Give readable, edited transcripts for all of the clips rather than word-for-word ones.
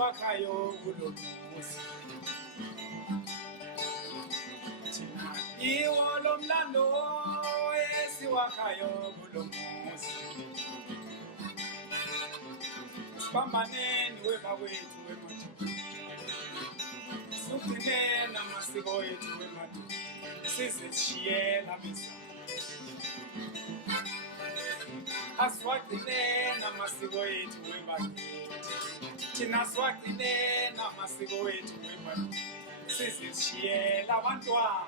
esiwakhayo kulo muzi. Thina iwo lo mlando esiwakhayo kulo muzi. Sibambaneni webawethu wemathupha. Sugcineni amasiko ethu wemathupha. Sizishiyela misa. Aswagcineni amasiko ethu wemathupha. Thina swagcineni amasiko ethu wemathupha. Sizishiyela abantwana.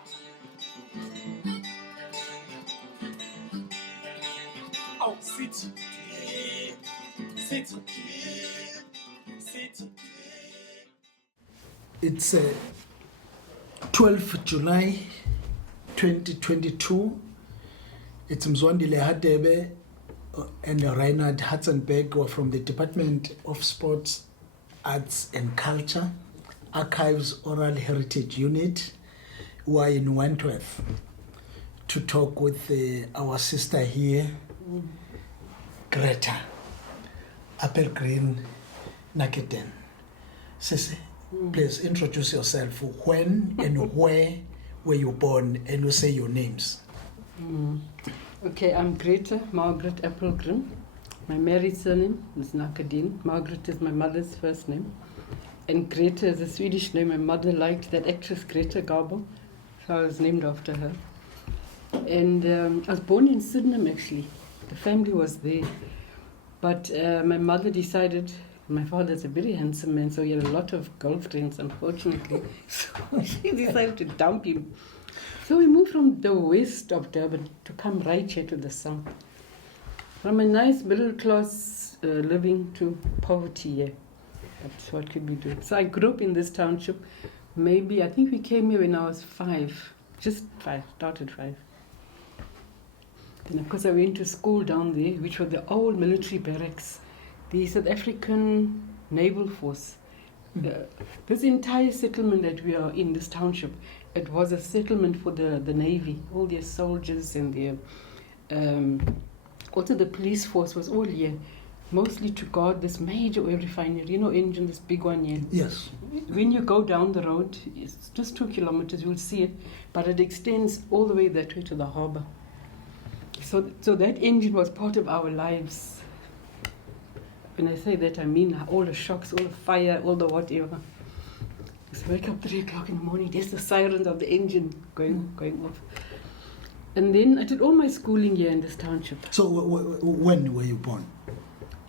Awu sithi. It's 12 July 2022. It's Mzwandile Hadebe and Reinhard Hatzenberg were from the Department of Sports, Arts and Culture, Archives Oral Heritage Unit, who are in Wentworth to talk with our sister here, Greta, Apelgren Naketen. Sisi, please introduce yourself. When and where were you born, and you say your names? Okay, I'm Greta Margaret Apelgren. My married surname is Nakadin. Margaret is my mother's first name. And Greta is a Swedish name. My mother liked that actress Greta Garbo, so I was named after her. And I was born in Sydenham, actually. The family was there. But my mother decided, my father's a very handsome man, so he had a lot of girlfriends, unfortunately. So she decided to dump him. So we moved from the west of Durban to come right here to the south. From a nice middle class living to poverty here. That's what could we do. So I grew up in this township. Maybe, I think we came here when I was 5. Just 5, started 5. Then of course I went to school down there, which were the old military barracks. The South African Naval Force. This entire settlement that we are in, this township, it was a settlement for the Navy. All their soldiers and their... also the police force was all here, mostly to guard this major oil refinery. You know, engine, this big one here. Yes. When you go down the road, it's just 2 kilometers, you'll see it, but it extends all the way that way to the harbor. So that engine was part of our lives. When I say that, I mean all the shocks, all the fire, all the whatever. So wake up 3 o'clock in the morning, there's the sirens of the engine going off. And then I did all my schooling here in this township. So when were you born?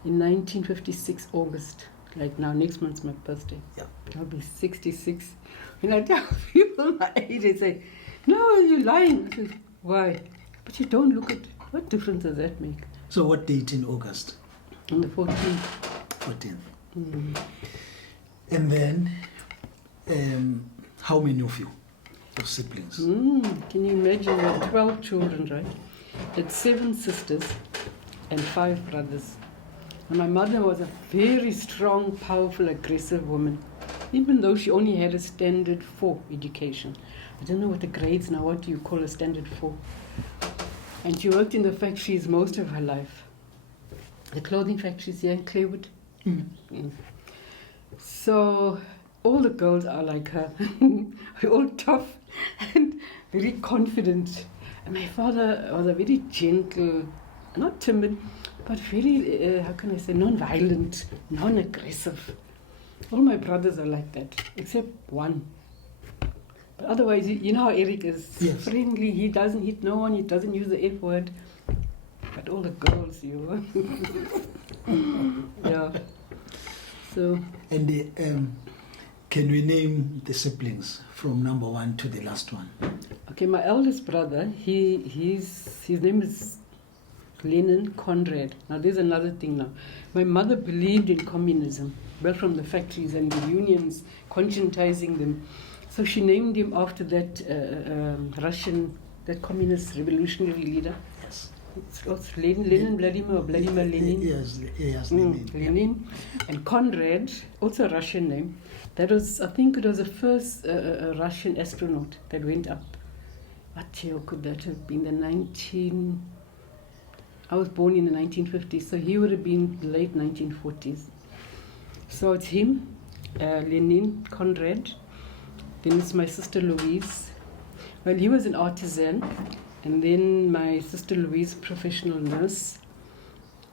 In 1956, August. Like now, next month's my birthday. Yeah. I'll be 66. When I tell people my age, they say, no, you're lying. I say, why? But you don't look at, what difference does that make? So what date in August? On the 14th. 14th. And then, how many of you, of siblings? Can you imagine? We had 12 children, right? It's 7 sisters and 5 brothers. And my mother was a very strong, powerful, aggressive woman, even though she only had a standard 4 education. I don't know what the grades now, what do you call a standard 4? And she worked in the factories most of her life. The clothing factories here in Claywood. So all the girls are like her. We're all tough and very confident. And my father was a very gentle, not timid, but very, how can I say, non-violent, non-aggressive. All my brothers are like that, except one. But otherwise, you know how Eric is. Yes. Friendly, he doesn't hit no one, he doesn't use the F word. But all the girls, you yeah. So. And can we name the siblings from number 1 to the last one? Okay, my eldest brother, his name is Lenin Conrad. Now there's another thing now. My mother believed in communism, well from the factories and the unions, conscientizing them. So she named him after that Russian, that communist revolutionary leader. Yes. It's Lenin, Vladimir, or Vladimir Lenin. Yes, Lenin. Lenin. And Conrad, also a Russian name. That was, I think it was the first Russian astronaut that went up. What year could that have been? I was born in the 1950s, so he would have been the late 1940s. So it's him, Lenin Conrad. Then it's my sister Louise. Well, he was an artisan. And then my sister Louise, professional nurse.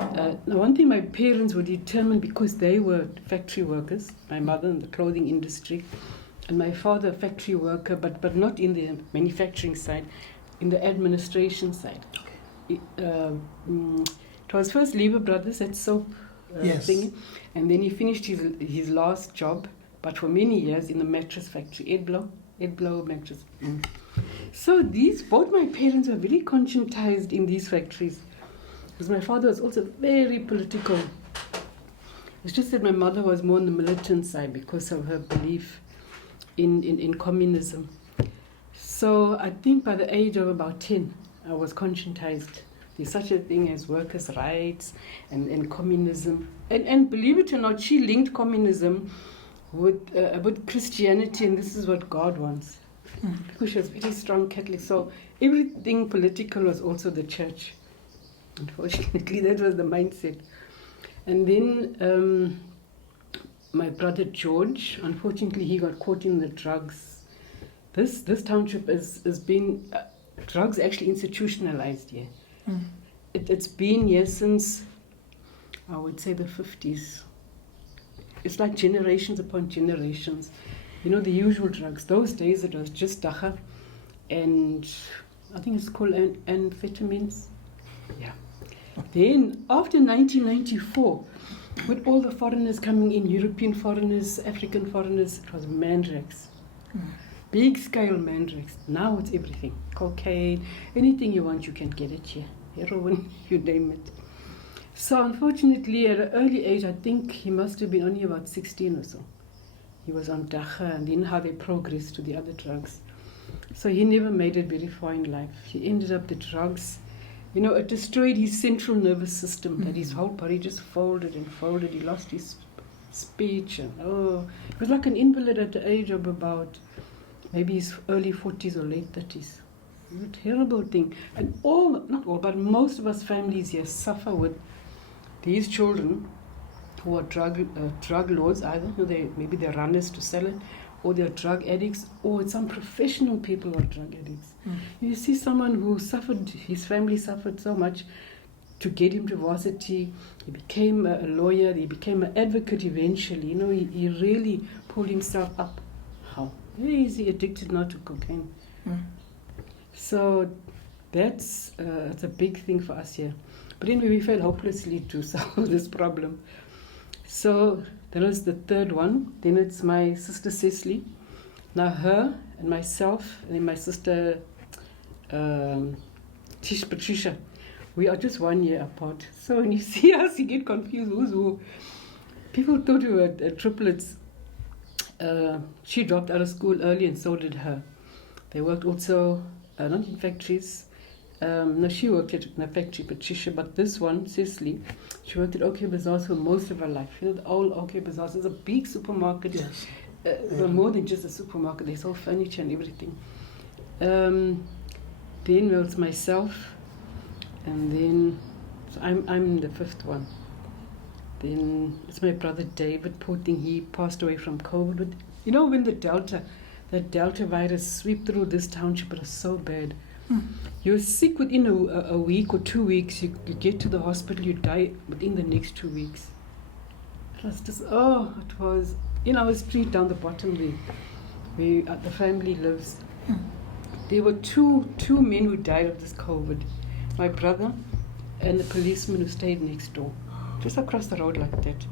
Now, one thing my parents were determined, because they were factory workers, my mother in the clothing industry, and my father a factory worker, but not in the manufacturing side, in the administration side. It was first Lever Brothers, that soap Yes. thing, and then he finished his last job, but for many years in the mattress factory, Edblow mattress. So both my parents were very conscientized in these factories. Because my father was also very political. It's just that my mother was more on the militant side because of her belief in communism. So I think by the age of about 10, I was conscientized. There's such a thing as workers' rights and communism. And believe it or not, she linked communism with Christianity, and this is what God wants. Because she was very strong Catholic. So everything political was also the church. Unfortunately, that was the mindset. And then my brother George, unfortunately, he got caught in the drugs. This township has been drugs actually institutionalized here. It's been here since, I would say, the 50s. It's like generations upon generations. You know, the usual drugs. Those days it was just dacha and I think it's called amphetamines. Yeah. Then, after 1994, with all the foreigners coming in, European foreigners, African foreigners, it was mandrax. Big scale mandrax. Now it's everything. Cocaine, anything you want, you can get it here. Heroin, you name it. So unfortunately, at an early age, I think he must have been only about 16 or so. He was on dacha, and then how they progressed to the other drugs. So he never made it very far in life. He ended up the drugs. You know, it destroyed his central nervous system, that his whole body just folded and folded. He lost his speech, and it was like an invalid at the age of about maybe his early 40s or late 30s. It was a terrible thing. And not all, but most of us families here suffer with these children who are drug lords, either maybe they're runners to sell it, or they're drug addicts, or some professional people are drug addicts. You see someone who suffered, his family suffered so much to get him to varsity. He became a lawyer, he became an advocate eventually. You know, he really pulled himself up. How? Very easy, addicted now to cocaine. So that's it's a big thing for us here. But anyway, we failed hopelessly to solve this problem. So that was the third one. Then it's my sister Cecily. Now her and myself, and then my sister Patricia, we are just 1 year apart. So when you see us, you get confused. Who's who? People thought we were triplets. She dropped out of school early, and so did her. They worked also, not in factories. No, she worked at a factory, Patricia, but this one, Cecily, she worked at OK Bazaars for most of her life. You know, the old OK Bazaars is a big supermarket. Yes. But more than just a supermarket, they sold furniture and everything. Then well, it's myself, and then so I'm the fifth one. Then it's my brother David. Poor thing, he passed away from COVID. But you know, when the Delta virus swept through this township, it was so bad. You're sick within a week or 2 weeks. You get to the hospital, you die within the next 2 weeks. It was just, it was in our street down the bottom where the family lives. There were two men who died of this COVID. My brother and the policeman who stayed next door, just across the road like that.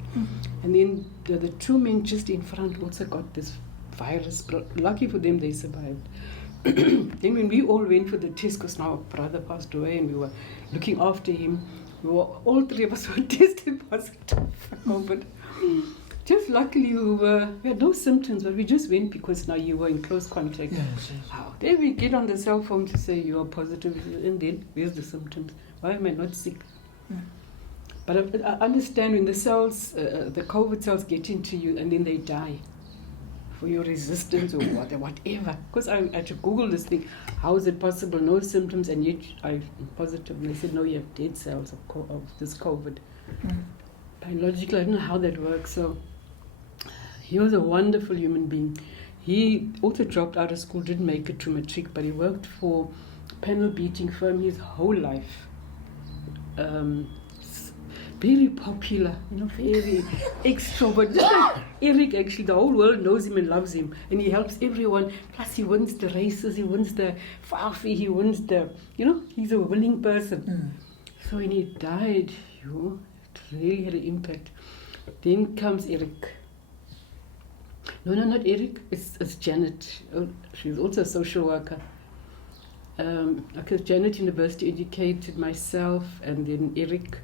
And then the two men just in front also got this virus. But lucky for them, they survived. Then when we all went for the test, because now our brother passed away and we were looking after him, all three of us were tested positive for COVID. Just luckily we had no symptoms, but we just went because now you were in close contact. Yes. Then we get on the cell phone to say you are positive, and then where's the symptoms? Why am I not sick? But I understand when the cells, the COVID cells get into you and then they die for your resistance or whatever. Because I had to Google this thing. How is it possible? No symptoms, and yet I'm positive. And they said, no, you have dead cells of this COVID. Biologically, I don't know how that works. So, He was a wonderful human being. He also dropped out of school, didn't make it to matric, but he worked for a panel beating firm his whole life. Very popular, very extrovert. Just like Eric, actually, the whole world knows him and loves him, and he helps everyone. Plus, he wins the races, he wins the Fafi, he wins the, he's a winning person. So when he died, it really had an impact. Then comes Eric. No, not Eric. It's Janet. She's also a social worker. Because Janet University educated myself, and then Eric,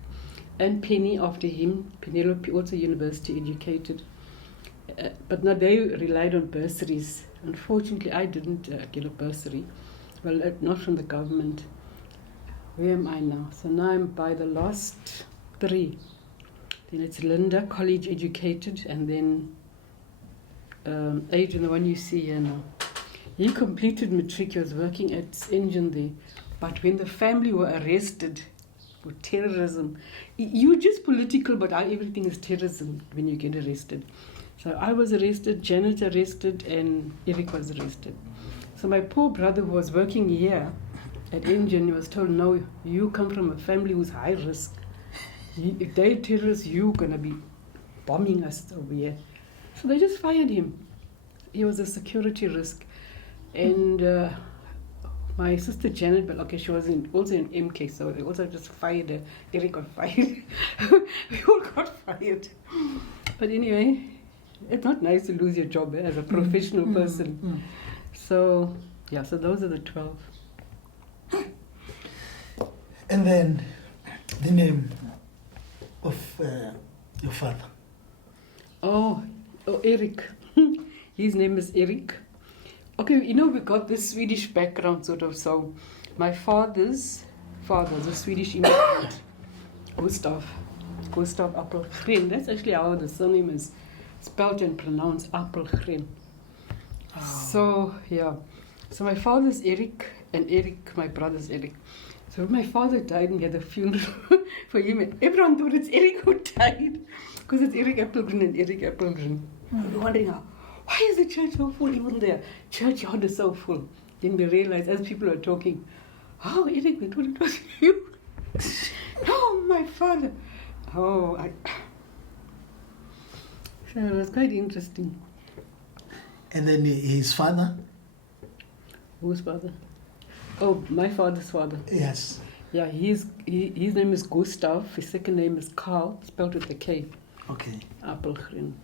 and Penny after him. Penelope also university educated. But now they relied on bursaries. Unfortunately, I didn't get a bursary. Well, not from the government. Where am I now? So now I'm by the last three. Then it's Linda, college educated, and then Adrian, the one you see here now. He completed matric, he was working at Engine there. But when the family were arrested for terrorism, you're just political, but everything is terrorism when you get arrested. So I was arrested, Janet arrested, and Eric was arrested. So my poor brother who was working here at Engine, he was told, no, you come from a family who's high risk. If they're terrorists, you're going to be bombing us over here. So they just fired him. He was a security risk. And my sister Janet, but okay, she was also in MK, so they also just fired her. Eric got fired. We all got fired. But anyway, it's not nice to lose your job as a professional person. So, so those are the 12. And then the name of your father? Oh, Eric. His name is Eric. Okay, we got this Swedish background sort of. So my father's father was a Swedish immigrant, Gustav Apelgren. That's actually how the surname is spelled and pronounced, Apelgren. So my father's Eric, and Eric, my brother's Eric. So when my father died and we had a funeral for him, and everyone thought it's Eric who died, because it's Eric Apelgren and Eric Apelgren. We were wondering, why is the church so full? Even the churchyard is so full. Then we realized as people are talking, Eric, we thought it was you. No, my father. So it was quite interesting. And then his father? Whose father? Oh, my father's father. Yes. Yeah, his name is Gustav. His second name is Carl, spelled with a K. Okay. Apelgren.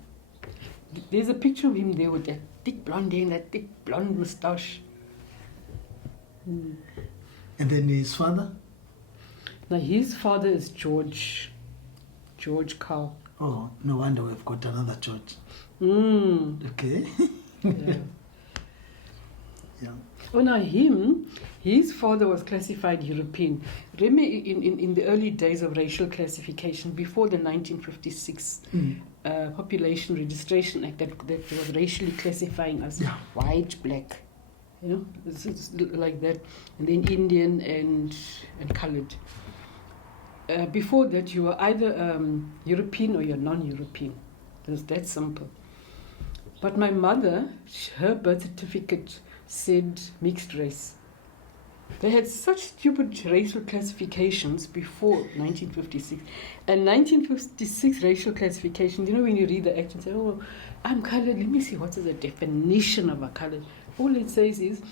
There's a picture of him there with that thick blonde hair and that thick blonde moustache. And then his father? Now his father is George Carl. Oh, no wonder we've got another George. Okay. Yeah. Yeah. Oh, now his father was classified European. Remember in the early days of racial classification, before the 1956 Population Registration Act that was racially classifying us white, black, it's like that, and then Indian and coloured. Before that, you were either European or you're non-European. It was that simple. But my mother, her birth certificate said mixed race. They had such stupid racial classifications before 1956. And 1956 racial classification, when you read the act and say, oh, I'm coloured, let me see what is the definition of a coloured. All it says is,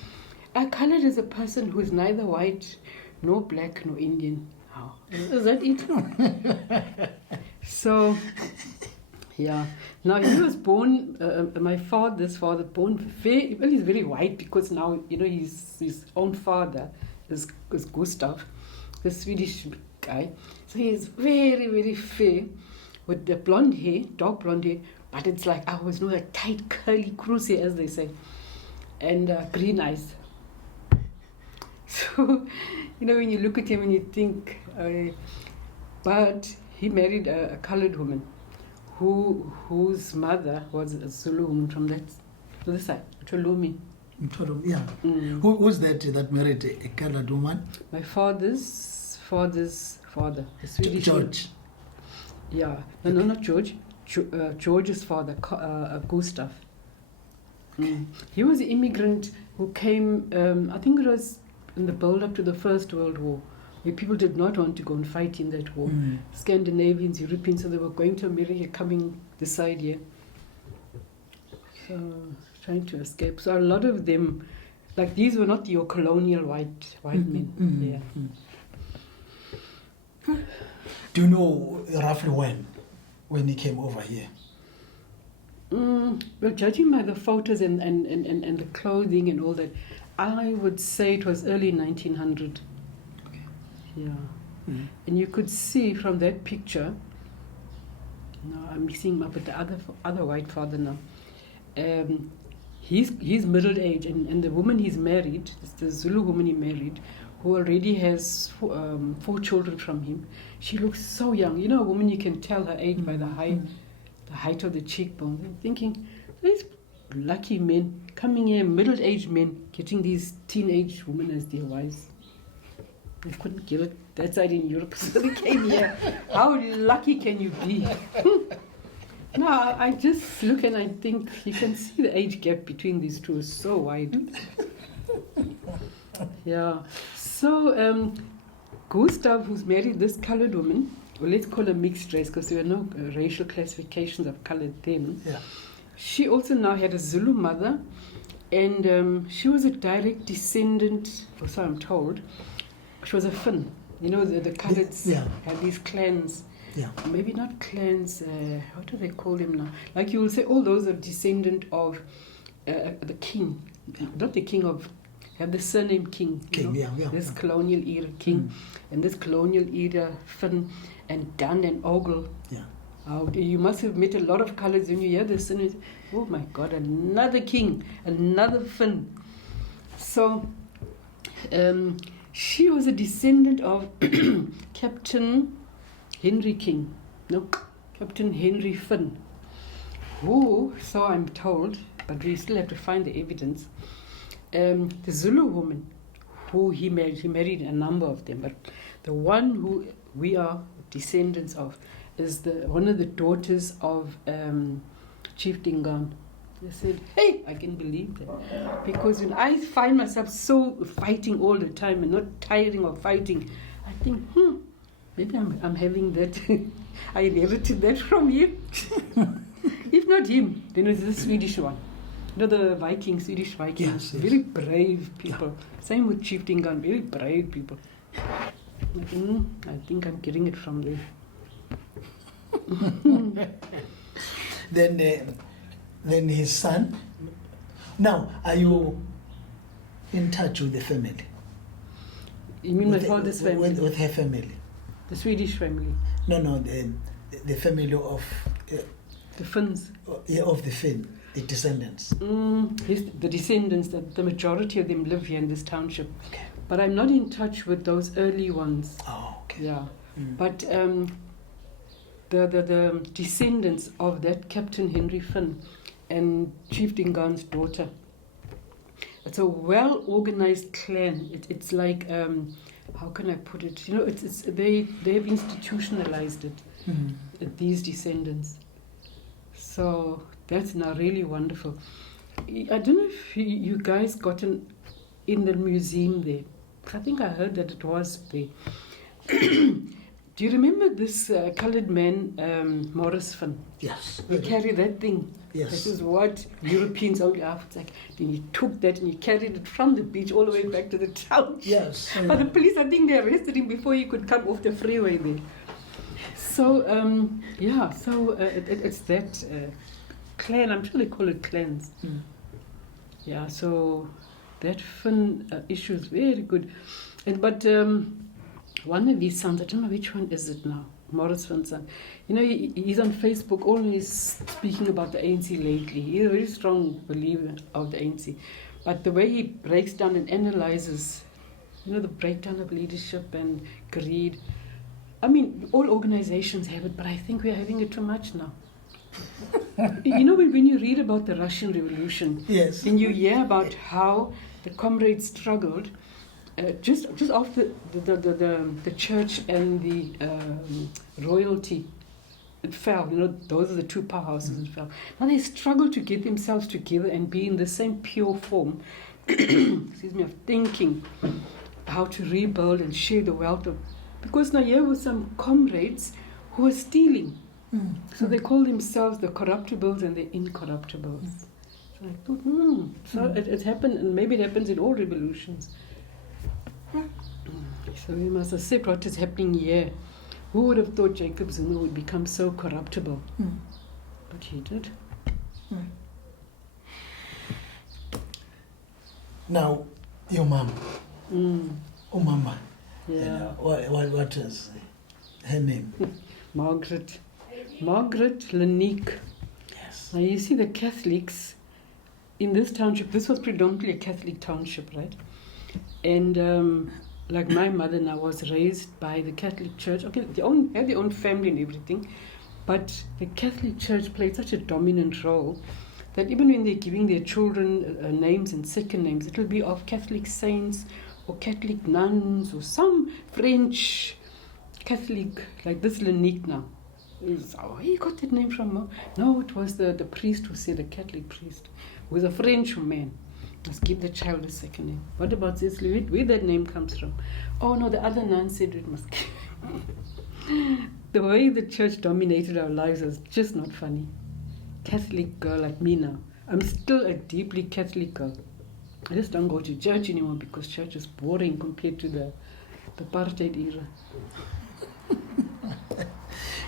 a coloured is a person who is neither white, nor black, nor Indian. Oh, is that it? So, yeah. Now he was born, my father's father, born he's very white because now, his own father is Gustav, the Swedish guy. So he is very, very fair with the blonde hair, dark blonde hair, but it's like ours, a tight, curly, cruise hair, as they say, and green eyes. So, when you look at him and you think, but he married a coloured woman whose mother was a Zulu woman from this side, Cholumi. Yeah. Who was that married a coloured woman? My father's father, the Swedish. George. Yeah. No, not George. George's father, Gustav. He was an immigrant who came, I think it was in the build-up to the First World War, where people did not want to go and fight in that war. Scandinavians, Europeans, so they were going to America, coming this side here. So, trying to escape. So a lot of them, like these were not your colonial white men. Do you know roughly when he came over here? Well, judging by the photos and the clothing and all that, I would say it was early 1900. Okay. Yeah. And you could see from that picture, I'm mixing him up with the other white father now. He's middle age, and the woman he's married, the Zulu woman he married, who already has 4 children from him. She looks so young. You know, a woman, you can tell her age by the height of the cheekbones. I'm thinking, these lucky men coming here, middle-aged men, getting these teenage women as their wives. They couldn't get it that side in Europe, so they came here. How lucky can you be? No, I just look and I think you can see the age gap between these two is so wide. Yeah. So Gustav, who's married this colored woman, well, let's call her mixed race because there were no racial classifications of colored then. Yeah. She also now had a Zulu mother, and she was a direct descendant, or so I'm told. She was a Finn. You know, the coloreds had these clans. Yeah. Maybe not clans, what do they call them now? Like you will say, all those are descendant of the king. Not the king of, have the surname king. King, you know? This colonial era king, and this colonial era Finn, and Dan and Ogle. Yeah. You must have met a lot of colors when you hear this, and oh my God, another king, another Finn. So, she was a descendant of Captain Henry King, no, Captain Henry Finn, who, so I'm told, but we still have to find the evidence, the Zulu woman who he married a number of them, but the one who we are descendants of is one of the daughters of Chief Dingaan. I said, hey, I can believe that. Because when I find myself so fighting all the time and not tiring of fighting, I think, maybe I'm having that. I inherited that from him. If not him, then it's the Swedish one. You know, the Swedish Vikings. Yes. Very brave people. Same with Chief Dingaan, very brave people. I think I'm getting it from there. Then his son. Now, are you in touch with the family? You mean my father's family? With her family? The Swedish family? No, the family of... the Finns? Of the Finn, the descendants. The descendants, the majority of them live here in this township. Okay. But I'm not in touch with those early ones. Oh, okay. Yeah. But the descendants of that Captain Henry Finn and Chief Dingaan's daughter, it's a well-organized clan. It's like, how can I put it? You know, they've institutionalized it, these descendants. So that's now really wonderful. I don't know if you guys got in the museum there. I think I heard that it was there. Do you remember this colored man, Morris Finn? Yes. He carried that thing. Yes. This is what Europeans only have. It's like, then he took that and he carried it from the beach all the way back to the town. Yes. But the police, I think they arrested him before he could come off the freeway there. So, it's that clan. I'm sure they call it clans. Yeah, so that Finn issue is very good. But one of his sons, I don't know which one is it now, Morris Finn's son. You know, he's on Facebook always speaking about the ANC lately. He's a very strong believer of the ANC. But the way he breaks down and analyzes, you know, the breakdown of leadership and greed. I mean, all organizations have it, but I think we're having it too much now. You know, when you read about the Russian Revolution, yes, and you hear about how the comrades struggled, just after the church and the royalty, it fell. Those are the two powerhouses that fell. Now they struggle to get themselves together and be in the same pure form, excuse me, of thinking how to rebuild and share the wealth of. Because now here were some comrades who were stealing. So they call themselves the corruptibles and the incorruptibles. So I thought, so it happened, and maybe it happens in all revolutions. So we must accept what is happening here. Who would have thought Jacob Zuma would become so corruptible? But he did. Now, your mom. Oh, mama. Yeah. What is her name? Margaret Lanique. Yes. Now you see the Catholics in this township, this was predominantly a Catholic township, right? And like my mother now was raised by the Catholic Church. Okay, they had their own family and everything, but the Catholic Church played such a dominant role that even when they're giving their children names and second names, it will be of Catholic saints or Catholic nuns or some French Catholic, like this Lanique now. Where you got that name from? No, it was the priest who said, a Catholic priest, who was a French man. Let's give the child a second name. What about this? Where that name comes from? Oh no, the other nun said it must. The way the church dominated our lives was just not funny. Catholic girl like me now. I'm still a deeply Catholic girl. I just don't go to church anymore because church is boring compared to the apartheid era.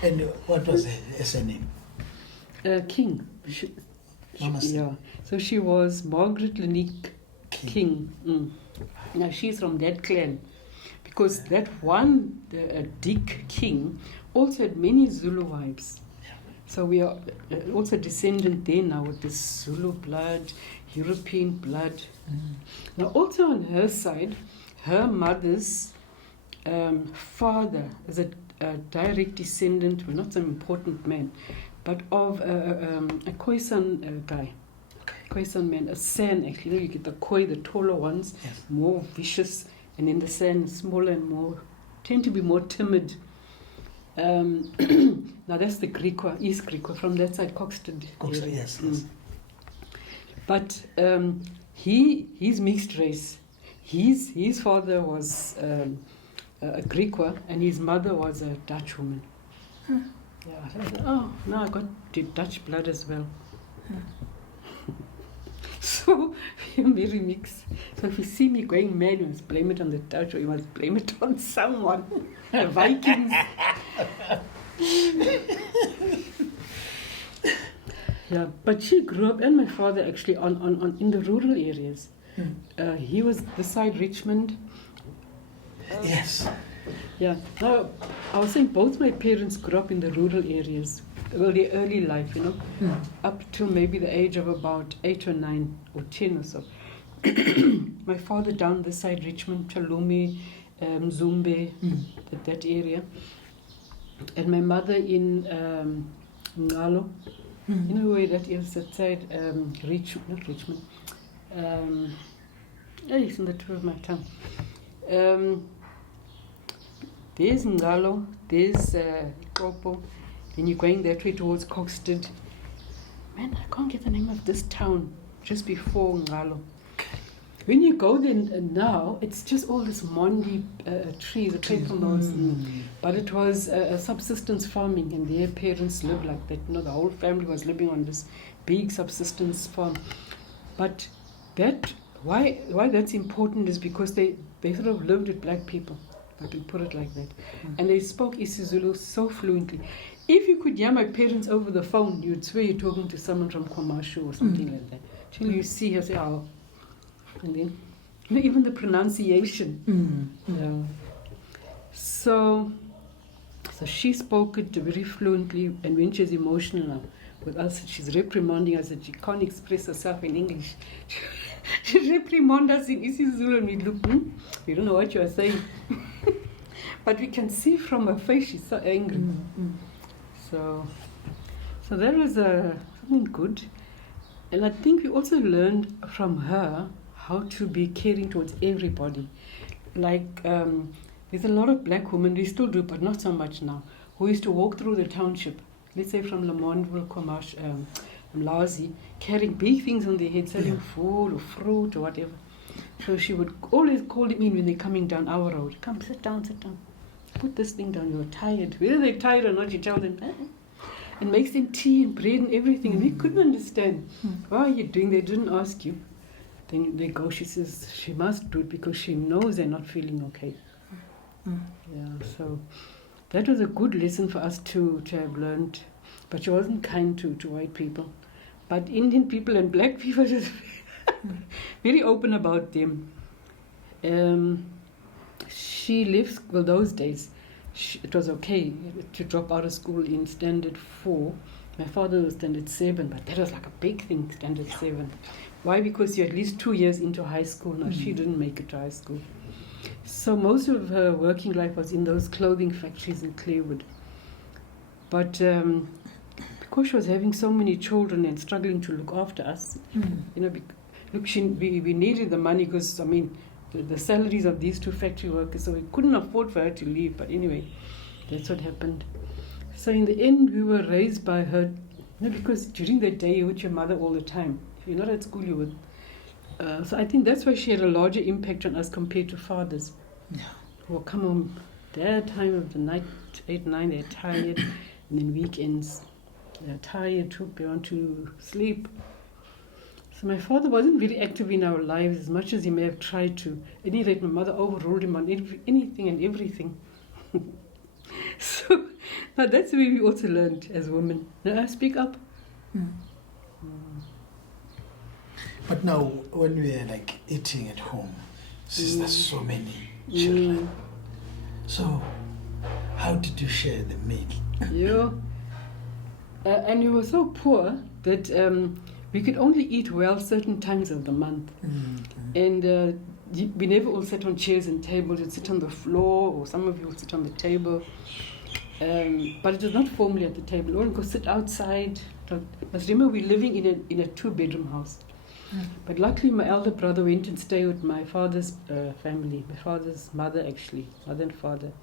And what was her name? King. Yeah. So she was Margaret Lanique King. Now she's from that clan. Because that one, Dick King, also had many Zulu wives. So we are also descendant there now with this Zulu blood, European blood. Now also on her side, her mother's father is a direct descendant, well, not some important man, but of a Khoisan guy. Khoisan man, a San actually. You get the Khoi, the taller ones, more vicious, and then the San, smaller and more, tend to be more timid. Now that's the Griqua, East Griqua, from that side, Coxted. Yes. But he's mixed race. His father was a Griqua and his mother was a Dutch woman. Yeah, so I said, oh, now I got the Dutch blood as well. So we're very mixed. So if you see me going mad, you must blame it on the Dutch or you must blame it on someone. The Vikings. Yeah, but she grew up, and my father actually, on in the rural areas. He was beside Richmond. Yes. Yeah. Now, I was saying both my parents grew up in the rural areas. Well, their early life, up till maybe the age of about 8 or 9 or 10 or so. My father down this side, Richmond, Chalumi, Mzumbe, that area. And my mother in Ngalo. You know where that is, that side, not Richmond. It's on the tip of my tongue. There's Ngalo, there's Kopo, then you're going that way towards Coxted. Man, I can't get the name of this town just before Ngalo. When you go there now, it's just all this mondi trees, paper mills, but it was subsistence farming, and their parents lived like that. The whole family was living on this big subsistence farm. But that why that's important is because they sort of lived with black people, if I can put it like that, and they spoke isiZulu so fluently. If you could hear my parents over the phone, you'd swear you're talking to someone from KwaMashu or something like that. Till you see her say, oh. And then, even the pronunciation. So she spoke it very fluently, and when she's emotional with us, she's reprimanding us that she can't express herself in English. She reprimands us in isiZulu, and we look, we don't know what you are saying. But we can see from her face she's so angry. So that was something good. And I think we also learned from her how to be caring towards everybody. Like, there's a lot of black women, we still do, but not so much now, who used to walk through the township let's say from Lamondville, Mlazi, carrying big things on their head, selling food or fruit or whatever. So she would always call them in when they're coming down our road. Come, sit down, sit down. Put this thing down, you're tired. Whether they're tired or not, you tell them, and makes them tea and bread and everything. And we couldn't understand. Why are you doing? They didn't ask you. Then they go, she says she must do it because she knows they're not feeling okay. Yeah, so that was a good lesson for us to have learned. But she wasn't kind to white people. But Indian people and black people just very open about them. She lives, well, those days, it was okay to drop out of school in standard 4. My father was standard 7, but that was like a big thing, standard 7. Why? Because you're at least 2 years into high school. Now, she didn't make it to high school. So most of her working life was in those clothing factories in Clearwood. But because she was having so many children and struggling to look after us, you know, look, we needed the money because, I mean, the salaries of these 2 factory workers, so we couldn't afford for her to leave. But anyway, that's what happened. So in the end, we were raised by her, you know, because during the day you're with your mother all the time. If you're not at school, you're with. So I think that's why she had a larger impact on us compared to fathers. Yeah. Who will come home that time of the night, 8, 9, they're tired, and then weekends, they're tired too, they want to sleep. So my father wasn't very active in our lives as much as he may have tried to. At any rate, my mother overruled him on anything and everything. So now that's the way we also learned as women. Now I speak up. But now, when we are like eating at home, since there's so many children, so how did you share the meal? Yeah. And we were so poor that we could only eat well certain times of the month. And we never all sat on chairs and tables. You'd sit on the floor, or some of you would sit on the table. But it was not formally at the table. All go sit outside. But remember, we're living in a 2-bedroom house. But luckily, my elder brother went and stayed with my father's family, my father's mother, actually, mother and father.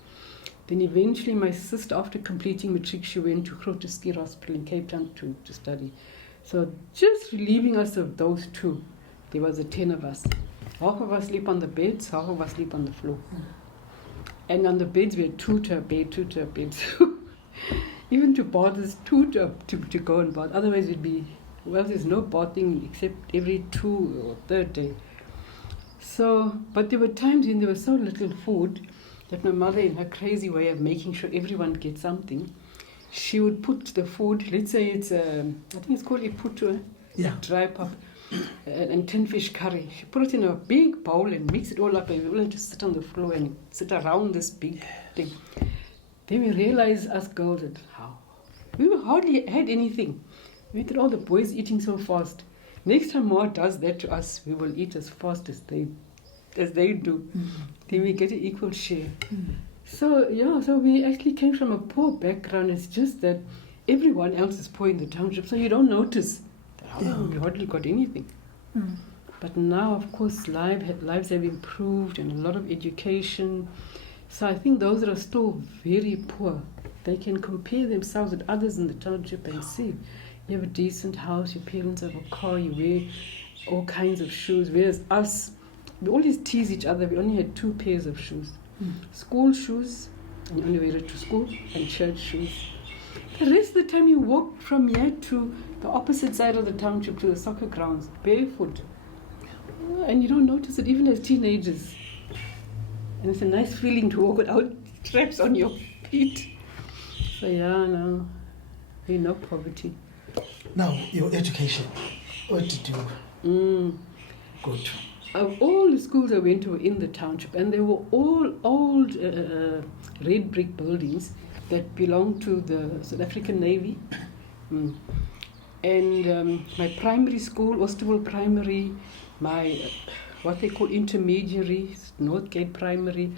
Then eventually, my sister, after completing matric, she went to Groote Hospital in Cape Town to study. So just relieving us of those 2, there was 10 of us. Half of us sleep on the beds, half of us sleep on the floor. And on the beds, we had 2 to a bed, 2 to a bed. So even to bath is 2 to go and bath. Otherwise, we'd be, well, there's no bathing except every 2 or 3rd day. So, but there were times when there was so little food that my mother, in her crazy way of making sure everyone gets something, she would put the food, let's say it's, I think it's called iputu, dry pap, and tin fish curry. She put it in a big bowl and mix it all up, and we all had to sit on the floor and sit around this big thing. Then we realized, us girls, that how we hardly had anything. We thought, all the boys eating so fast. Next time Ma does that to us, we will eat as fast as they do. Then we get an equal share. So yeah, so we actually came from a poor background. It's just that everyone else is poor in the township, so you don't notice. We hardly got anything. But now, of course, lives have improved and a lot of education. So I think those that are still very poor, they can compare themselves with others in the township and see. You have a decent house, your parents have a car, you wear all kinds of shoes. Whereas us, we always tease each other. We only had 2 pairs of shoes. School shoes, and you only wear it to school, and church shoes. The rest of the time you walk from here to the opposite side of the township, to the soccer grounds, barefoot. And you don't notice it even as teenagers. And it's a nice feeling to walk without straps on your feet. So yeah, no, we know poverty. Now, your education, what did you go to? Of all the schools I went to were in the township, and they were all old red brick buildings that belonged to the South African Navy. And my primary school, Oosterwil Primary, my what they call intermediary, Northgate Primary,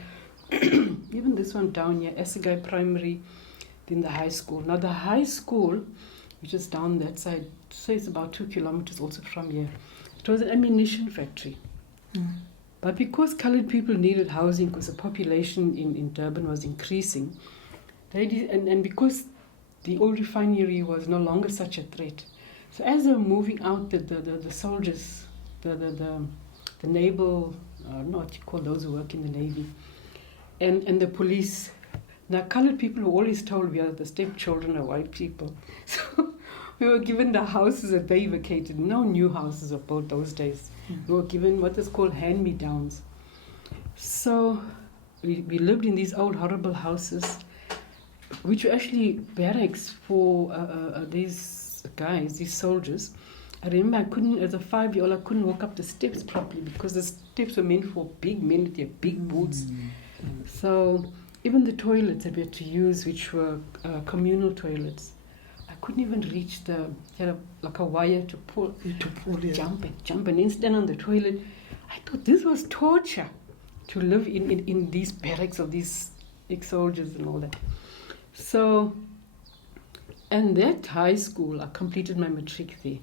even this one down here, Essigai Primary, then the high school. Now the high school, which is down that side, so it's about 2 kilometers also from here, it was an ammunition factory. But because coloured people needed housing, because the population in Durban was increasing, and because the oil refinery was no longer such a threat. So as they were moving out, the soldiers, the naval, I don't know what you call those who work in the Navy, and the police. Now, colored people were always told we are the stepchildren of white people. So we were given the houses that they vacated. No new houses were built those days. We were given what is called hand-me-downs. So we lived in these old horrible houses, which were actually barracks for these guys, these soldiers. I remember as a 5-year-old, I couldn't walk up the steps properly because the steps were meant for big men with their big boots. So even the toilets that we had to use, which were communal toilets, I couldn't even reach like a wire to pull, yeah. jump and then stand on the toilet. I thought this was torture, to live in these barracks of these ex-soldiers and all that. So, and that high school, I completed my matric there,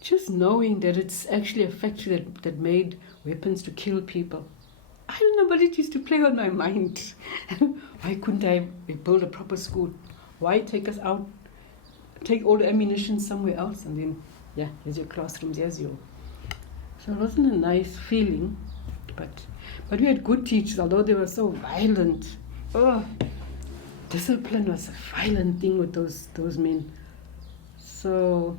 just knowing that it's actually a factory that made weapons to kill people. I don't know, but it used to play on my mind. Why couldn't I build a proper school? Why take us out, take all the ammunition somewhere else, and then, yeah, here's your classrooms, here's your... So it wasn't a nice feeling, but we had good teachers, although they were so violent. Oh, discipline was a violent thing with those men. So,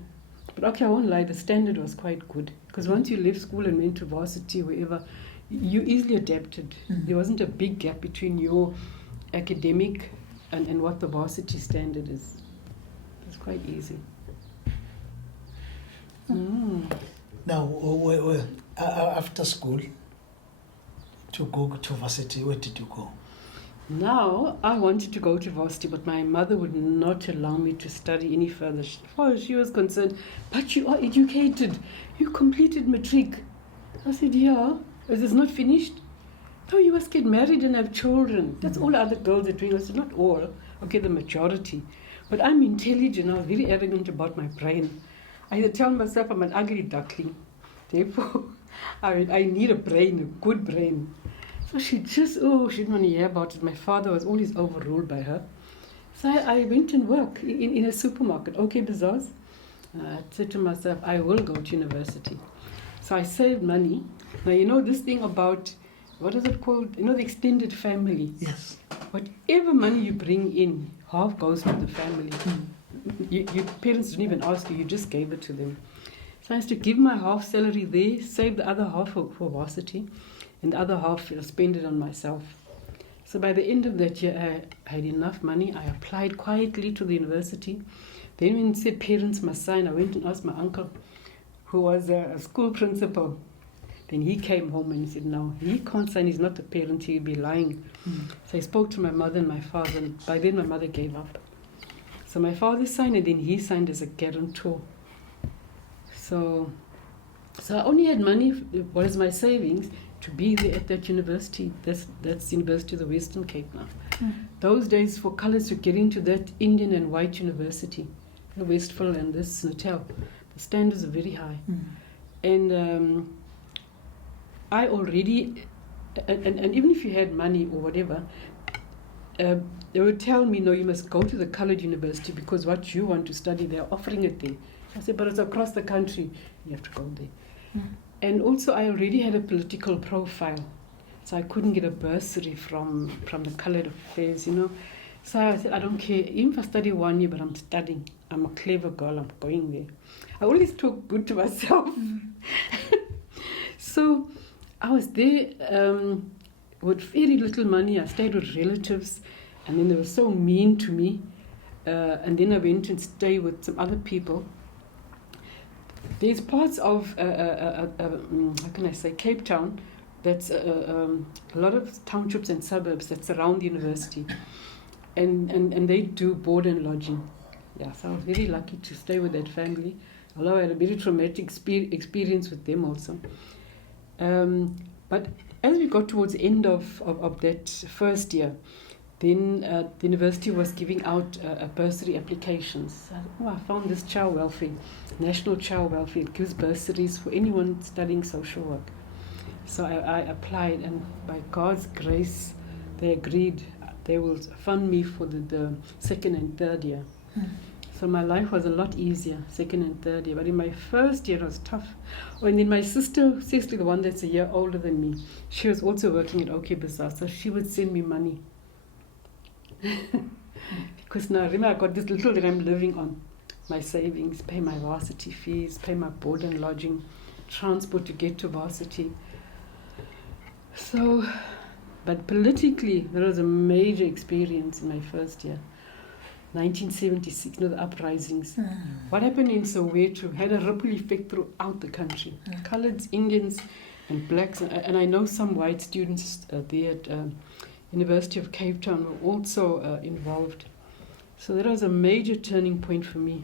but okay, I won't lie, the standard was quite good. Because once you left school and went to varsity, wherever, you easily adapted. There wasn't a big gap between your academic and what the varsity standard is. It's quite easy. Now, after school, to go to varsity, where did you go? Now, I wanted to go to varsity, but my mother would not allow me to study any further. As far as she was concerned, but you are educated. You completed matric. I said, yeah. Is this not finished? No, you must get married and have children. That's all other girls are doing. I said, not all. Okay, the majority. But I'm intelligent. I'm very arrogant about my brain. I tell myself I'm an ugly duckling. Therefore, I need a brain, a good brain. So she didn't want to hear about it. My father was always overruled by her. So I went and worked in a supermarket. Okay, Bazaars. I said to myself, I will go to university. So I saved money. Now, you know this thing about, what is it called? You know, the extended family. Yes. Whatever money you bring in, half goes to the family. Your parents didn't even ask you, you just gave it to them. So I used to give my half salary there, save the other half for varsity, and the other half spend it on myself. So by the end of that year, I had enough money. I applied quietly to the university. Then when it said parents must sign, I went and asked my uncle, who was a school principal. Then he came home and he said, no, he can't sign, he's not a parent, he'll be lying. So I spoke to my mother and my father, and by then my mother gave up. So my father signed, and then he signed as a guarantor. So I only had money, what is my savings, to be there at that university. That's University of the Western Cape now. Those days for colours to get into that Indian and white university, the Westville and this Natal, the standards are very high. And I already, and even if you had money or whatever, they would tell me, no, you must go to the coloured university because what you want to study, they're offering it there. I said, but it's across the country, you have to go there. And also I already had a political profile, so I couldn't get a bursary from the coloured affairs, you know. So I said, I don't care, even if I study 1 year, but I'm studying. I'm a clever girl, I'm going there. I always talk good to myself. So I was there with very little money. I stayed with relatives, and then they were so mean to me. And then I went and stayed with some other people. There's parts of, how can I say, Cape Town, that's a lot of townships and suburbs that surround the university. And they do board and lodging. Yeah, so I was very lucky to stay with that family, although I had a very traumatic experience with them also. But as we got towards the end of that first year, then the university was giving out bursary applications. I found this child welfare, National Child Welfare. It gives bursaries for anyone studying social work. So I applied, and by God's grace, they agreed they will fund me for the second and third year. So my life was a lot easier, second and third year. But in my first year, it was tough. And then my sister, Cecily, the one that's a year older than me, she was also working at OK Bazaar, so she would send me money. Because now, remember, I got this little that I'm living on. My savings, pay my varsity fees, pay my board and lodging, transport to get to varsity. So, but politically, there was a major experience in my first year. 1976, the uprisings. What happened in Soweto had a ripple effect throughout the country. Coloureds, Indians, and blacks, and I know some white students there at University of Cape Town were also involved. So that was a major turning point for me.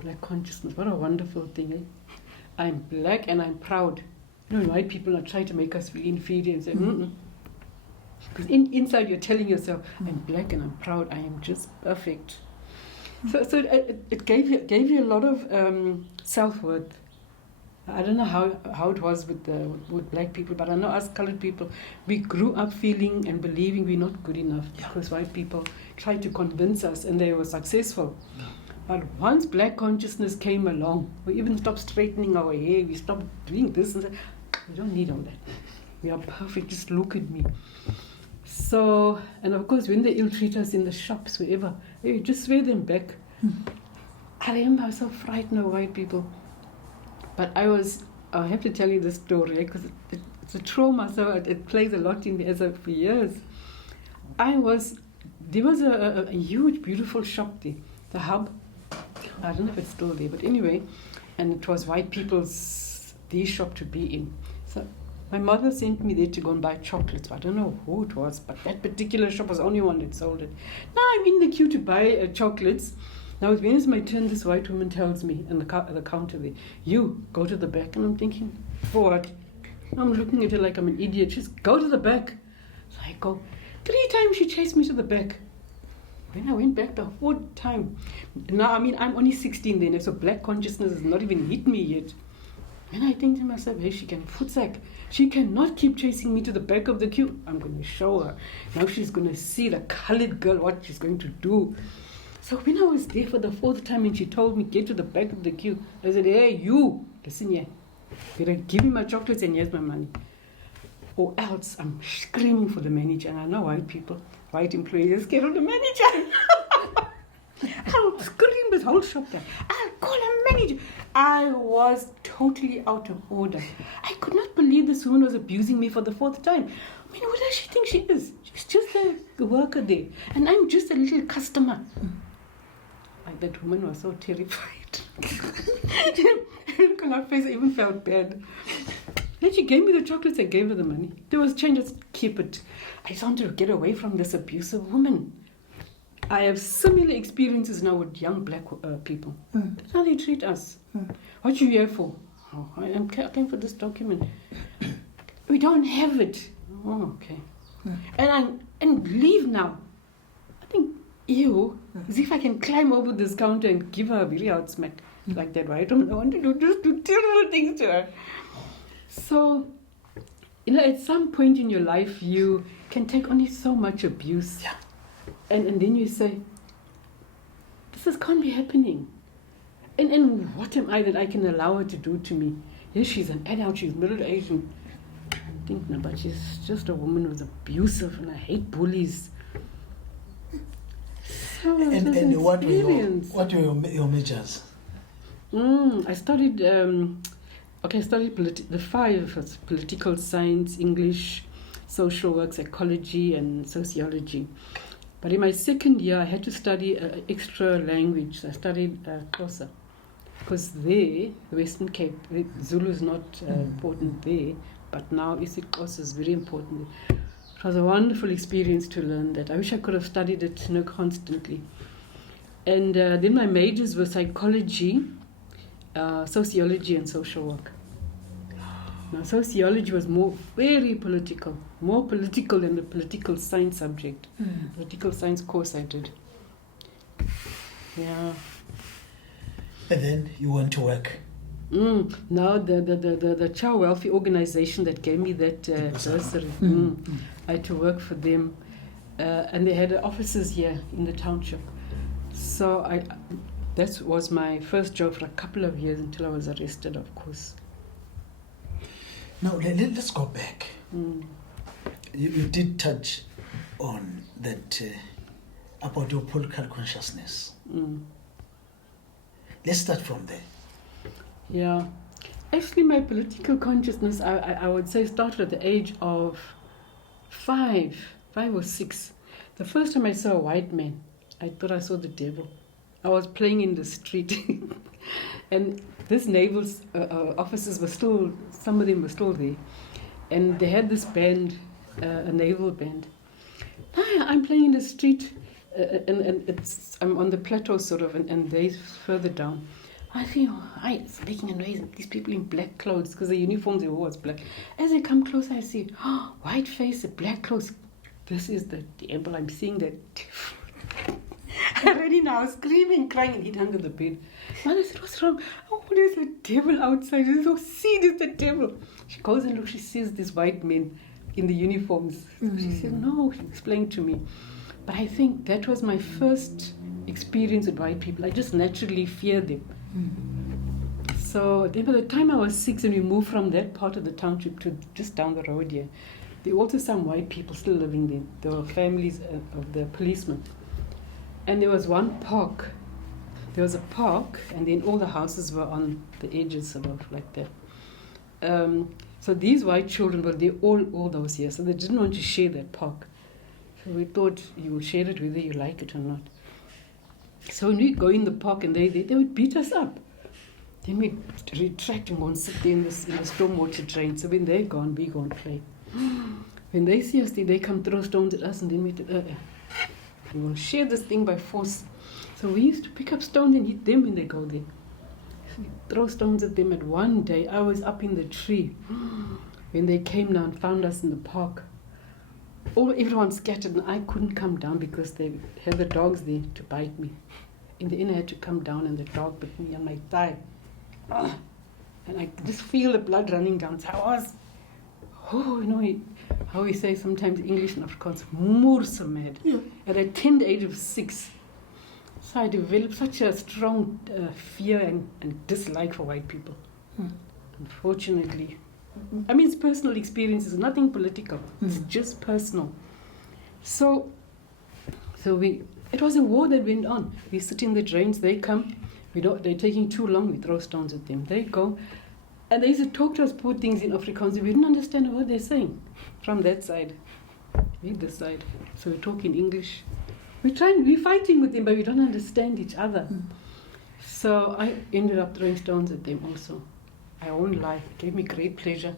Black consciousness, what a wonderful thing, eh? I'm black and I'm proud. You know, white people are trying to make us feel inferior and say, because inside you're telling yourself, I'm black and I'm proud, I am just perfect. So it gave you a lot of self-worth. I don't know how it was with black people, but I know us colored people, we grew up feeling and believing we're not good enough because white people tried to convince us and they were successful. But once black consciousness came along, we even stopped straightening our hair, we stopped doing this and said, we don't need all that. We are perfect, just look at me. So, and of course, when they ill-treat us in the shops, wherever, you just swear them back. I remember I was so frightened of white people. But I have to tell you this story because it's a trauma, so it plays a lot in me for years. There was a huge, beautiful shop there, the Hub. I don't know if it's still there, but anyway, and it was white people's shop to be in. So my mother sent me there to go and buy chocolates. I don't know who it was, but that particular shop was the only one that sold it. Now I'm in the queue to buy chocolates. Now when it's my turn, this white woman tells me in the counter there, you go to the back. And I'm thinking, for what? I'm looking at her like I'm an idiot. She's go to the back. So I go. 3 times she chased me to the back. When I went back the 4th time, now I mean I'm only 16 then, so black consciousness has not even hit me yet. And I think to myself, hey, she can footsack. She cannot keep chasing me to the back of the queue. I'm going to show her. Now she's going to see the colored girl, what she's going to do. So when I was there for the 4th time and she told me, get to the back of the queue, I said, hey, you, listen here. Better give me my chocolates and here's my money. Or else I'm screaming for the manager. And I know white employees, scared of the manager. I'll scream this whole shop down. I'll call a manager. I was totally out of order. I could not believe this woman was abusing me for the 4th time. I mean, what does she think she is? She's just a worker there. And I'm just a little customer. That woman was so terrified. Look on her face, I even felt bad. Then she gave me the chocolates, I gave her the money. There was change, just keep it. I just wanted to get away from this abusive woman. I have similar experiences now with young black people. That's how they treat us. What are you here for? Oh, I'm came for this document. We don't have it. Oh, okay. And leave now. I think, as if I can climb over this counter and give her a really out smack like that, right? I want to do terrible things to her. So, at some point in your life, you can take only so much abuse. Yeah. And then you say, this can't be happening. And what am I that I can allow her to do to me? Yes, she's an adult, she's middle-aged. I think, no, but she's just a woman who's abusive, and I hate bullies. So and what were your majors? I studied, the 5 was political science, English, social work, psychology, and sociology. But in my 2nd year, I had to study extra language. I studied Xhosa. Because there, Western Cape, Zulu is not important there, but now Xhosa is very important. It was a wonderful experience to learn that. I wish I could have studied it constantly. And then my majors were psychology, sociology, and social work. Now, sociology was very political, more political than the political science subject. Political science course I did. Yeah. And then you went to work. Now the child welfare organization that gave me that bursary, I had to work for them. and they had offices here in the township. So that was my first job for a couple of years until I was arrested, of course. Now, let's go back. Mm. You did touch on that about your political consciousness. Mm. Let's start from there. Yeah. Actually, my political consciousness, I would say, started at the age of 5 or 6. The first time I saw a white man, I thought I saw the devil. I was playing in the street. And this naval's officers were still, some of them were still there. And they had this band, a naval band. I'm playing in the street, and I'm on the plateau sort of, and they're further down. I feel, it's making a noise. These people in black clothes, because the uniforms they wore was black. As I come closer, I see, white face, black clothes. This is the devil. I'm seeing that. Already now, screaming, crying, and hid under the bed. Mother said, what's wrong? Oh, there's a devil outside. See, there's the devil. She goes and looks, she sees this white men in the uniforms. So she said, no, she explained to me. But I think that was my first experience with white people. I just naturally feared them. So then by the time I was 6 and we moved from that part of the township to just down the road here, there were also some white people still living there. There were families of the policemen. And there was one park. There was a park, and then all the houses were on the edges, sort of like that. So these white children were there all those years, so they didn't want to share that park. So we thought you will share it whether you like it or not. So when we go in the park and they would beat us up. Then we retract and go and sit there in the stormwater drain. So when they're gone, we go and play. When they see us, they come throw stones at us, and then we will share this thing by force. So we used to pick up stones and hit them when they go there. So we throw stones at them. At one day, I was up in the tree when they came down and found us in the park. Everyone scattered, and I couldn't come down because they had the dogs there to bite me. In the end, I had to come down, and the dog bit me on my thigh. And I just feel the blood running down. So I was, how we say sometimes English and Afrikaans, moer so mad. Yeah. At a tender age of 6. So I developed such a strong fear and dislike for white people. Unfortunately. I mean, it's personal experiences, nothing political. It's just personal. So it was a war that went on. We sit in the drains, they come, they're taking too long, we throw stones at them. They go, and they used to talk to us poor things in Afrikaans. We didn't understand what they're saying from that side, we this side. So we talk in English. We're fighting with them, but we don't understand each other. So I ended up throwing stones at them also. I won't lie, it gave me great pleasure.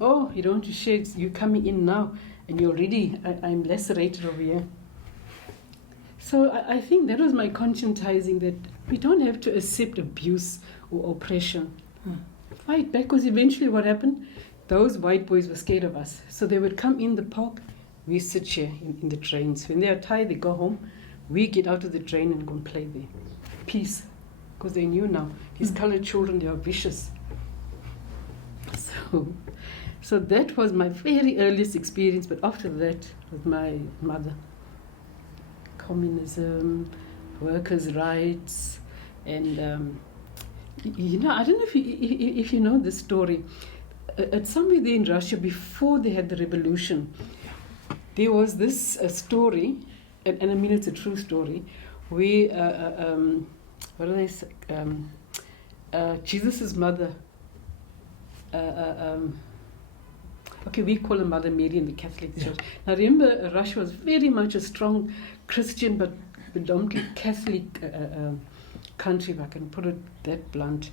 Oh, you don't want to share, you're coming in now, and you're already, I'm lacerated over here. So I think that was my conscientizing, that we don't have to accept abuse or oppression. Fight back, because eventually what happened, those white boys were scared of us. So they would come in the park, we sit here in the drains. When they are tired, they go home, we get out of the drain and go and play there. Peace, because they knew now, these colored children, they are vicious. So that was my very earliest experience, but after that, with my mother. Communism, workers' rights, and I don't know if you know this story. At somewhere there in Russia, before they had the revolution, there was this story, and I mean it's a true story, where what do they say? Jesus' mother. Okay, we call her Mother Mary in the Catholic Church. Now remember, Russia was very much a strong Christian but predominantly Catholic country, if I can put it that blunt.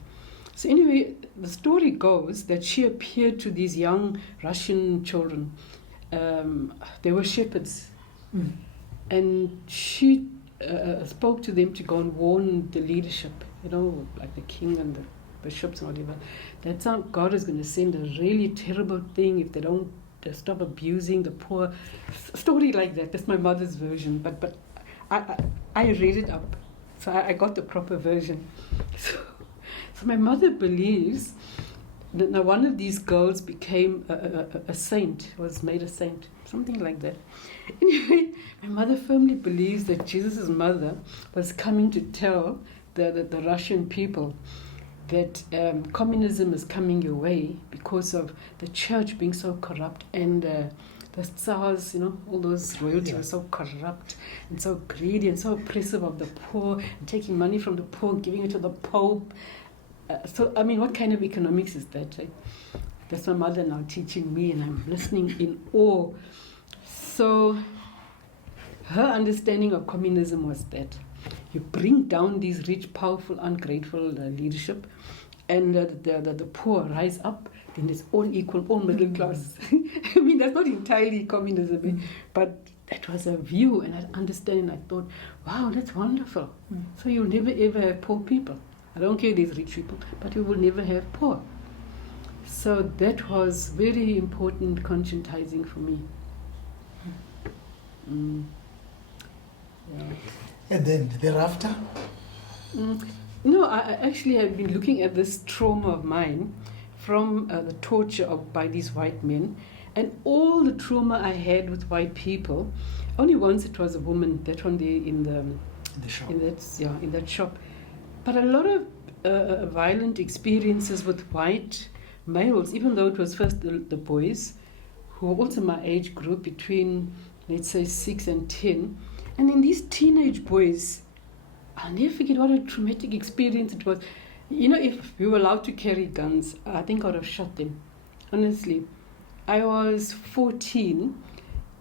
So anyway, the story goes that she appeared to these young Russian children. They were shepherds. And she spoke to them to go and warn the leadership, like the king and the bishops and whatever. That's how God is going to send a really terrible thing if they don't stop abusing the poor. Story like that. That's my mother's version. But I read it up. So I got the proper version. So my mother believes that now one of these girls became a saint, was made a saint. something like that. Anyway, my mother firmly believes that Jesus' mother was coming to tell the Russian people that communism is coming your way because of the church being so corrupt and the Tsars, all those royalty were so corrupt and so greedy and so oppressive of the poor, and taking money from the poor, giving it to the Pope. What kind of economics is that? Right? That's my mother now teaching me, and I'm listening in awe. So her understanding of communism was that you bring down these rich, powerful, ungrateful leadership, and the poor rise up, then it's all equal, all middle class. That's not entirely communism, but that was a view and an understanding. I thought, wow, that's wonderful. So you'll never ever have poor people. I don't care if there's rich people, but you will never have poor. So that was very important conscientizing for me. Yeah. And then thereafter? I actually have been looking at this trauma of mine from the torture by these white men, and all the trauma I had with white people. Only once it was a woman, that one there in the shop. In that shop. But a lot of violent experiences with white males, even though it was first the boys, who were also my age group, between, let's say, 6 and 10. And then these teenage boys, I'll never forget what a traumatic experience it was. If we were allowed to carry guns, I think I would have shot them. Honestly. I was 14,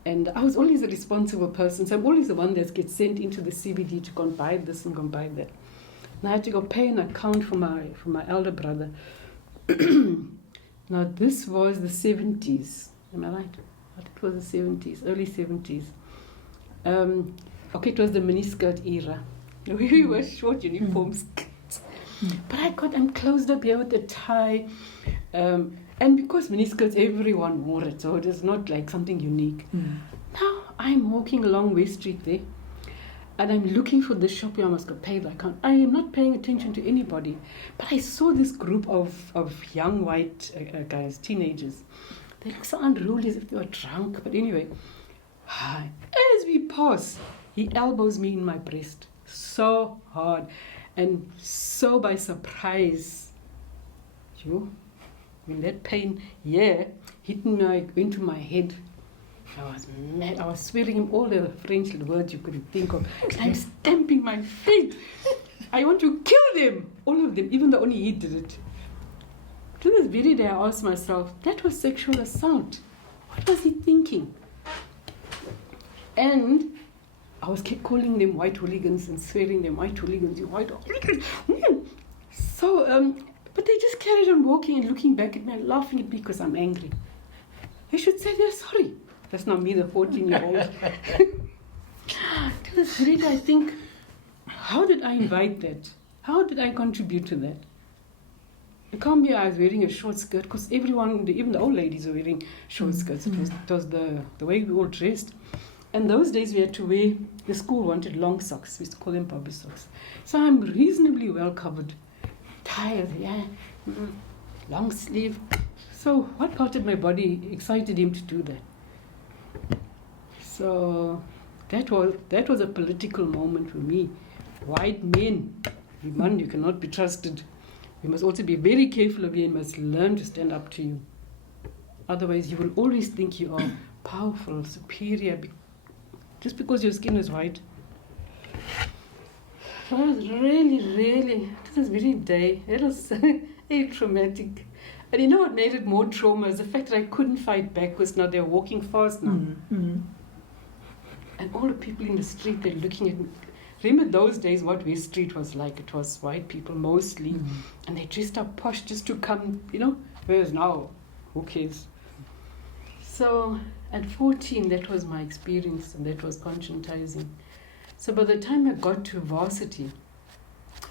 and I was always a responsible person, so I'm always the one that gets sent into the CBD to go and buy this and go and buy that. And I had to go pay an account for my elder brother. Now, this was the 70s. Am I right? It was the 70s, early 70s. It was the miniskirt era. We were short uniform skirts. But I'm closed up here with a tie. And because miniskirts, everyone wore it, so it is not like something unique. Now, I'm walking along West Street there, and I'm looking for this shop where I must go pay the account. I am not paying attention to anybody, but I saw this group of young white guys, teenagers. They look so unruly, as if they were drunk. But anyway, as we pass, he elbows me in my breast so hard, and so by surprise, when that pain hit me into my head, I was mad. I was swearing him all the French words you could think of. I'm stamping my feet. I want to kill them, all of them, even though only he did it. To this very day, I asked myself, that was sexual assault. What was he thinking? And I was kept calling them white hooligans and swearing them, white hooligans, you white hooligans. So, but they just carried on walking and looking back at me and laughing at me because I'm angry. They should say they're sorry. That's not me, the 14-year-old. To this very day, I think, how did I invite that? How did I contribute to that? It can't be I was wearing a short skirt, because everyone, even the old ladies, were wearing short skirts. It was the way we all dressed. And those days we had to wear, the school wanted long socks. We used to call them bobby socks. So I'm reasonably well covered. Tired, long sleeve. So what part of my body excited him to do that? So that was a political moment for me. White men, man, you cannot be trusted. You must also be very careful of you. You must learn to stand up to you. Otherwise, you will always think you are powerful, superior, just because your skin is white. It was really, to this very day, it was very traumatic. And you know what made it more trauma is the fact that I couldn't fight back, because now they're walking fast now. And all the people in the street, they're looking at me. Remember those days what West Street was like? It was white people mostly. And they dressed up posh just to come, whereas now, who cares? So at 14, that was my experience, and that was conscientizing. So by the time I got to varsity,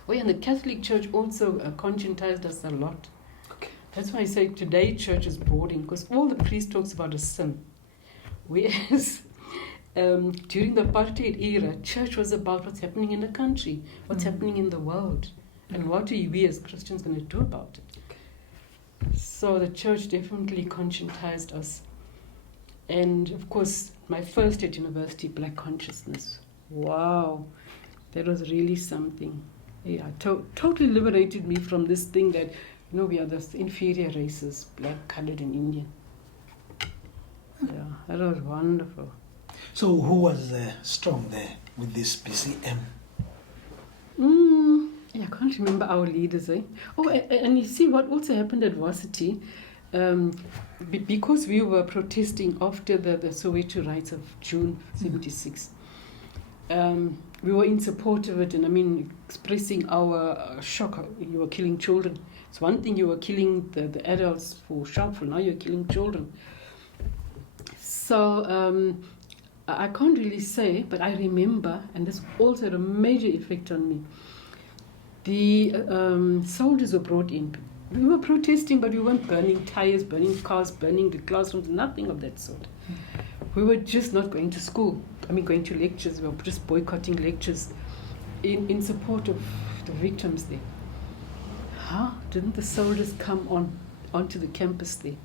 and the Catholic Church also conscientized us a lot. Okay. That's why I say today church is boring, because all the priest talks about is sin. Whereas during the apartheid era, church was about what's happening in the country, what's happening in the world, and what are we as Christians going to do about it. So the church definitely conscientized us. And of course, my first at university, Black Consciousness. Wow, that was really something. Yeah, totally liberated me from this thing that, we are the inferior races, black, colored, and Indian. Yeah, that was wonderful. So who was strong there with this PCM? I can't remember our leaders. Oh, and you see what also happened at varsity, because we were protesting after the Soweto riots of June 76. We were in support of it, and expressing our shock. You were killing children. It's one thing you were killing the adults for shameful, now you're killing children. So I can't really say, but I remember, and this also had a major effect on me. The soldiers were brought in. We were protesting, but we weren't burning tires, burning cars, burning the classrooms, nothing of that sort. We were just not going to school. Going to lectures. We were just boycotting lectures in support of the victims there. How didn't the soldiers come onto the campus there?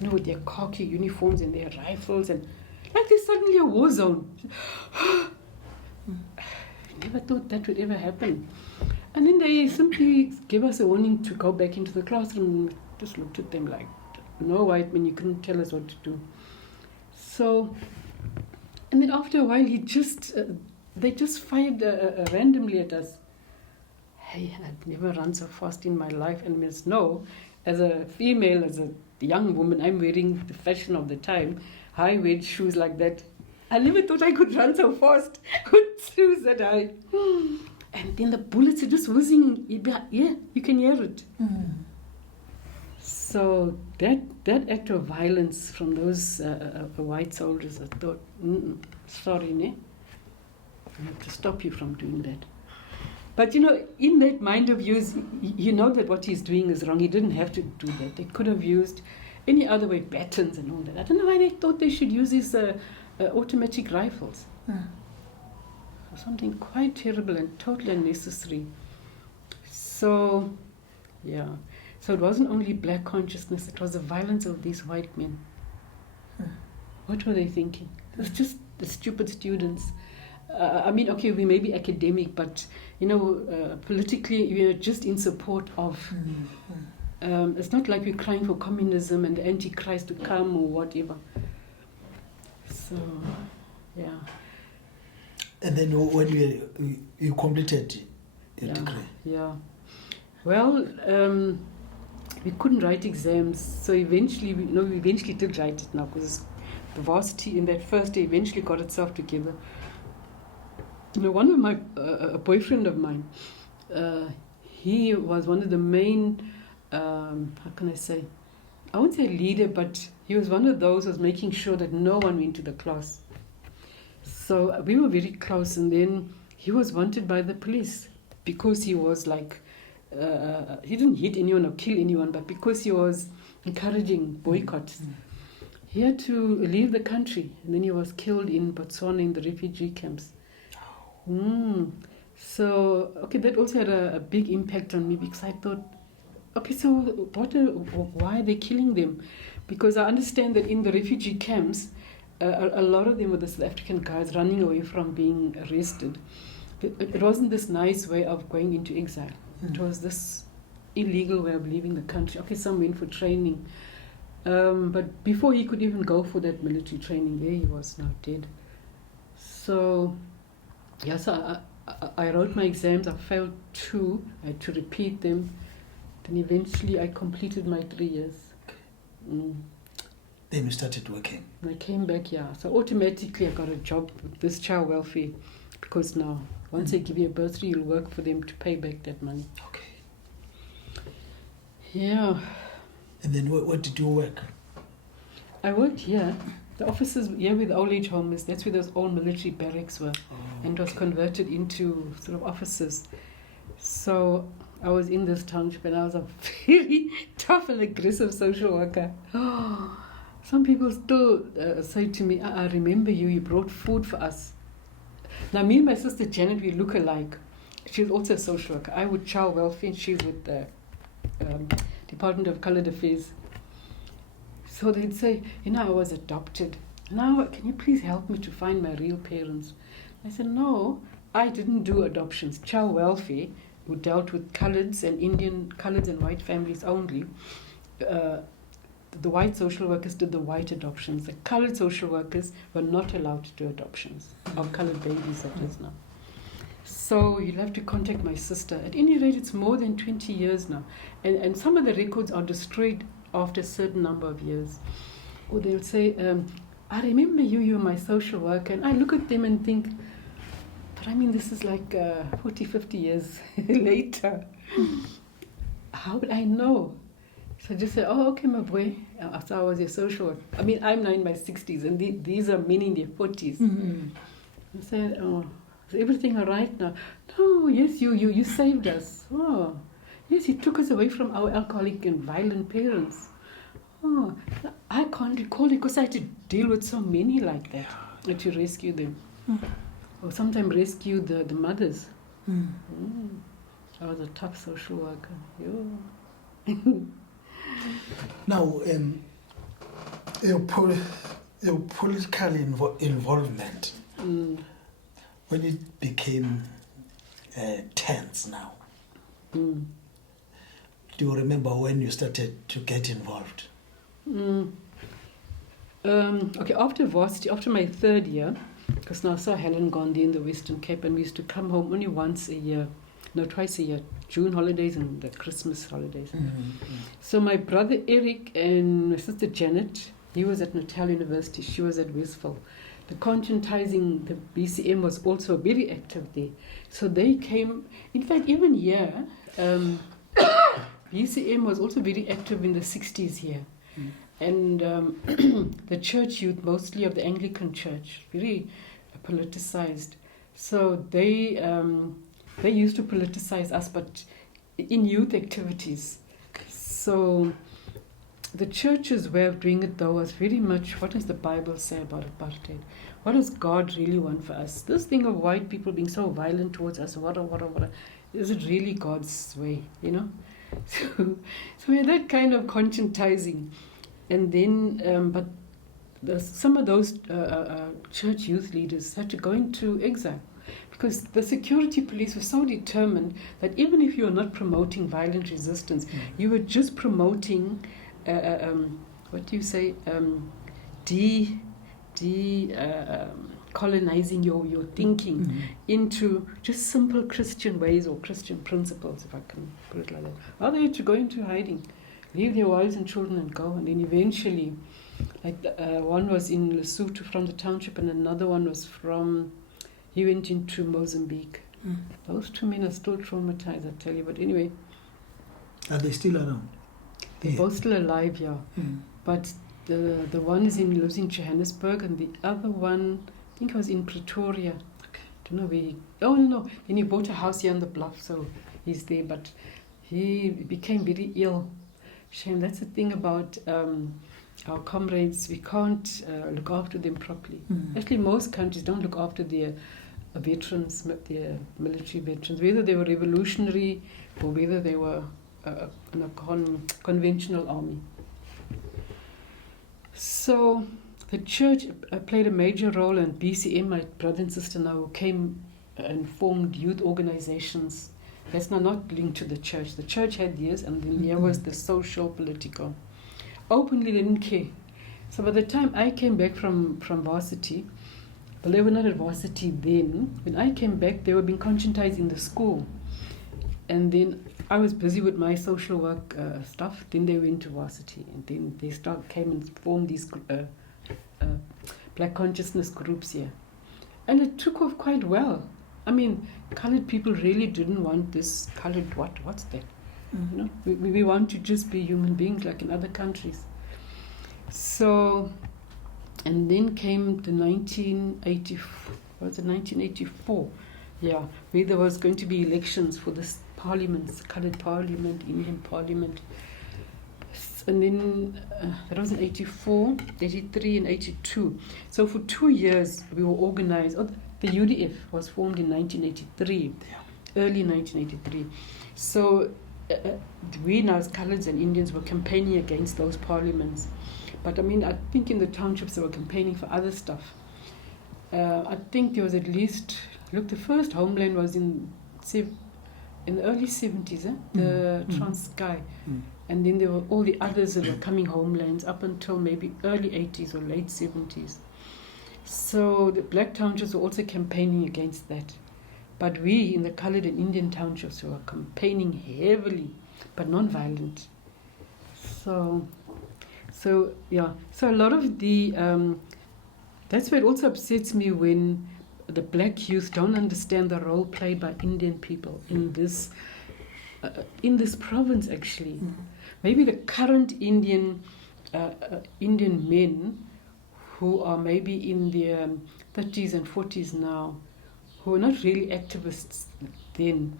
With their khaki uniforms and their rifles, and like there's suddenly a war zone. Never thought that would ever happen. And then they simply gave us a warning to go back into the classroom. We just looked at them like, no, white man, you couldn't tell us what to do. So, and then after a while, they just fired randomly at us. Hey, I'd never run so fast in my life. And as a female, as a young woman, I'm wearing the fashion of the time, high-waist shoes like that. I never thought I could run so fast with shoes that high. And then the bullets are just whizzing. Yeah, you can hear it. So that act of violence from those white soldiers, I thought, sorry, ne? I have to stop you from doing that. But in that mind of yours, you know that what he's doing is wrong. He didn't have to do that. They could have used any other way, batons and all that. I don't know why they thought they should use these automatic rifles. Something quite terrible and totally unnecessary. So, yeah. So it wasn't only black consciousness, it was the violence of these white men. What were they thinking? It was just the stupid students. Okay, we may be academic, but, politically we are just in support of... it's not like we're crying for communism and the Antichrist to come or whatever. So, yeah. And then when you completed your degree? Yeah. Well, we couldn't write exams, so eventually, we eventually did write it now, because the varsity in that first day eventually got itself together. One of my, a boyfriend of mine, he was one of the main, how can I say, I won't say leader, but he was one of those who was making sure that no one went to the class. So we were very close, and then he was wanted by the police because he was like, he didn't hit anyone or kill anyone, but because he was encouraging boycotts. He had to leave the country, and then he was killed in Botswana in the refugee camps. So, that also had a big impact on me, because I thought, so why are they killing them? Because I understand that in the refugee camps, a lot of them were the South African guys running away from being arrested. It wasn't this nice way of going into exile. It was this illegal way of leaving the country. Some went for training. But before he could even go for that military training, there he was now dead. So, I wrote my exams. I failed 2. I had to repeat them. Then eventually I completed my 3 years. Then you started working? I came back, So automatically I got a job with this child welfare, because now once they give you a bursary, you'll work for them to pay back that money. Okay. Yeah. And then what did you work? I worked here. The offices here with the old age homes, that's where those old military barracks were, and it was converted into sort of offices. So I was in this township, and I was a very tough and aggressive social worker. Some people still say to me, I remember you brought food for us. Now, me and my sister Janet, we look alike. She's also a social worker. I with child welfare, and she's with the Department of Colored Affairs. So they'd say, I was adopted. now can you please help me to find my real parents? I said, no, I didn't do adoptions. Child welfare, who dealt with coloureds and white families only. The white social workers did the white adoptions. The coloured social workers were not allowed to do adoptions of coloured babies, that is now. So you'll have to contact my sister. At any rate, it's more than 20 years now. And some of the records are destroyed after a certain number of years. Or they'll say, I remember you're my social worker. And I look at them and think, but I mean, this is like 40, 50 years later. How would I know? So I just say, oh, okay, my boy. So I was your social worker. I mean, I'm now in my 60s, and these are men in their 40s. Mm-hmm. I said, oh, is everything all right now? No, yes, you saved us. Oh, yes, you took us away from our alcoholic and violent parents. Oh, I can't recall it because I had to deal with so many like that. I had to rescue them. Or sometimes rescue the mothers. I was a tough social worker. Yo. Now, your political involvement, when it became tense now, do you remember when you started to get involved? Okay, after varsity, after my third year, because now I saw Helen Gandhi in the Western Cape, and we used to come home only once a year, no, twice a year, June holidays and the Christmas holidays. So my brother Eric and my sister Janet, he was at Natal University, she was at Westville. The conscientizing, the BCM was also very active there. So they came, in fact, even here, BCM was also very active in the 60s here. And the church youth, mostly of the Anglican church, very politicized. So they used to politicize us, but in youth activities. So the church's way of doing it, though, was very much, what does the Bible say about apartheid? What does God really want for us? This thing of white people being so violent towards us, what, is it really God's way, you know? So we had that kind of conscientizing. And then, but some of those church youth leaders had to go into exile because the security police were so determined that even if you were not promoting violent resistance, you were just promoting, what do you say, colonizing your thinking into just simple Christian ways or Christian principles, if I can put it like that. Or they had to go into hiding. Leave their wives and children and go. And then eventually, like one was in Lesotho from the township and another one was he went into Mozambique. Those two men are still traumatized, I tell you. But anyway. Are they still around? They're both still alive, yeah. But the one lives in Johannesburg and the other one, I think was in Pretoria. Okay. Don't know where no. Then he bought a house here on the bluff, so he's there. But he became very ill. Shame, that's the thing about our comrades. We can't look after them properly. Actually, most countries don't look after their veterans, their military veterans, whether they were revolutionary or whether they were in a conventional army. So the church played a major role, and BCM, my brother and sister now, came and formed youth organizations. That's not linked to the church. The church had theirs, and then there was the social, political. Openly, they didn't care. So by the time I came back from varsity, well, they were not at varsity then. When I came back, they were being conscientized in the school. And then I was busy with my social work stuff. Then they went to varsity, and then they came and formed these black consciousness groups here. And it took off quite well. I mean, colored people really didn't want this colored what's that? You know, we want to just be human beings like in other countries. So, and then came the 1984, yeah, where there was going to be elections for this parliament, this colored parliament, Indian parliament. And then that was in 84, 83 and 82. So for 2 years we were organized. The UDF was formed in 1983, early 1983. So we now as coloureds and Indians were campaigning against those parliaments. But I mean, I think in the townships they were campaigning for other stuff. I think there was at least, look, the first homeland was in the early 70s, the Transkei. And then there were all the others that were coming homelands up until maybe early 80s or late 70s. So the black townships were also campaigning against that. But we in the colored and Indian townships were campaigning heavily, but non-violent. So yeah. So a lot of the, that's why it also upsets me when the black youth don't understand the role played by Indian people in this province, actually. Maybe the current Indian men who are maybe in their 30s and 40s now, who are not really activists then,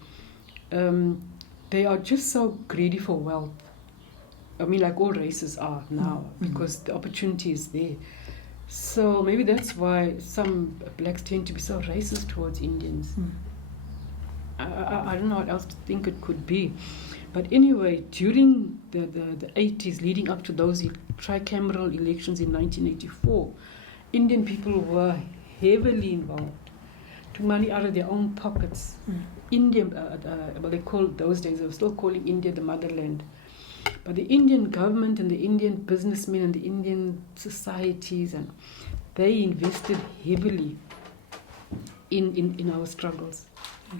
they are just so greedy for wealth. I mean, like all races are now, because the opportunity is there. So maybe that's why some blacks tend to be so racist towards Indians. I don't know what else to think it could be. But anyway, during the 80s, leading up to those tricameral elections in 1984, Indian people were heavily involved. Took money out of their own pockets. India, well, they called those days, they were still calling India the motherland. But the Indian government and the Indian businessmen and the Indian societies, and they invested heavily in our struggles.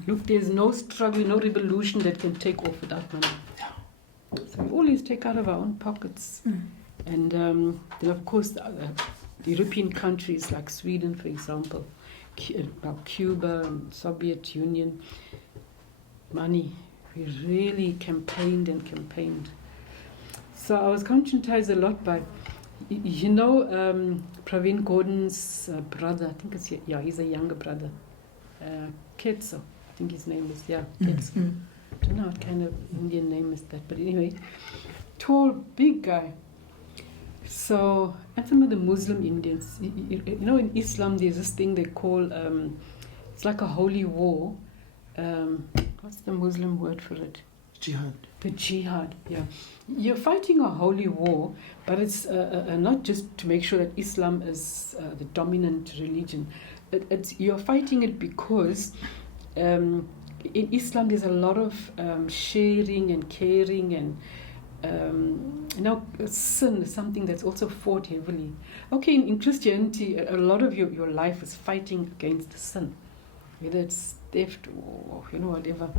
Look, there's no struggle, no revolution that can take off without money. So we always take out of our own pockets. And then, of course, the European countries like Sweden, for example, Cuba and Soviet Union, money. We really campaigned and campaigned. So I was conscientized a lot by, Praveen Gordon's brother, I think he's a younger brother, Ketso, I think his name is, Ketso. I don't know what kind of Indian name is that, but anyway, tall, big guy. So, and some of the Muslim Indians, in Islam there's this thing they call, it's like a holy war. What's the Muslim word for it? Jihad. The jihad, yeah. You're fighting a holy war, but it's not just to make sure that Islam is the dominant religion. You're fighting it because in Islam there's a lot of sharing and caring and sin is something that's also fought heavily. Okay, in Christianity, a lot of your life is fighting against the sin, whether it's theft or whatever.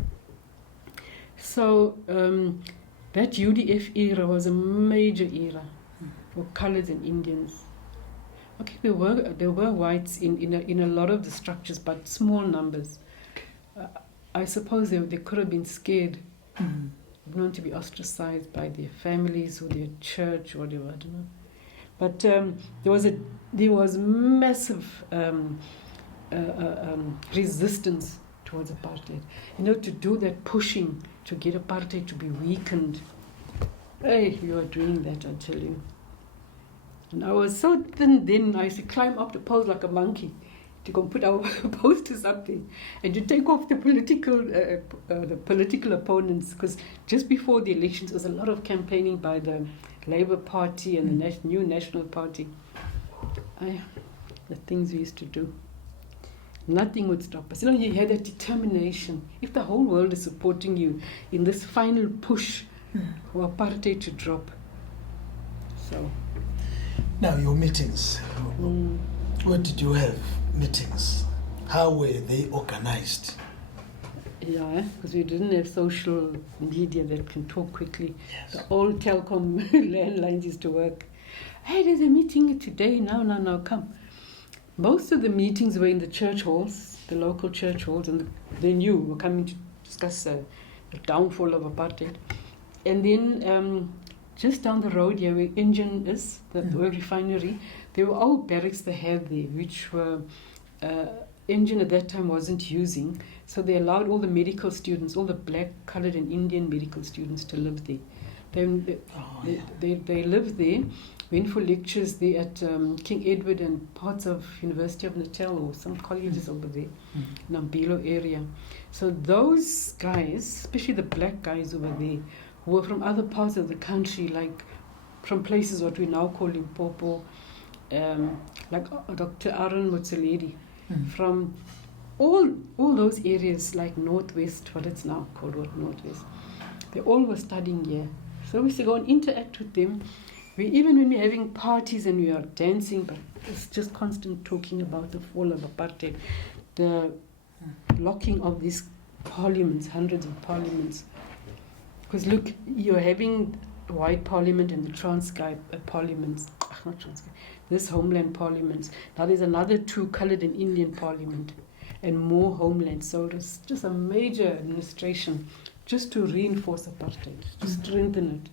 So that UDF era was a major era for colours and Indians. Okay, there were whites in a lot of the structures, but small numbers. I suppose they could have been scared, known to be ostracized by their families or their church or whatever. I don't know. But there was massive resistance towards apartheid. To do that pushing to get apartheid to be weakened. Hey, you are doing that, I tell you. And I was so thin then, I used to climb up the poles like a monkey to go and put our posters up there and to take off the political opponents, because just before the elections there was a lot of campaigning by the Labour Party and the new National Party. The things we used to do. Nothing would stop us. You had that determination. If the whole world is supporting you in this final push for apartheid to drop. So. Now, your meetings. Where did you have meetings? How were they organized? Yeah, because we didn't have social media that can talk quickly. Yes. The old telecom landlines used to work. Hey, there's a meeting today. No, come. Most of the meetings were in the church halls, the local church halls, and they knew we were coming to discuss the downfall of apartheid. And then just down the road here where Engine is, the oil refinery, there were old barracks they had there, which were Engine at that time wasn't using. So they allowed all the medical students, all the black, coloured and Indian medical students to live there. They lived there, went for lectures there at King Edward and parts of University of Natal or some colleges over there, in Ambilo area. So those guys, especially the black guys over there, who were from other parts of the country like from places what we now call Limpopo, like Dr. Aaron Motsoledi, from all those areas like Northwest, what it's now called, Northwest. They all were studying here. So we used to go and interact with them. Even when we're having parties and we are dancing, but it's just constant talking about the fall of apartheid, the blocking of these parliaments, hundreds of parliaments. Because look, you're having the white parliament and the Transkei parliaments, not Transkei, this homeland parliaments. Now there's another 2 colored and Indian parliament and more homeland. So it's just a major administration just to reinforce apartheid, to strengthen it.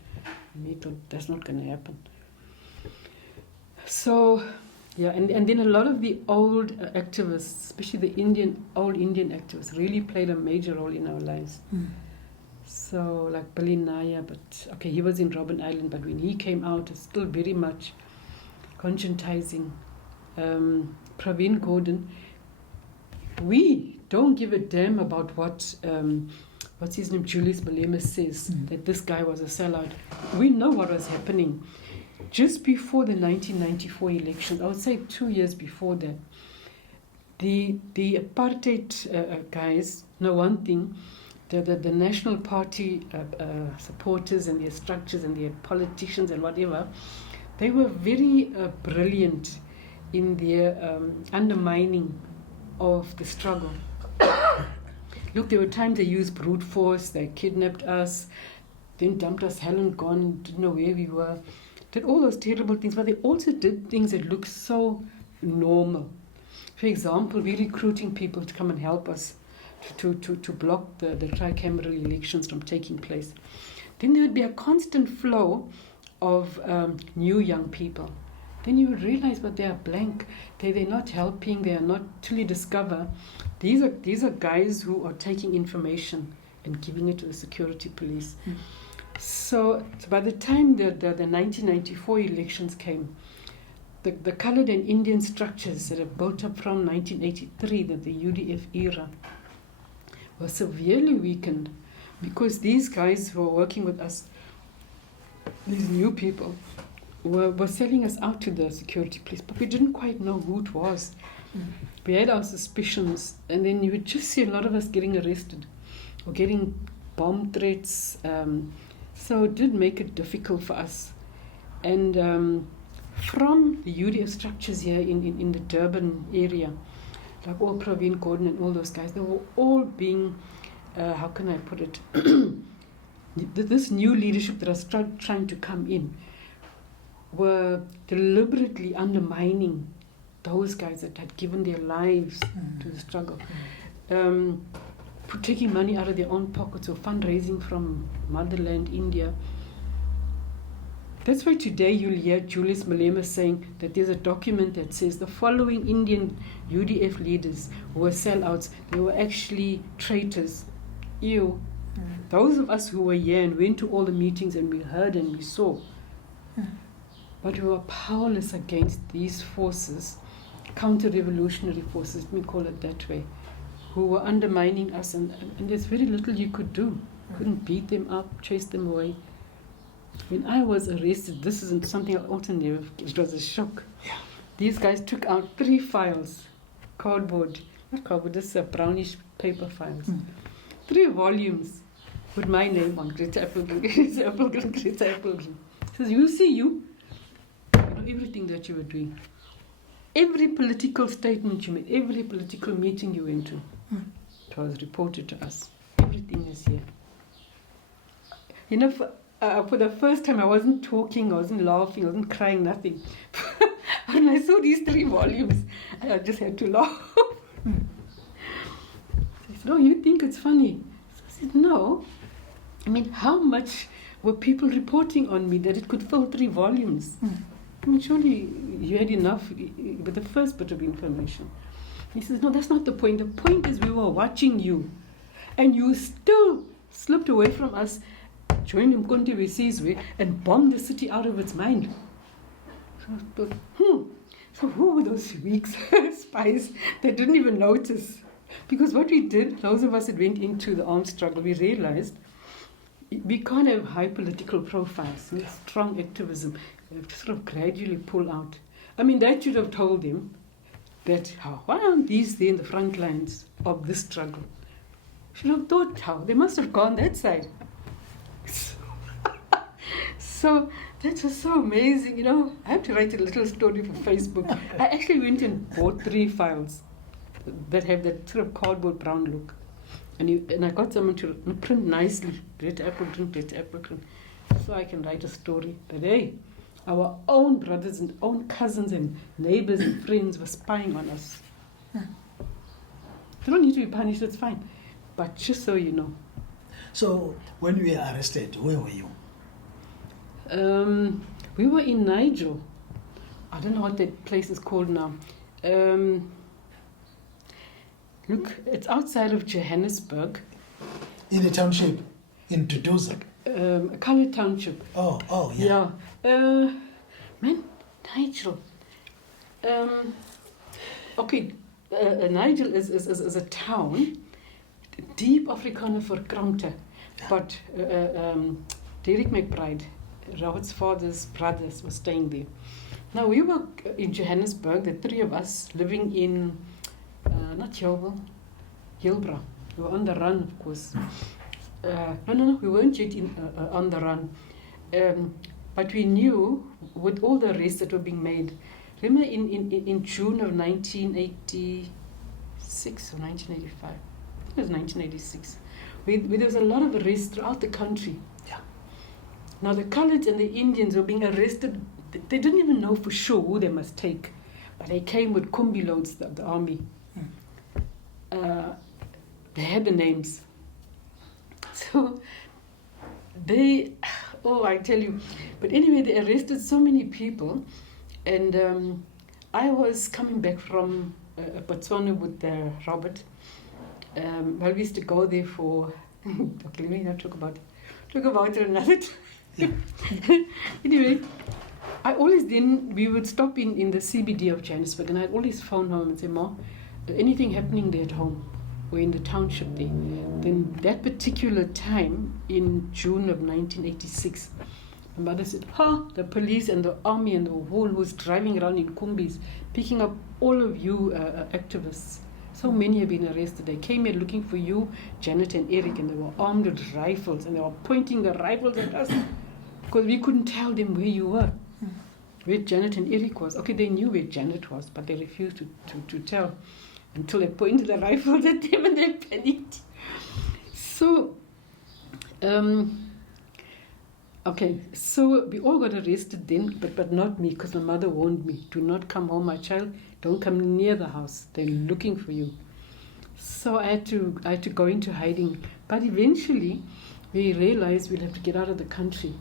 And we thought that's not going to happen. So, yeah, and then a lot of the old activists, especially the old Indian activists, really played a major role in our lives. So, like Billy Naya, but okay, he was in Robben Island, but when he came out, it's still very much conscientizing. Praveen Gordhan, we don't give a damn about what what's his name, Julius Malema says, that this guy was a sellout. We know what was happening. Just before the 1994 elections, I would say 2 years before that, the apartheid guys know one thing, the National Party supporters and their structures and their politicians and whatever, they were very brilliant in their undermining of the struggle. Look, there were times they used brute force, they kidnapped us, then dumped us hell and gone, didn't know where we were, did all those terrible things, but they also did things that looked so normal. For example, we're recruiting people to come and help us to block the tricameral elections from taking place. Then there would be a constant flow of new young people. Then you would realize, but they are blank. They're not helping. They are not till you discover these are guys who are taking information and giving it to the security police. So by the time the 1994 elections came, the colored and Indian structures that are built up from 1983, the UDF era, were severely weakened because these guys who are working with us, these new people, were selling us out to the security police, but we didn't quite know who it was. We had our suspicions, and then you would just see a lot of us getting arrested or getting bomb threats. So it did make it difficult for us. And from the UDF structures here in the Durban area, like all Praveen Gordhan and all those guys, they were all being, how can I put it, this new leadership that was trying to come in were deliberately undermining those guys that had given their lives to the struggle, taking money out of their own pockets or fundraising from motherland India. That's why today you'll hear Julius Malema saying that there's a document that says the following Indian UDF leaders who were sellouts, they were actually traitors. Ew. Those of us who were here and went to all the meetings and we heard and we saw, but we were powerless against these forces, counter-revolutionary forces, let me call it that way, who were undermining us, and there's very little you could do. Couldn't beat them up, chase them away. When I was arrested, this isn't something I also knew, it was a shock. Yeah. These guys took out 3 files, not cardboard, this is brownish paper files. 3 volumes with my name on, Greta Apelgren, Greta Apelgren, Greta Apelgren. He says, you see, you know everything that you were doing. Every political statement you made, every political meeting you went to, it was reported to us. Everything is here. You know, for the first time, I wasn't talking, I wasn't laughing, I wasn't crying, nothing. When I saw these 3 volumes, I just had to laugh. I said, oh, you think it's funny? I said, no. I mean, how much were people reporting on me that it could fill 3 volumes? I mean, surely you had enough with the first bit of information. He says, no, that's not the point. The point is we were watching you. And you still slipped away from us, joined Mkonti Wesizwe, and bombed the city out of its mind. So I thought, so who were those weak spies that didn't even notice? Because what we did, those of us that went into the armed struggle, we realized we can't have high political profiles, strong activism. We have to sort of gradually pull out. I mean, that should have told him that why aren't these there in the front lines of this struggle? Should have thought how. They must have gone that side. So that was so amazing, you know. I have to write a little story for Facebook. I actually went and bought 3 files that have that sort of cardboard brown look. And I got someone to print nicely, Greta Apelgren, so I can write a story. But hey, our own brothers and own cousins and neighbors and friends were spying on us. They don't need to be punished, it's fine. But just so you know. So when you were arrested, where were you? We were in Nigel. I don't know what that place is called now. Look, it's outside of Johannesburg. In a township? In Duduza? A coloured township. Oh, yeah. Yeah. Nigel. Okay, Nigel is a town, deep Afrikaner for Kramte. But Derek McBride, Robert's father's brothers, were staying there. Now, we were in Johannesburg, the 3 of us, living in, not Yeovil, Hilbra. We were on the run, of course. No, we weren't yet on the run. But we knew, with all the arrests that were being made, remember in June of 1986 or 1985? I think it was 1986. There was a lot of arrests throughout the country. Yeah. Now the Coloureds and the Indians were being arrested. They didn't even know for sure who they must take. But they came with combi loads, the army. They had the names. So I tell you. But anyway, they arrested so many people. And I was coming back from Botswana with Robert. Well, we used to go there for... okay, let me not talk about it another time. Anyway, we would stop in the CBD of Johannesburg, and I'd always phone home and say, Ma, anything happening there at home or in the township there? Then that particular time, in June of 1986, my mother said, the police and the army and the whole was driving around in Kumbis, picking up all of you activists. So many have been arrested. They came here looking for you, Janet and Eric, and they were armed with rifles, and they were pointing the rifles at us because we couldn't tell them where you were, where Janet and Eric was. Okay, they knew where Janet was, but they refused to tell until they pointed the rifles at them and they panicked. So, so we all got arrested then, but not me, because my mother warned me, do not come home, my child, don't come near the house, they're looking for you. So I had to go into hiding. But eventually, we realized we'll have to get out of the country.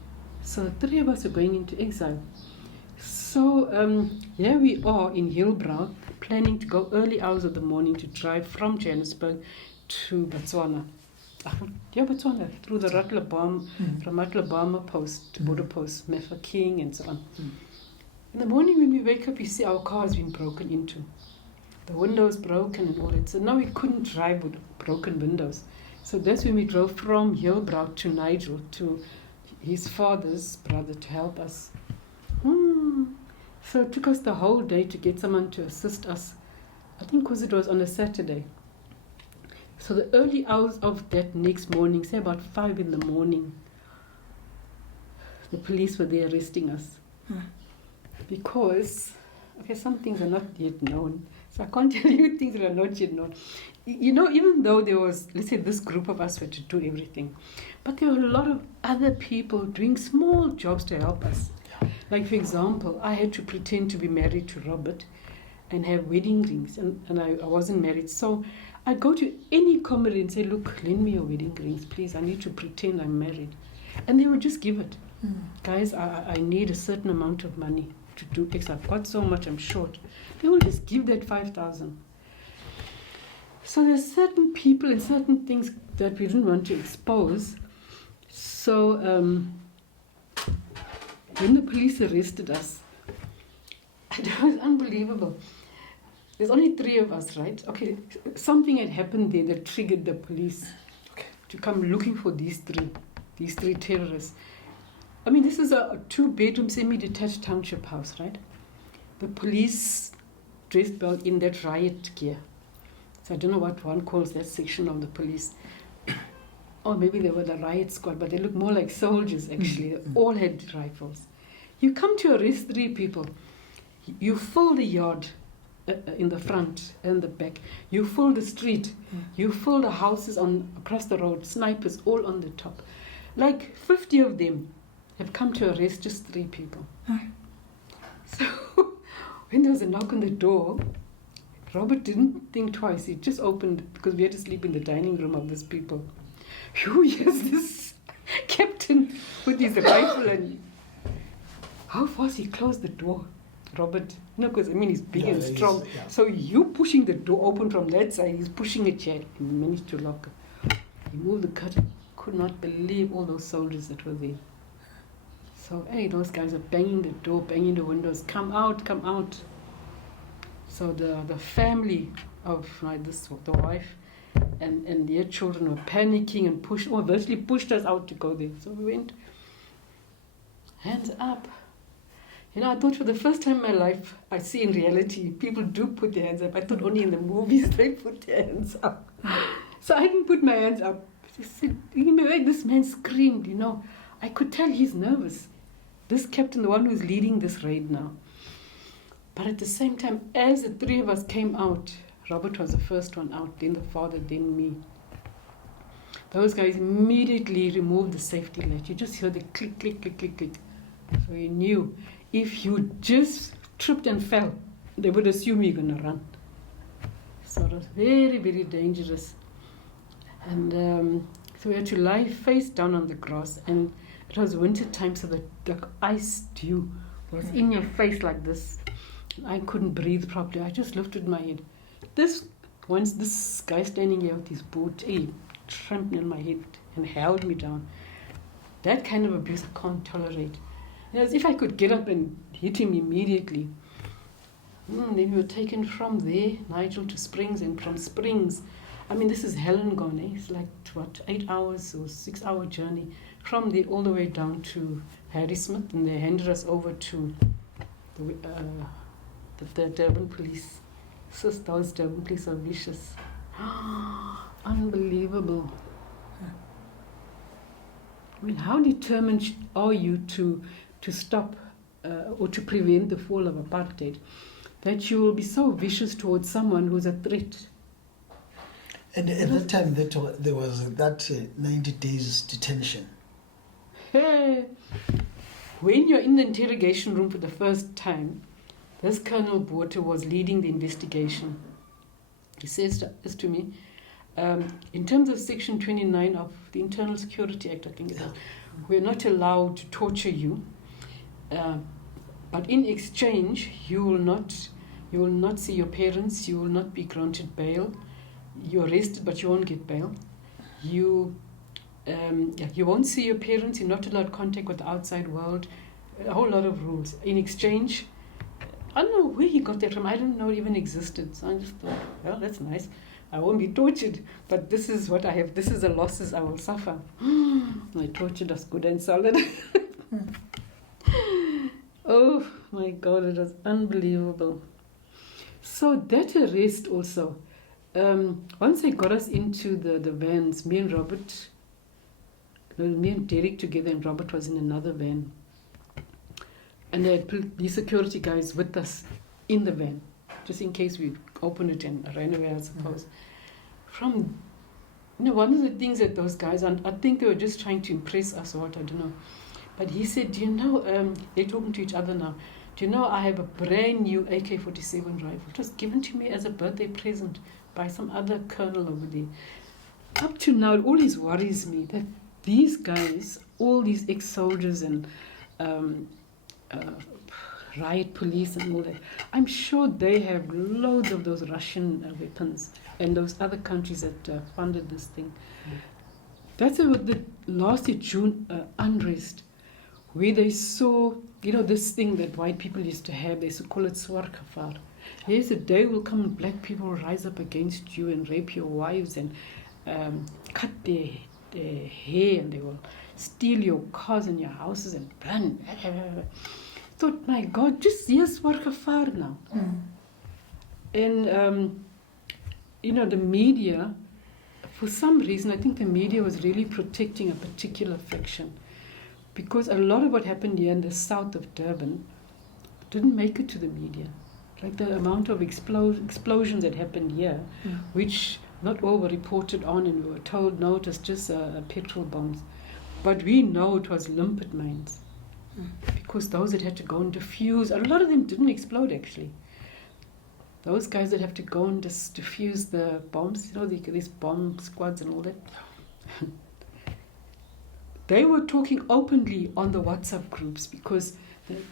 So the 3 of us are going into exile. So here we are in Hilbra, planning to go early hours of the morning to drive from Johannesburg to Botswana. Botswana, through the from Ratlebama post to Border Post, Mafeking and so on. In the morning when we wake up, we see our car has been broken into. The windows broken and all that. So now we couldn't drive with broken windows. So that's when we drove from Hilbra to Nigel, to his father's brother, to help us. So it took us the whole day to get someone to assist us. I think because it was on a Saturday. So the early hours of that next morning, say about 5 in the morning, the police were there arresting us. Because, some things are not yet known. So I can't tell you things that are not yet known. You know, even though there was, let's say this group of us were to do everything, but there were a lot of other people doing small jobs to help us. Like, for example, I had to pretend to be married to Robert and have wedding rings, and I wasn't married. So I'd go to any comedy and say, look, lend me your wedding rings, please. I need to pretend I'm married. And they would just give it. Guys, I need a certain amount of money to do X. I've got so much, I'm short. They will just give that 5,000. So there's certain people and certain things that we didn't want to expose. So when the police arrested us, it was unbelievable. There's only 3 of us, right? Okay, something had happened there that triggered the police to come looking for these these 3 terrorists. I mean, this is a 2-bedroom semi-detached township house, right? The police dressed well in that riot gear. So I don't know what one calls that section of the police. Or maybe they were the riot squad, but they look more like soldiers, actually. They all had rifles. You come to arrest 3 people. You fill the yard in the front and the back. You fill the street. You fill the houses across the road. Snipers all on the top. Like 50 of them have come to arrest just 3 people. So when there was a knock on the door, Robert didn't think twice. He just opened, because we had to sleep in the dining room of these people. Who is this captain with his rifle? And how fast he closed the door, Robert? No, because I mean he's big and strong. So you pushing the door open from that side, he's pushing a chair. He managed to lock it. He moved the curtain. Could not believe all those soldiers that were there. So hey, those guys are banging the door, banging the windows. Come out, come out. So the family of the wife and their children were panicking and virtually pushed us out to go there. So we went, hands up. You know, I thought for the first time in my life, I see in reality, people do put their hands up. I thought only in the movies they put their hands up. So I didn't put my hands up. I said, this man screamed, you know. I could tell he's nervous. This captain, the one who's leading this raid now. But at the same time, as the 3 of us came out, Robert was the first one out, then the father, then me. Those guys immediately removed the safety latch. You just heard the click, click, click, click, click. So you knew if you just tripped and fell, they would assume you're going to run. So it was very, very dangerous. And so we had to lie face down on the grass. And it was winter time, so the ice dew was in your face like this. I couldn't breathe properly. I just lifted my head. This guy standing here with his boot, he trampled in my head and held me down. That kind of abuse I can't tolerate. As if I could get up and hit him immediately. Then we were taken from there, Nigel, to Springs, and from Springs, I mean, this is hell and gone, eh? It's like, 8 hours or 6-hour journey. From there all the way down to Harrismith, and they handed us over to the Durban police. Those Durban police are vicious. Unbelievable. I mean, how determined are you to stop or to prevent the fall of apartheid that you will be so vicious towards someone who's a threat? And at that time, there was that 90 days detention. Hey. When you're in the interrogation room for the first time, this Colonel Botha was leading the investigation. He says to me, in terms of Section 29 of the Internal Security Act, I think it is, we're not allowed to torture you, but in exchange, you will not see your parents, you will not be granted bail, you're arrested but you won't get bail, you won't see your parents, you're not allowed contact with the outside world, a whole lot of rules. In exchange, I don't know where he got that from. I didn't know it even existed. So I just thought, well, that's nice. I won't be tortured, but this is what I have. This is the losses I will suffer. My torture was good and solid. Oh my God, it was unbelievable. So that arrest also, once they got us into the vans, me and Derek together, and Robert was in another van. And they had put these security guys with us in the van, just in case we opened it and ran away, I suppose. From, one of the things that those guys, I think they were just trying to impress us or what, I don't know. But he said, they're talking to each other now. Do you know, I have a brand new AK-47 rifle. It was given to me as a birthday present by some other colonel over there. Up to now, it always worries me that these guys, all these ex-soldiers and riot police and all that, I'm sure they have loads of those Russian weapons and those other countries that funded this thing. That's what the last year June unrest, where they saw, this thing that white people used to have, they used to call it swarkafar. Here's a day will come and black people will rise up against you and rape your wives and cut their their hair and they will steal your cars and your houses and burn. Thought, my God, just yes, what gevaar now. And the media, for some reason, I think the media was really protecting a particular faction, because a lot of what happened here in the south of Durban didn't make it to the media. Like the amount of explosions that happened here, which not all were reported on, and we were told, no, it was just petrol bombs. But we know it was limpet mines, because those that had to go and defuse, a lot of them didn't explode actually. Those guys that have to go and just defuse the bombs, these bomb squads and all that, they were talking openly on the WhatsApp groups, because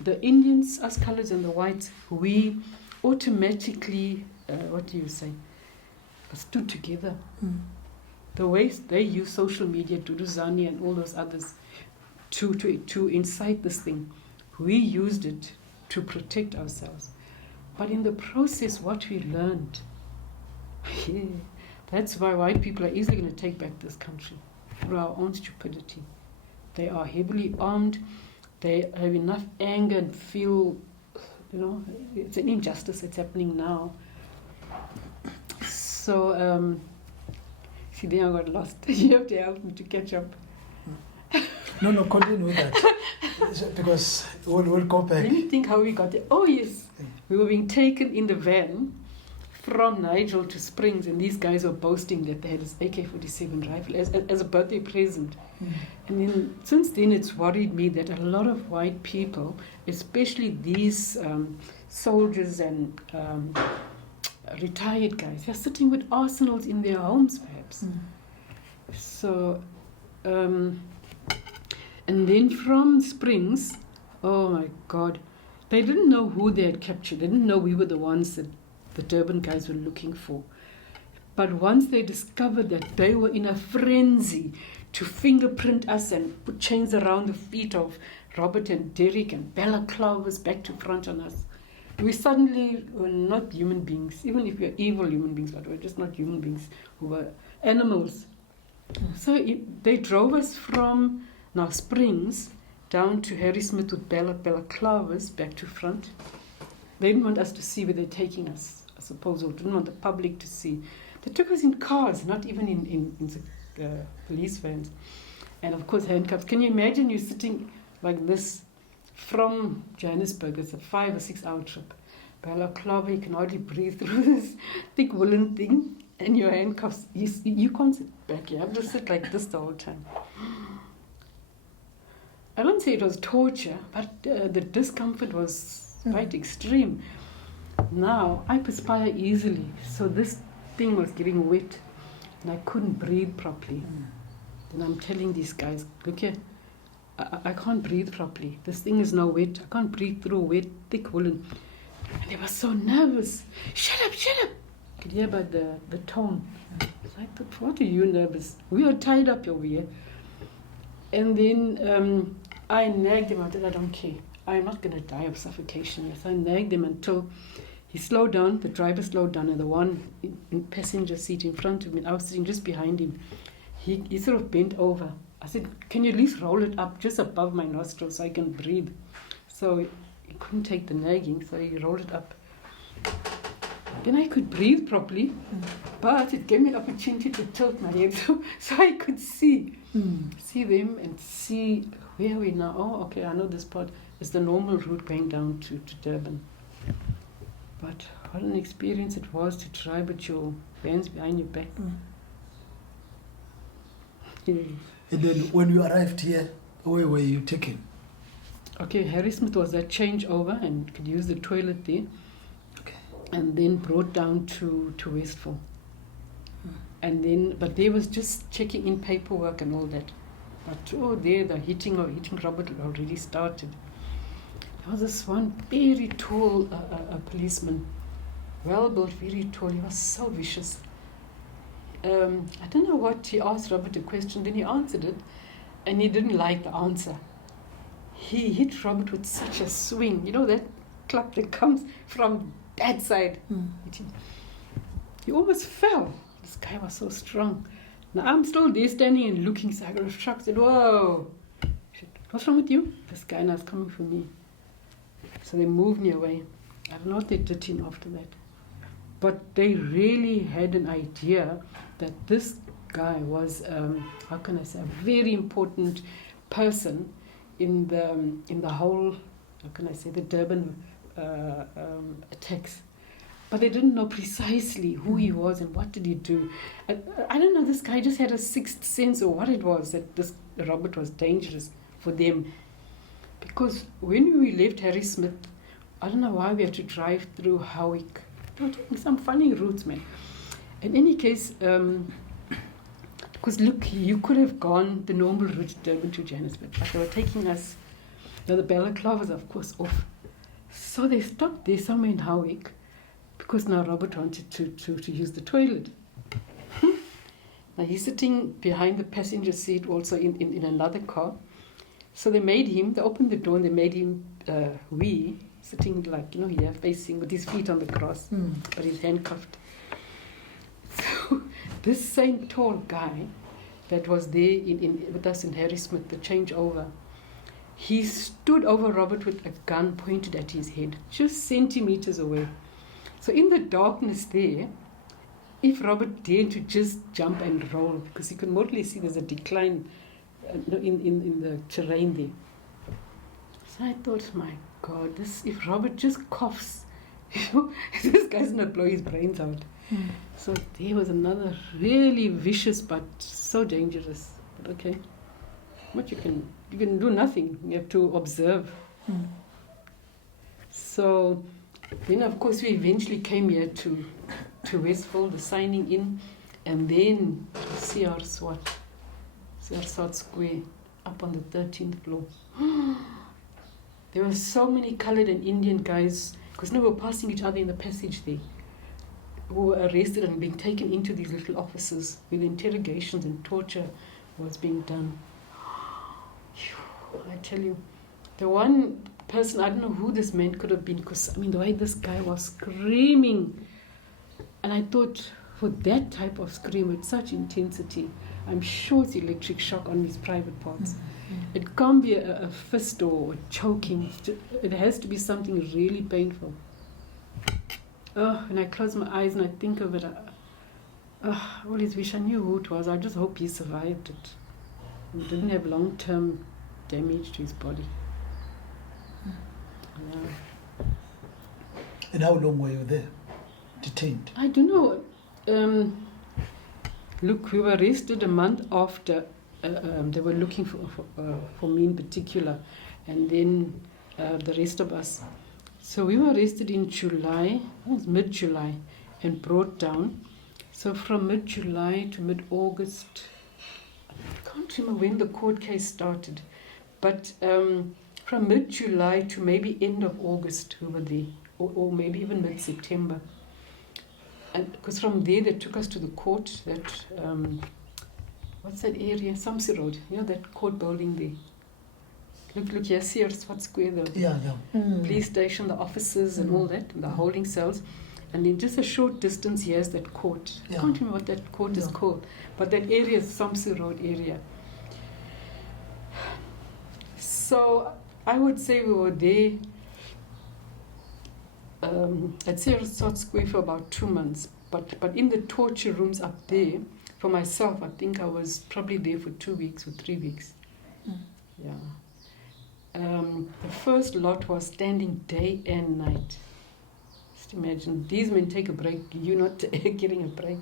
the Indians, us colors and the whites, we automatically, stood together. The way they use social media, Duduzani and all those others, to incite this thing, we used it to protect ourselves. But in the process, what we learned, that's why white people are easily going to take back this country through our own stupidity. They are heavily armed. They have enough anger and feel, it's an injustice that's happening now. So, see, then I got lost. You have to help me to catch up. No, continue with that. Because we'll go back. Let me think how we got there. Oh, yes. We were being taken in the van from Nigel to Springs, and these guys were boasting that they had this AK-47 rifle as a birthday present. And then, since then, it's worried me that a lot of white people, especially these soldiers and retired guys, they're sitting with arsenals in their homes, perhaps. So, and then from Springs, oh my God, they didn't know who they had captured. They didn't know we were the ones that the Durban guys were looking for. But once they discovered that they were in a frenzy to fingerprint us and put chains around the feet of Robert and Derek and Bella Clovers back to front on us, we suddenly were not human beings, even if we are evil human beings, but we're just not human beings, who were animals. So they drove us from now Springs down to Harry Smith with Bella Clovers back to front. They didn't want us to see where they're taking us, I suppose, or didn't want the public to see. They took us in cars, not even in police vans. And of course, handcuffs. Can you imagine you sitting like this from Johannesburg? It's a 5 or 6 hour trip. Bella Clover, you can hardly breathe through this thick woolen thing, and your handcuffs, you can't sit back. You have to sit like this the whole time. I don't say it was torture, but the discomfort was quite extreme. Now, I perspire easily, so this thing was getting wet, and I couldn't breathe properly. And I'm telling these guys, look here, I can't breathe properly. This thing is now wet. I can't breathe through wet, thick woolen. And they were so nervous. Shut up. I could hear by the tone. It's like, what are you nervous? We are tied up over here. And then I nagged him. I said, I don't care. I'm not going to die of suffocation. So I nagged him until he slowed down. The driver slowed down, and the one in passenger seat in front of me, I was sitting just behind him. He sort of bent over. I said, can you at least roll it up just above my nostrils so I can breathe? So he couldn't take the nagging, so he rolled it up. Then I could breathe properly, but it gave me an opportunity to tilt my head so I could see them and see where we now. Oh, okay, I know this part is the normal route going down to Durban. But what an experience it was to drive with your hands behind your back. And then when you arrived here, where were you taken? Okay, Harry Smith was a changeover and could use the toilet there. Okay. And then brought down to Westfall. And then, but they was just checking in paperwork and all that. But there the hitting Robert already started. There was this one very tall a policeman, well built, very tall. He was so vicious. I don't know what, he asked Robert a question, then he answered it, and he didn't like the answer. He hit Robert with such a swing, that club that comes from that side. He almost fell. This guy was so strong. Now I'm still there standing and looking, so I got shocked. Said, whoa. I said, what's wrong with you? This guy now is coming for me. So they moved me away. I don't know what they did to him after that. But they really had an idea that this guy was, how can I say, a very important person in the whole, how can I say, the Durban attacks. But they didn't know precisely who he was and what did he do. I don't know, this guy just had a sixth sense or what it was, that this Robert was dangerous for them. Because when we left Harrismith, I don't know why we had to drive through Howick. They were taking some funny routes, man. In any case, because look, you could have gone the normal route, Durban to Johannesburg, but they were taking us, the balaclava was of course off. So they stopped there somewhere in Howick, because now Robert wanted to use the toilet. Now he's sitting behind the passenger seat also in another car. So they opened the door and they made him sitting like, here, facing with his feet on the cross, but he's handcuffed. So this same tall guy that was there with us in Harrismith, the changeover, he stood over Robert with a gun pointed at his head, just centimeters away. So in the darkness there, if Robert dared to just jump and roll, because you can mortally see there's a decline in the terrain there. So I thought, my God, if Robert just coughs, this guy's going to blow his brains out. So there was another really vicious but so dangerous. But okay, what you can do nothing. You have to observe. So then, of course, we eventually came here to Westville, the signing in, and then CR SWAT Square, up on the 13th floor. There were so many colored and Indian guys, because we were passing each other in the passage there, who were arrested and being taken into these little offices where the interrogations and torture was being done. I tell you, the one person, I don't know who this man could have been, because the way this guy was screaming, and I thought, for that type of scream with such intensity, I'm sure it's electric shock on his private parts. It can't be a fist or choking. It has to be something really painful. When I close my eyes and I think of it, I always wish I knew who it was. I just hope he survived it. He didn't have long-term damage to his body. And how long were you there, detained? I don't know. Look, we were arrested a month after. They were looking for me in particular, and then the rest of us. So we were arrested in July, it was mid-July, and brought down. So from mid-July to mid-August, I can't remember when the court case started, but from mid-July to maybe end of August we were there, or maybe even mid-September. And because from there they took us to the court, that what's that area? Samsi Road, that court building there. Look here, see SWAT Square, the police station, the offices and all that, the holding cells. And in just a short distance, here's that court. I can't remember what that court is called, but that area is Samsi Road area. So I would say we were there at SWAT Square for about 2 months. But in the torture rooms up there, for myself, I think I was probably there for 2 weeks or 3 weeks. Yeah. The first lot was standing day and night. Just imagine, these men take a break, you're not getting a break.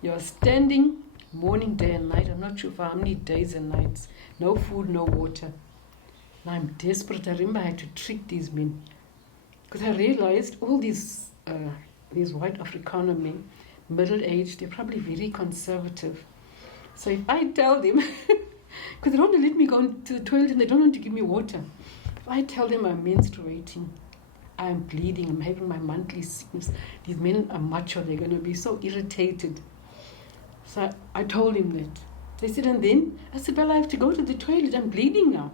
You're standing morning, day and night. I'm not sure for how many days and nights. No food, no water. And I'm desperate. I remember I had to trick these men. Because I realized all these white Afrikaner men, middle-aged, they're probably very conservative. So if I tell them, because they don't want to let me go to the toilet and they don't want to give me water. If I tell them I'm menstruating, I'm bleeding, I'm having my monthly sickness, these men are macho, they're going to be so irritated. So I told him that. They said, and then? I said, well, I have to go to the toilet, I'm bleeding now.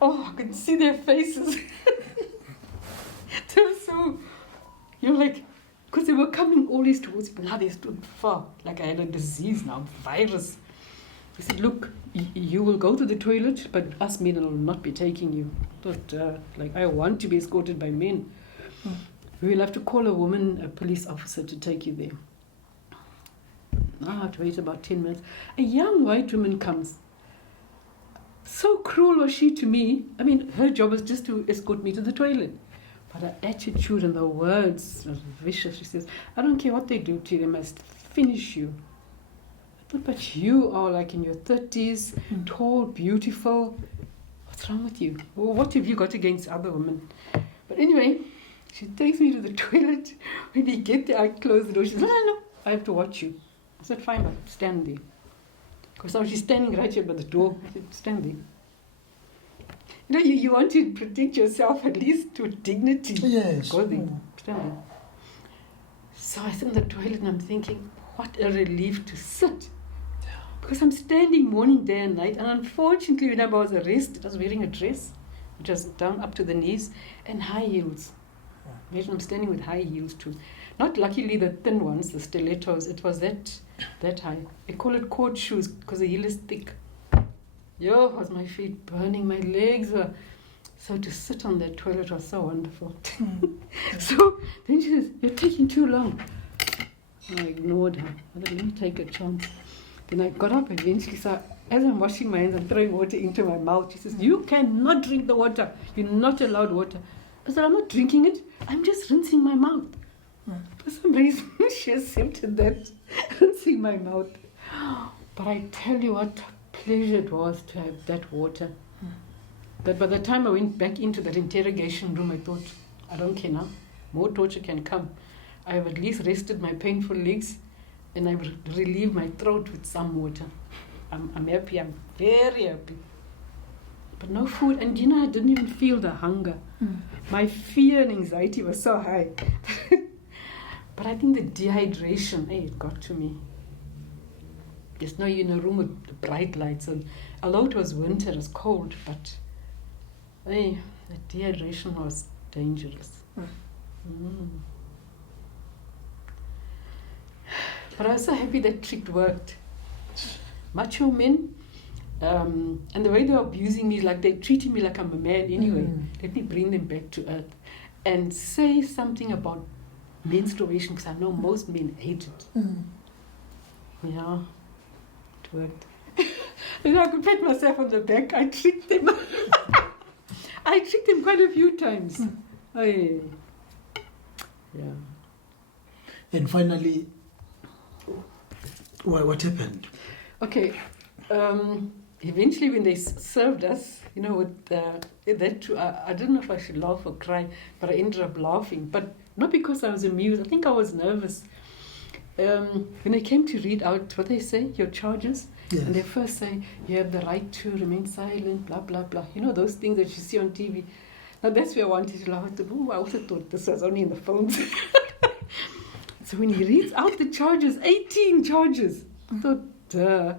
Oh, I can see their faces. So you're like, Because they were coming always towards me. Now they stood far, like I had a disease now, virus. He said, look, you will go to the toilet, but us men will not be taking you. But I want to be escorted by men. We will have to call a police officer to take you there. I have to wait about 10 minutes. A young white woman comes. So cruel was she to me. I mean, her job was just to escort me to the toilet. But her attitude and the words was vicious. She says, I don't care what they do to you, they must finish you. I thought, but you are like in your 30s, tall, beautiful. What's wrong with you? Well, what have you got against other women? But anyway, she takes me to the toilet. When we get there, I close the door. She says, no, I have to watch you. I said, fine, but stand there. Because now she's standing right here by the door. I said, stand there. You know, you want to protect yourself at least to dignity. Yes. Go there, stand there. So I sit in the toilet and I'm thinking, what a relief to sit. Because I'm standing morning, day and night. And unfortunately, when I was arrested, I was wearing a dress, which was down up to the knees, and high heels. Imagine I'm standing with high heels too. Not luckily the thin ones, the stilettos. It was that high. They call it court shoes because the heel is thick. Yo, was my feet burning, my legs were... So to sit on that toilet was so wonderful. So then she says, you're taking too long. I ignored her. I said, let me take a chance. Then I got up eventually. So as I'm washing my hands, I'm throwing water into my mouth. She says, you cannot drink the water. You're not allowed water. I said, I'm not drinking it. I'm just rinsing my mouth. For some reason, she accepted that, rinsing my mouth. But I tell you what pleasure it was to have that water. But by the time I went back into that interrogation room, I thought, I don't care now. More torture can come. I have at least rested my painful legs and I've relieved my throat with some water. I'm happy. I'm very happy. But no food. And I didn't even feel the hunger. My fear and anxiety was so high. But I think the dehydration, it got to me. Just now you're in a room with bright lights, and although it was winter, it was cold, but the dehydration was dangerous. But I was so happy that trick worked. Macho men, and the way they were abusing me, like they're treating me like I'm a man anyway. Let me bring them back to earth and say something about menstruation, because I know most men hate it. Yeah, it worked. I could pat myself on the back. I tricked them. I tricked them quite a few times. Yeah. And finally, what happened? Okay. Eventually, when they served us, with that too, I didn't know if I should laugh or cry, but I ended up laughing. But not because I was amused. I think I was nervous. When they came to read out what they say, your charges, yes. And they first say, you have the right to remain silent, blah, blah, blah. Those things that you see on TV. Now, that's where I wanted to laugh. I also thought this was only in the films. So when he reads out the charges, 18 charges, I thought, duh.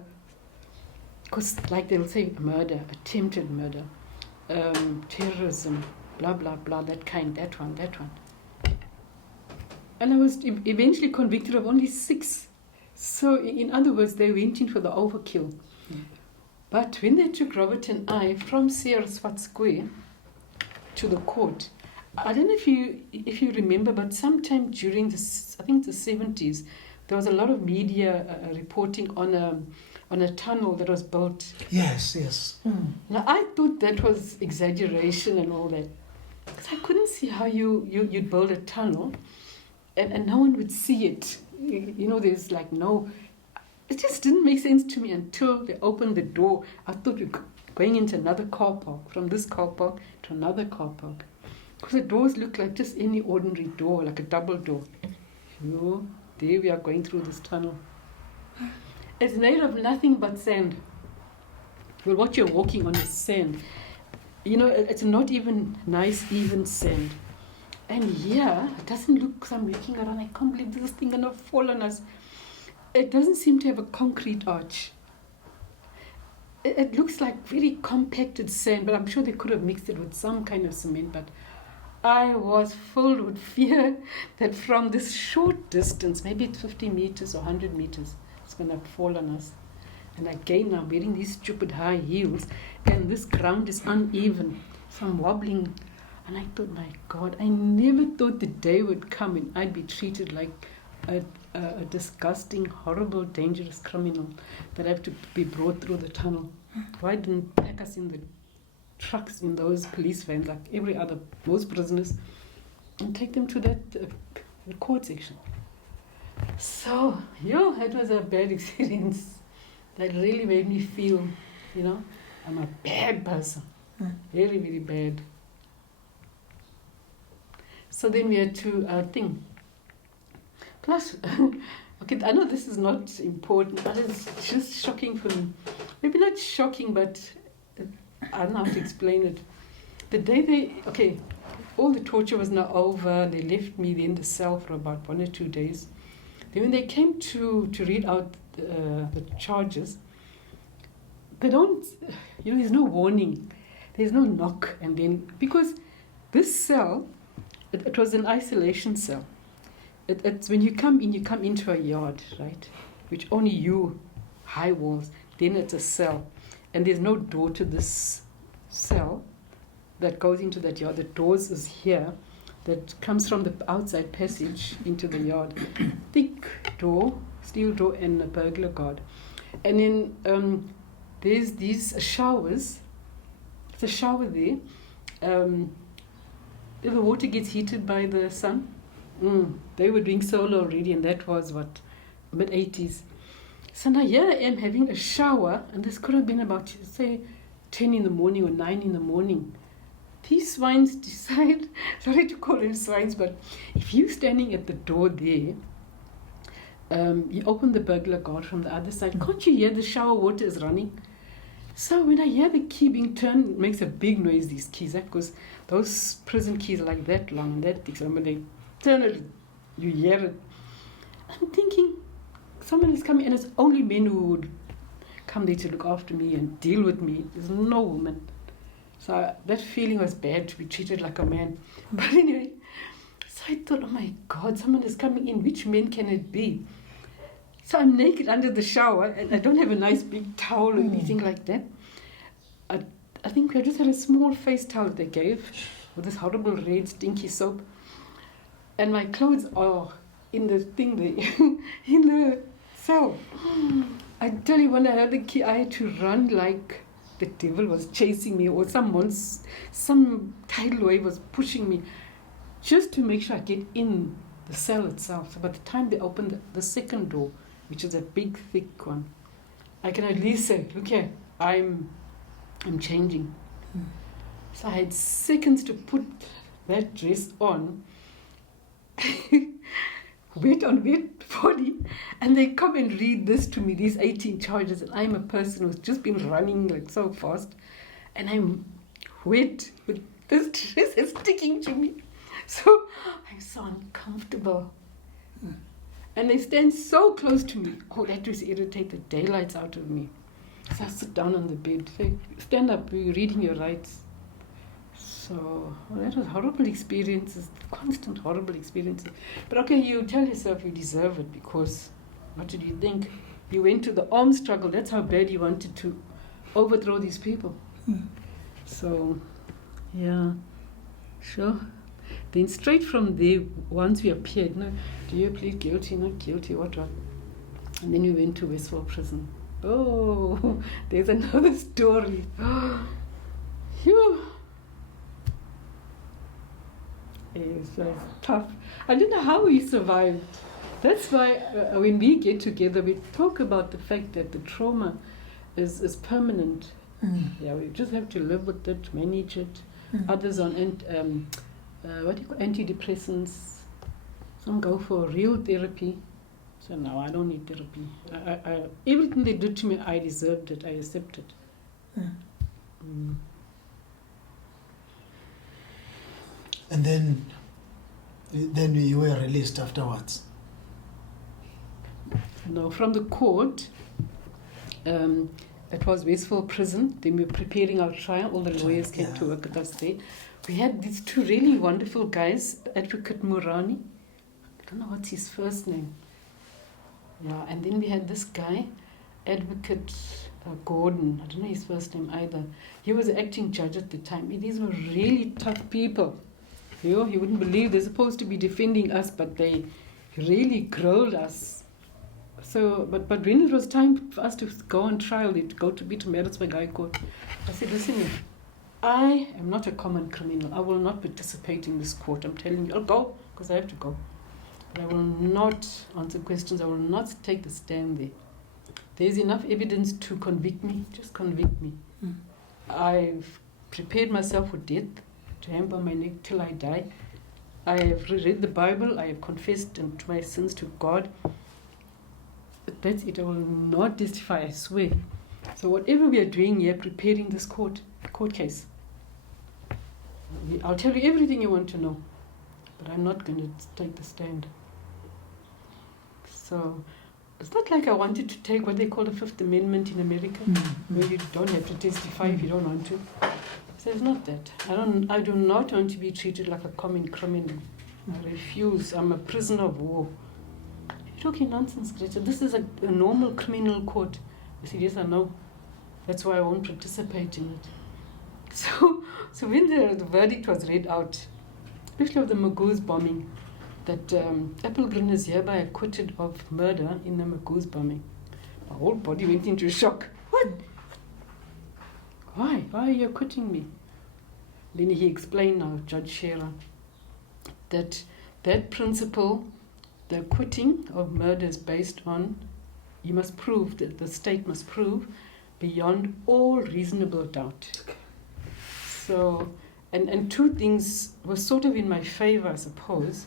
Because like they'll say murder, attempted murder, terrorism, blah, blah, blah, that one. And I was eventually convicted of only 6. So in other words, they went in for the overkill. But when they took Robert and I from Swat Square to the court, I don't know if you remember, but sometime during the 70s, there was a lot of media reporting on a tunnel that was built. Yes. Now, I thought that was exaggeration and all that. Because I couldn't see how you'd build a tunnel and no one would see it. There's like no... It just didn't make sense to me until they opened the door. I thought we were going into another car park, from this car park to another car park. Because the doors look like just any ordinary door, like a double door. There we are going through this tunnel. It's made of nothing but sand. Well, what you're walking on is sand. It's not even nice, even sand. And it doesn't look, because I'm looking around, I can't believe this thing going to fall on us. It doesn't seem to have a concrete arch. It looks like very compacted sand, but I'm sure they could have mixed it with some kind of cement. But I was filled with fear that from this short distance, maybe it's 50 meters or 100 meters, it's going to fall on us. And again, I'm wearing these stupid high heels, and this ground is uneven, so I'm wobbling. And I thought, my God, I never thought the day would come and I'd be treated like a disgusting, horrible, dangerous criminal that I have to be brought through the tunnel. Why didn't pack us in the trucks, in those police vans, like most prisoners, and take them to that the court section? So, it was a bad experience. That really made me feel, I'm a bad person. Very, very bad. So then we had to think. Plus, okay, I know this is not important, but it's just shocking for me. Maybe not shocking, but I don't know how to explain it. The day all the torture was now over. They left me in the cell for about 1 or 2 days. Then when they came to read out the charges, they don't, there's no warning. There's no knock. And then, because this cell, it was an isolation cell. It's when you come into a yard, right? Which only you, high walls, then it's a cell. And there's no door to this cell that goes into that yard. The doors is here, that comes from the outside passage into the yard. Thick door, steel door, and a burglar guard. And then there's these showers. There's a shower there. The water gets heated by the sun. They were doing solar already, and that was mid-80s. So now here I am having a shower, and this could have been about, say, 10 in the morning or 9 in the morning. These swines decide, sorry to call them swines, but if you're standing at the door there, you open the burglar guard from the other side, can't you hear the shower water is running? So when I hear the key being turned, it makes a big noise, these keys, because those prison keys are like that long and that thick. So when they turn it, you hear it. I'm thinking, someone is coming, and it's only men who would come there to look after me and deal with me. There's no woman. So that feeling was bad, to be treated like a man. But anyway, so I thought, oh my God, someone is coming in. Which men can it be? So I'm naked under the shower, and I don't have a nice big towel or anything like that. I think I just had a small face towel they gave with this horrible red stinky soap. And my clothes are in the thing there, in the cell. I tell you, when I heard the key, I had to run like the devil was chasing me, or some tidal wave was pushing me, just to make sure I get in the cell itself. So by the time they opened the second door, which is a big, thick one, I can at least say, look here, I'm changing. So I had seconds to put that dress on, wet on wet body, and they come and read this to me, these 18 charges, and I'm a person who's just been running like so fast, and I'm wet with this dress is sticking to me, so I'm so uncomfortable. And they stand so close to me. Oh, that just irritate the daylights out of me. So I sit down on the bed. Say, stand up, you're reading your rights. So that was horrible experiences, constant horrible experiences. But okay, you tell yourself you deserve it, because what did you think? You went to the armed struggle. That's how bad you wanted to overthrow these people. So, yeah, sure. Then straight from there, once we appeared, no, do you plead guilty, not guilty, what? And then we went to Westphal prison. Oh, there's another story. Phew. It was tough. I don't know how we survived. That's why when we get together, we talk about the fact that the trauma is permanent. Yeah, we just have to live with it, manage it. Others on antidepressants. Some go for real therapy. So no, I don't need therapy. I everything they did to me, I deserved it. I accepted. And then you were released afterwards. No, from the court. It was Westphal prison. Then we were preparing our trial. All the lawyers came to work with us there. we had these two really wonderful guys, Advocate Murani. I don't know what's his first name. Yeah, and then we had this guy, Advocate Gordon. I don't know his first name either. He was an acting judge at the time. These were really tough people. You know, you wouldn't believe they're supposed to be defending us, but they really grilled us. So, but when it was time for us to go on trial, to go to Maritzburg High Court, I said, listen, I am not a common criminal. I will not participate in this court. I'm telling you, I'll go because I have to go. But I will not answer questions. I will not take the stand there. There's enough evidence to convict me. Just convict me. I've prepared myself for death, to hang on my neck till I die. I have read the Bible. I have confessed my sins to God. That's it. I will not testify, I swear. So whatever we are doing here, preparing this court case, I'll tell you everything you want to know, but I'm not going to take the stand. So it's not like I wanted to take what they call the Fifth Amendment in America, where you don't have to testify if you don't want to. So it's not that. I do not want to be treated like a common criminal. I refuse. I'm a prisoner of war. You're talking nonsense, Greta. This is a normal criminal court. I said, yes, I know. That's why I won't participate in it. So when the verdict was read out, especially of the Magoos bombing, that Apelgren is hereby acquitted of murder in the Magoos bombing. My whole body went into shock. What? Why? Why are you acquitting me? Then he explained now, Judge Shearer, that principle, the acquitting of murder is based on, you must prove, that the state must prove beyond all reasonable doubt. So, and two things were sort of in my favor, I suppose.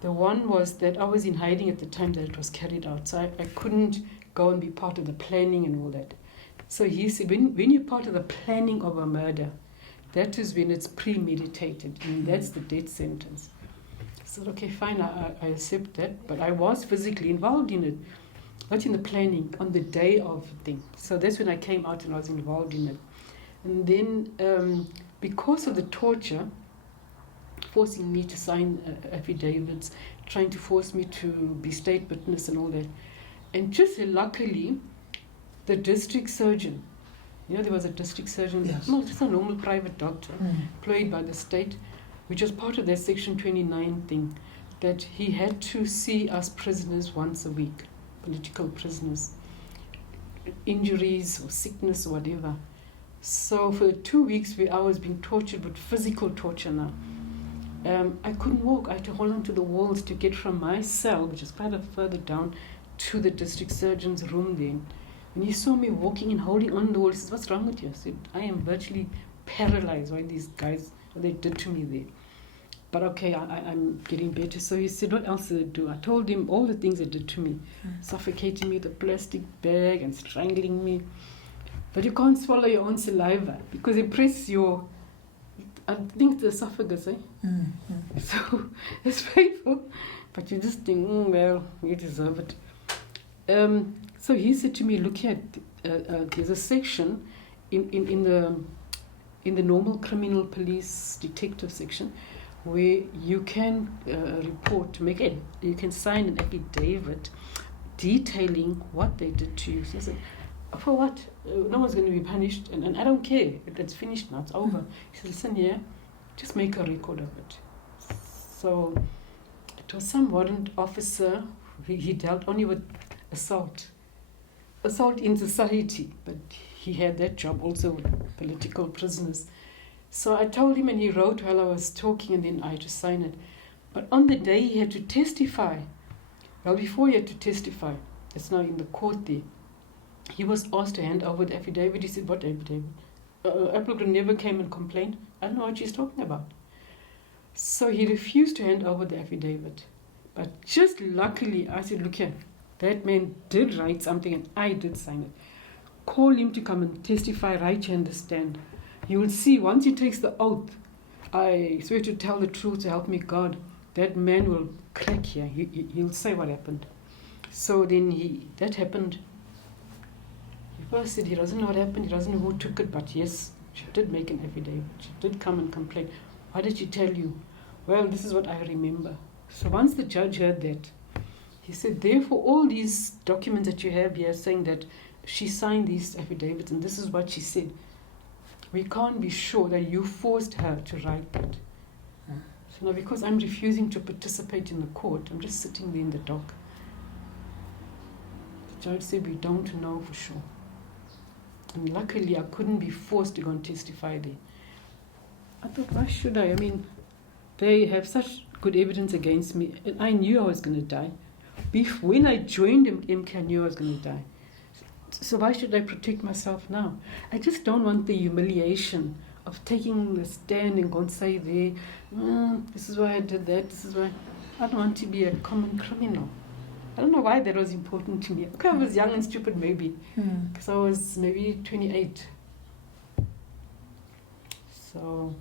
The one was that I was in hiding at the time that it was carried out, so I couldn't go and be part of the planning and all that. So he said, when you're part of the planning of a murder, that is when it's premeditated, and that's the death sentence. I said, okay, fine, I accept that, but I was physically involved in it, not in the planning, on the day of the thing. So that's when I came out and I was involved in it. And then because of the torture, forcing me to sign affidavits, trying to force me to be state witness and all that. And just luckily, the district surgeon, there was a district surgeon, yes. No, just a normal private doctor, employed by the state, which was part of that Section 29 thing, that he had to see us prisoners once a week, political prisoners, injuries or sickness or whatever. So for 2 weeks, I was being tortured with physical torture now. I couldn't walk. I had to hold on to the walls to get from my cell, which is quite a further down, to the district surgeon's room then. And he saw me walking and holding on the wall. He said, what's wrong with you? I said, I am virtually paralyzed by these guys, what they did to me there. But okay, I'm getting better. So he said, what else did they do? I told him all the things they did to me. Suffocating me with a plastic bag and strangling me. But you can't swallow your own saliva because they press your, I think, the esophagus, So it's painful. But you just think, well, you deserve it. So he said to me, look here, there's a section in the normal criminal police detective section where you can report, you can sign an affidavit detailing what they did to you. So I said, for what? No one's going to be punished, and I don't care. It's finished now, it's over. He said, listen here, just make a record of it. So it was some warrant officer, he dealt only with assault in society, but he had that job also with political prisoners. So I told him, and he wrote while I was talking, and then I had to sign it. But on the day he had to testify, well, before he had to testify, it's now in the court there, he was asked to hand over the affidavit. He said, what affidavit? Apelgren never came and complained. I don't know what she's talking about. So he refused to hand over the affidavit. But just luckily, I said, look here, that man did write something and I did sign it. Call him to come and testify right here in the stand. You will see, once he takes the oath, I swear to tell the truth, to help me God, that man will crack here. He'll say what happened. So then that happened. He first said he doesn't know what happened, he doesn't know who took it, but yes, She did make an affidavit. She did come and complain. Why did she tell you? Well, this is what I remember. So once the judge heard that, he said, therefore, all these documents that you have here saying that she signed these affidavits and this is what she said, we can't be sure that you forced her to write that. So now, because I'm refusing to participate in the court, I'm just sitting there in the dock. The judge said, we don't know for sure. And luckily, I couldn't be forced to go and testify there. I thought, why should I? I mean, they have such good evidence against me, and I knew I was going to die. When I joined MK, I knew I was going to die. So why should I protect myself now? I just don't want the humiliation of taking the stand and going to say there, this is why I did that, this is why. I don't want to be a common criminal. I don't know why that was important to me. Okay, I was young and stupid maybe, because I was maybe 28. So,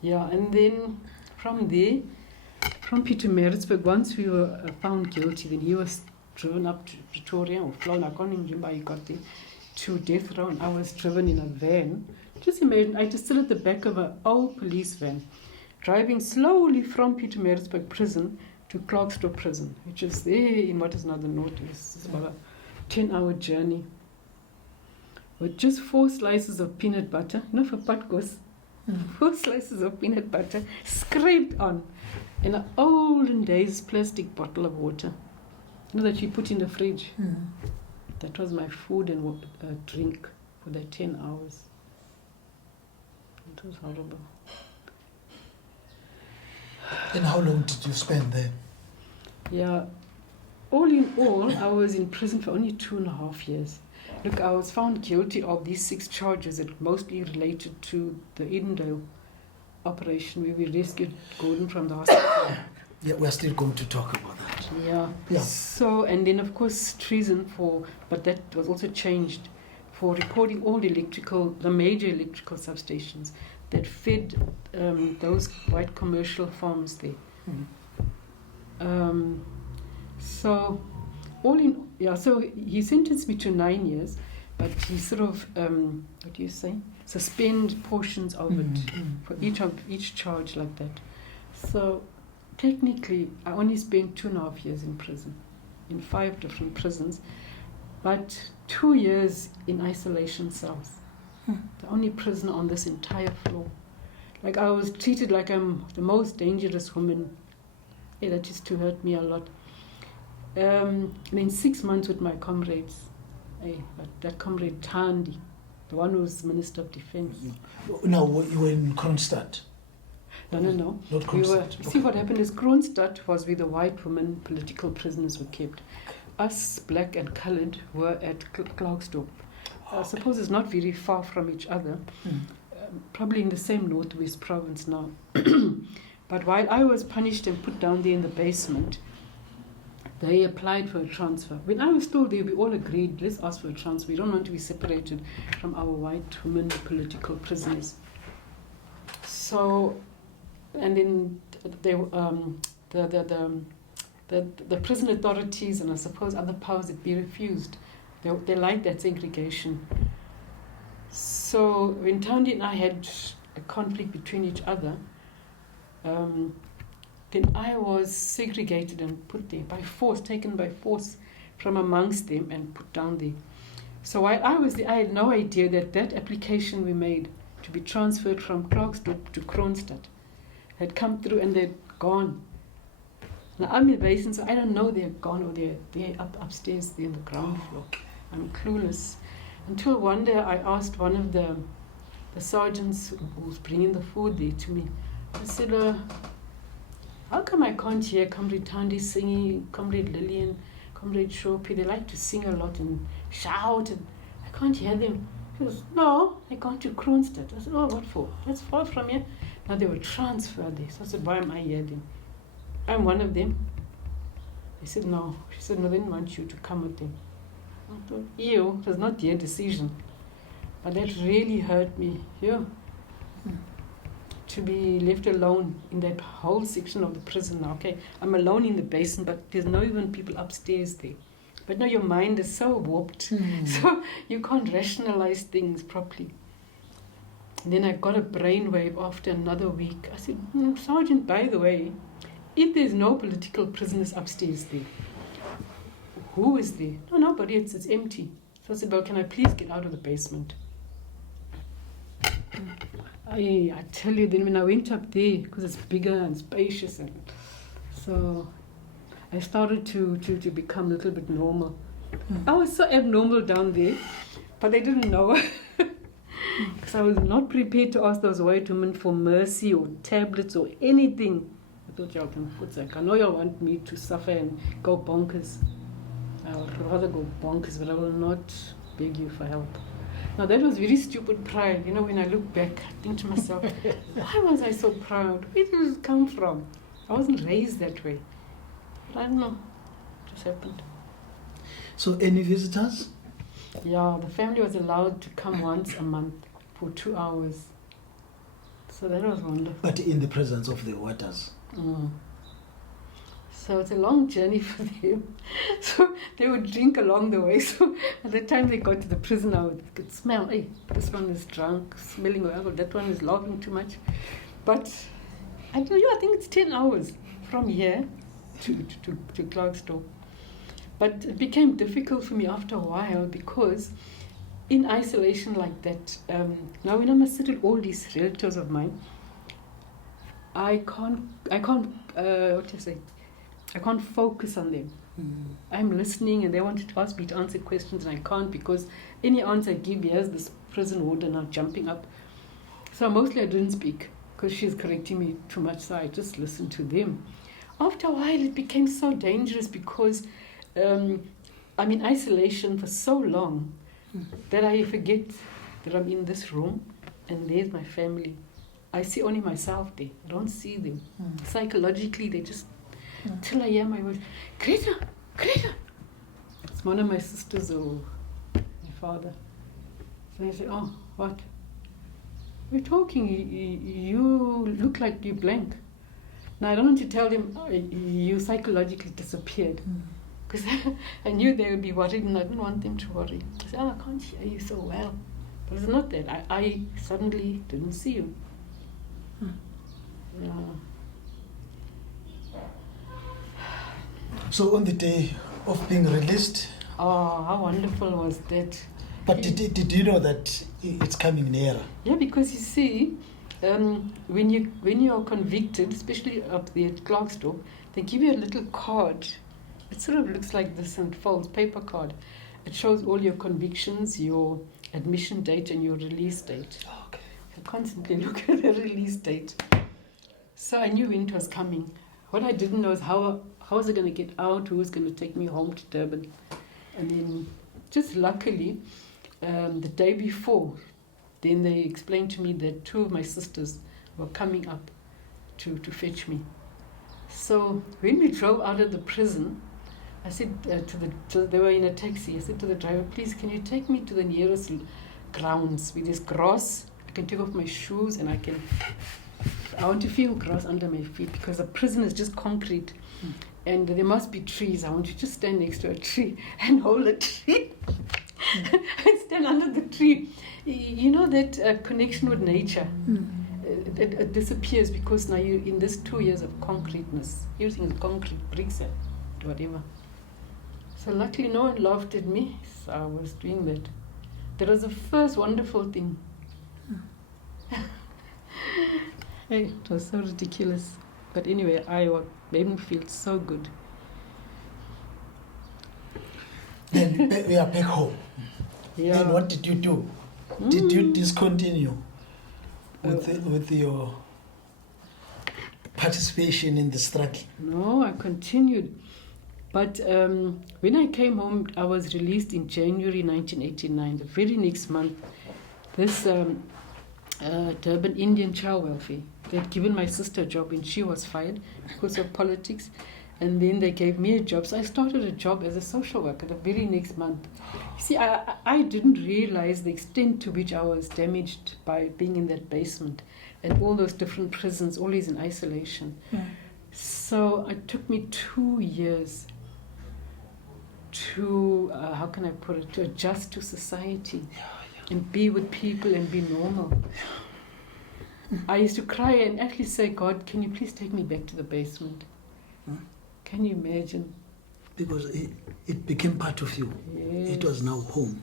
yeah, and then from there, from Pietermaritzburg, once we were found guilty, then he was driven up to Pretoria, or flown, I can't even remember how he got there, to death row, and I was driven in a van. Just imagine, I was still at the back of an old police van, driving slowly from Pietermaritzburg prison to Klerksdorp prison, which is there in what is now the northeast. It's about a 10-hour journey. With just 4 slices of peanut butter, not for patkos, 4 slices of peanut butter scraped on, in an olden days plastic bottle of water, that you put in the fridge. That was my food and drink for the 10 hours. It was horrible. And how long did you spend there? Yeah, all in all, I was in prison for only 2.5 years. Look, I was found guilty of these 6 charges that mostly related to the Edendale operation where we rescued Gordon from the hospital. Yeah, we're still going to talk about that. Yeah. So, and then of course treason but that was also changed, for reporting all the major electrical substations that fed those white commercial farms there. So he sentenced me to 9 years, but he sort of, suspend portions of it for each charge like that. So technically, I only spent 2.5 years in prison, in 5 different prisons, but 2 years in isolation cells. The only prisoner on this entire floor. Like, I was treated like I'm the most dangerous woman. Yeah, that used to hurt me a lot. And then 6 months with my comrades. That comrade Thandi, the one who was Minister of Defense. No, you were in Kronstadt. No. Not Kronstadt. See, what happened is Kronstadt was where the white women political prisoners were kept. Us, black and coloured, were at Klerksdorp. I suppose it's not very far from each other. Probably in the same northwest province now. But while I was punished and put down there in the basement, they applied for a transfer. When I was still there, we all agreed, let's ask for a transfer. We don't want to be separated from our white women political prisoners. So, and then the prison authorities and I suppose other powers that be refused. They liked that segregation. So when Thandi and I had a conflict between each other, then I was segregated and put there by force, taken by force from amongst them and put down there. So while I was there, I had no idea that application we made to be transferred from Klerksdorp to Kronstadt had come through and they'd gone. Now I'm in the basin, so I don't know they're gone or they're upstairs there on the ground floor. I'm clueless. Until one day I asked one of the sergeants who was bringing the food there to me, I said, how come I can't hear Comrade Thandi singing, Comrade Lillian, Comrade Shopi? They like to sing a lot and shout, and I can't hear them. She goes, no, I gone to Kronstadt. I said, oh, what for? That's far from here. Now they were transferred there. So I said, why am I here then? I'm one of them. They said, no. She said, no, they didn't want you to come with them. I thought, ew, it was not their decision. But that really hurt me. Yeah. To be left alone in that whole section of the prison now. Okay, I'm alone in the basement, but there's no even people upstairs there. But no, your mind is so warped, so you can't rationalize things properly. Then I got a brainwave after another week. I said, Sergeant, by the way, if there's no political prisoners upstairs there, who is there? No, nobody, it's empty. So I said, well, can I please get out of the basement? I tell you, then when I went up there, because it's bigger and spacious, and so I started to become a little bit normal. I was so abnormal down there, but they didn't know. Because I was not prepared to ask those white women for mercy or tablets or anything. I thought, y'all can put that. I know y'all want me to suffer and go bonkers. I would rather go bonkers, but I will not beg you for help. Now that was very stupid pride. You know, when I look back, I think to myself, why was I so proud? Where did it come from? I wasn't raised that way. But I don't know. It just happened. So any visitors? Yeah, the family was allowed to come once a month for 2 hours. So that was wonderful. But in the presence of the warders. So it's a long journey for them. So they would drink along the way. So by the time they got to the prison, I could smell, hey, this one is drunk, smelling of alcohol, that one is laughing too much. But I don't know, I think it's 10 hours from here to Clarkston. But it became difficult for me after a while because in isolation like that, now when I must sit with all these relatives of mine, I can't focus on them. I'm listening and they wanted to ask me to answer questions and I can't because any answer I give, here's this prison warden now jumping up. So mostly I didn't speak because she's correcting me too much, so I just listened to them. After a while it became so dangerous because I'm in isolation for so long that I forget that I'm in this room and there's my family. I see only myself there. I don't see them. Psychologically, they just, till I hear my voice, Greta, Greta. It's one of my sisters or my father. So I say, oh, what? We're talking. You look like you blank. Now, I don't want to tell them you psychologically disappeared. Because I knew they would be worried and I didn't want them to worry. I said, I can't hear you so well. But it's not that. I suddenly didn't see you. Yeah. So on the day of being released... Oh, how wonderful was that. But did you know that it's coming nearer? Yeah, because you see, when you are convicted, especially up there at Clarkston, they give you a little card. It sort of looks like this and folds, paper card. It shows all your convictions, your admission date and your release date. Okay. I constantly look at the release date. So I knew when it was coming. What I didn't know is how was I going to get out, who was going to take me home to Durban. And then just luckily, the day before, then they explained to me that 2 of my sisters were coming up to fetch me. So when we drove out of the prison, I said they were in a taxi. I said to the driver, please, can you take me to the nearest grounds with this grass? I can take off my shoes and I want to feel grass under my feet because the prison is just concrete and there must be trees. I want to just stand next to a tree and hold a tree and stand under the tree. You know that connection with nature, it disappears because now you're in this 2 years of concreteness, using the concrete bricks and whatever. So luckily no one laughed at me, so I was doing that. That was the first wonderful thing. Hey, it was so ridiculous. But anyway, made me feel so good. Then we are back home. Yeah. Then what did you do? Did you discontinue with your participation in the struggle? No, I continued. But when I came home, I was released in January 1989. The very next month, this Durban Indian Child Welfare, they had given my sister a job when she was fired because of politics. And then they gave me a job. So I started a job as a social worker the very next month. You see, I didn't realize the extent to which I was damaged by being in that basement and all those different prisons, always in isolation. Yeah. So it took me 2 years to, how can I put it, to adjust to society and be with people and be normal. I used to cry and actually say, God, can you please take me back to the basement? Can you imagine? Because it became part of you. Yes. It was now home.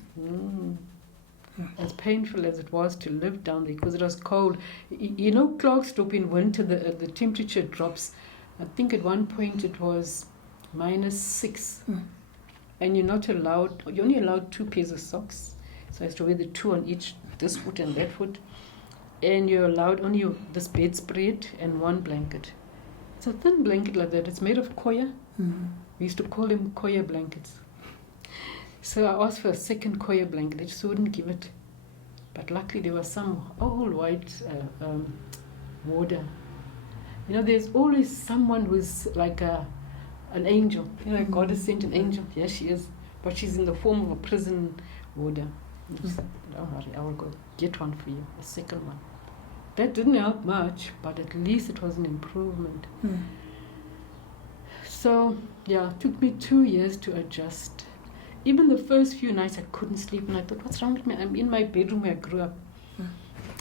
As painful as it was to live down there, because it was cold. You know, Klerksdorp in winter, the temperature drops. I think at one point it was -6. And you're only allowed 2 pairs of socks. So I used to wear the 2 on each, this foot and that foot. And you're allowed only this bedspread and 1 blanket. It's a thin blanket like that. It's made of koya. We used to call them koya blankets. So I asked for a second koya blanket. They just wouldn't give it. But luckily there was some old white warder. You know, there's always someone who's like an angel. You know, God has sent an angel. Yes, she is. But she's in the form of a prison warder. She said, don't worry, I will go get one for you, a second one. That didn't help much, but at least it was an improvement. So, yeah, it took me 2 years to adjust. Even the first few nights I couldn't sleep, and I thought, what's wrong with me? I'm in my bedroom where I grew up.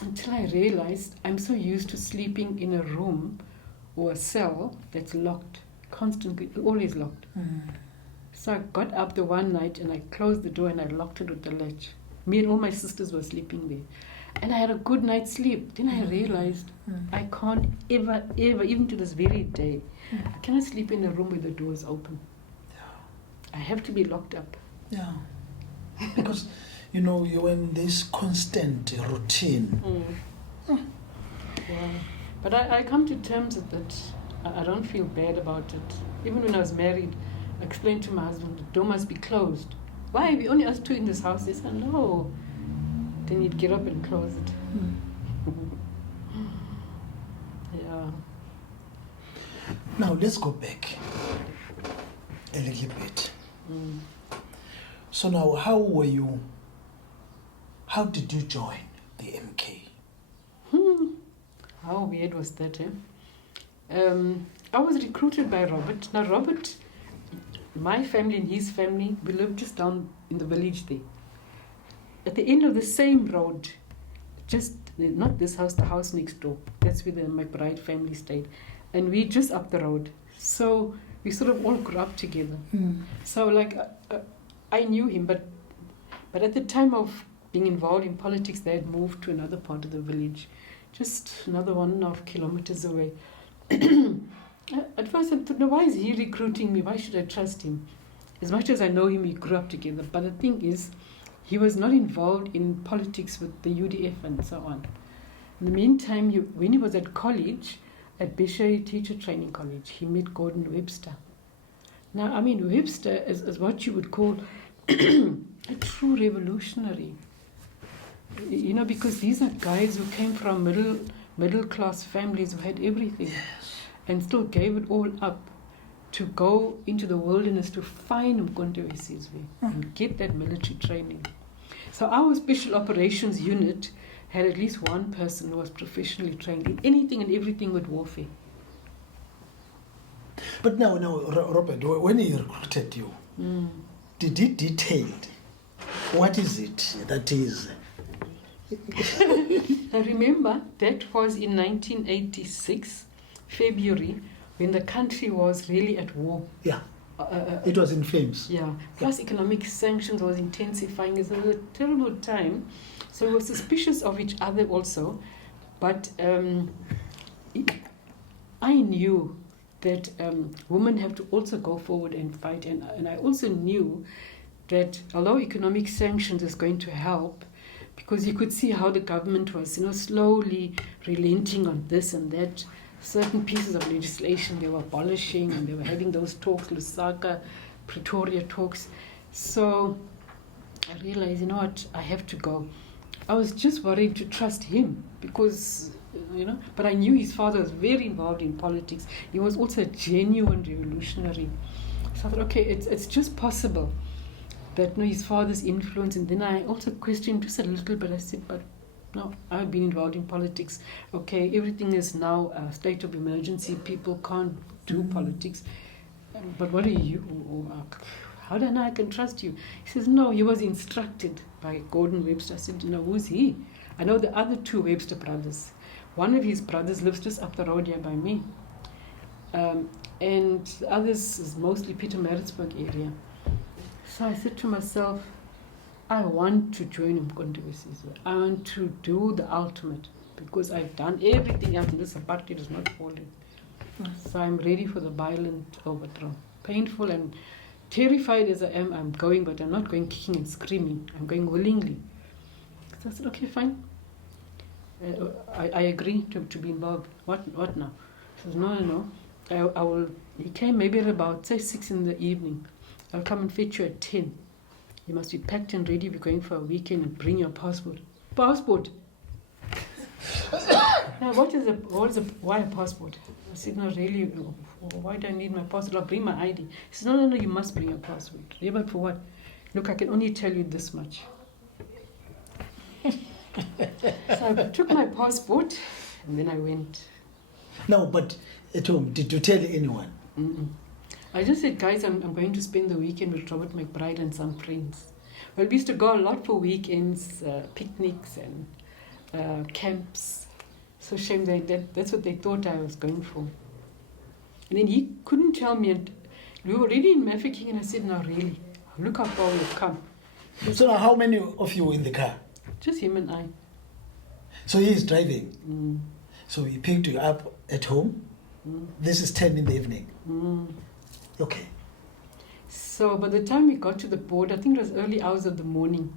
Until I realized I'm so used to sleeping in a room or a cell that's locked, constantly, always locked. So I got up the one night and I closed the door and I locked it with the latch. Me and all my sisters were sleeping there. And I had a good night's sleep. Then I realized I can't ever, even to this very day, I cannot sleep in a room where the door is open. I have to be locked up. Yeah. Because, you know, you're in this constant routine. Yeah. But I come to terms with it. I don't feel bad about it. Even when I was married, I explained to my husband, the door must be closed. Why? We only us 2 in this house. He said, no. Then you'd get up and close it. Yeah. Now let's go back a little bit. So now, how did you join the MK? How weird was that, I was recruited by Robert. Now Robert, my family and his family, we lived just down in the village there. At the end of the same road, just, not this house, the house next door. That's where the McBride family stayed. And we just up the road. So we sort of all grew up together. So like, I knew him, but at the time of being involved in politics, they had moved to another part of the village, just another 1.5 kilometers away. At first I thought, no, why is he recruiting me? Why should I trust him? As much as I know him, we grew up together. But the thing is, he was not involved in politics with the UDF and so on. In the meantime, when he was at college, at Bishay Teacher Training College, he met Gordon Webster. Now, I mean, Webster is what you would call a true revolutionary. You know, because these are guys who came from middle class families who had everything, and still gave it all up to go into the wilderness to find Mkonto Wesizwe and get that military training. So our special operations unit had at least one person who was professionally trained in anything and everything with warfare. But now, Robert, when he recruited you, did he detail what is it that is? I remember that was in 1986, February, when the country was really at war. Yeah, it was in flames. Yeah, plus economic sanctions was intensifying. It was a terrible time. So we were suspicious of each other also. But I knew that women have to also go forward and fight. And I also knew that although economic sanctions is going to help, because you could see how the government was, slowly relenting on this and that. Certain pieces of legislation they were abolishing, and they were having those talks, Lusaka, Pretoria talks. So I realized, what, I have to go. I was just worried to trust him because, but I knew his father was very involved in politics. He was also a genuine revolutionary. So I thought, okay, it's just possible that his father's influence. And then I also questioned him just a little bit. I said, but no, I've been involved in politics. Okay, everything is now a state of emergency. People can't do politics. But what are you? How do I know I can trust you? He says, no, he was instructed by Gordon Webster. I said, who's he? I know the other 2 Webster brothers. One of his brothers lives just up the road here by me. And the others is mostly Pietermaritzburg area. So I said to myself, I want to join Umkhonto weSizwe. I want to do the ultimate because I've done everything else and this apartheid is not falling. So I'm ready for the violent overthrow. Painful and terrified as I am, I'm going, but I'm not going kicking and screaming. I'm going willingly. So I said, okay, fine. I agree to be involved. What now? He says, no. I will. He came maybe at about, say, 6 in the evening. I'll come and fetch you at 10. You must be packed and ready. We're going for a weekend and bring your passport. Passport? Now, why a passport? I said, no, really, why do I need my passport? I'll bring my ID. He said, no, you must bring your passport. Yeah, but for what? Look, I can only tell you this much. So I took my passport and then I went. No, but at home, did you tell anyone? Mm-mm. I just said, guys, I'm going to spend the weekend with Robert McBride and some friends. Well, we used to go a lot for weekends, picnics and camps. So shame that's what they thought I was going for. And then he couldn't tell me. And we were already in Mafeking, and I said, no, really, look how far we've come. So now how many of you were in the car? Just him and I. So he is driving. Mm. So he picked you up at home. Mm. This is 10 in the evening. Mm. Okay. So by the time we got to the border, I think it was early hours of the morning,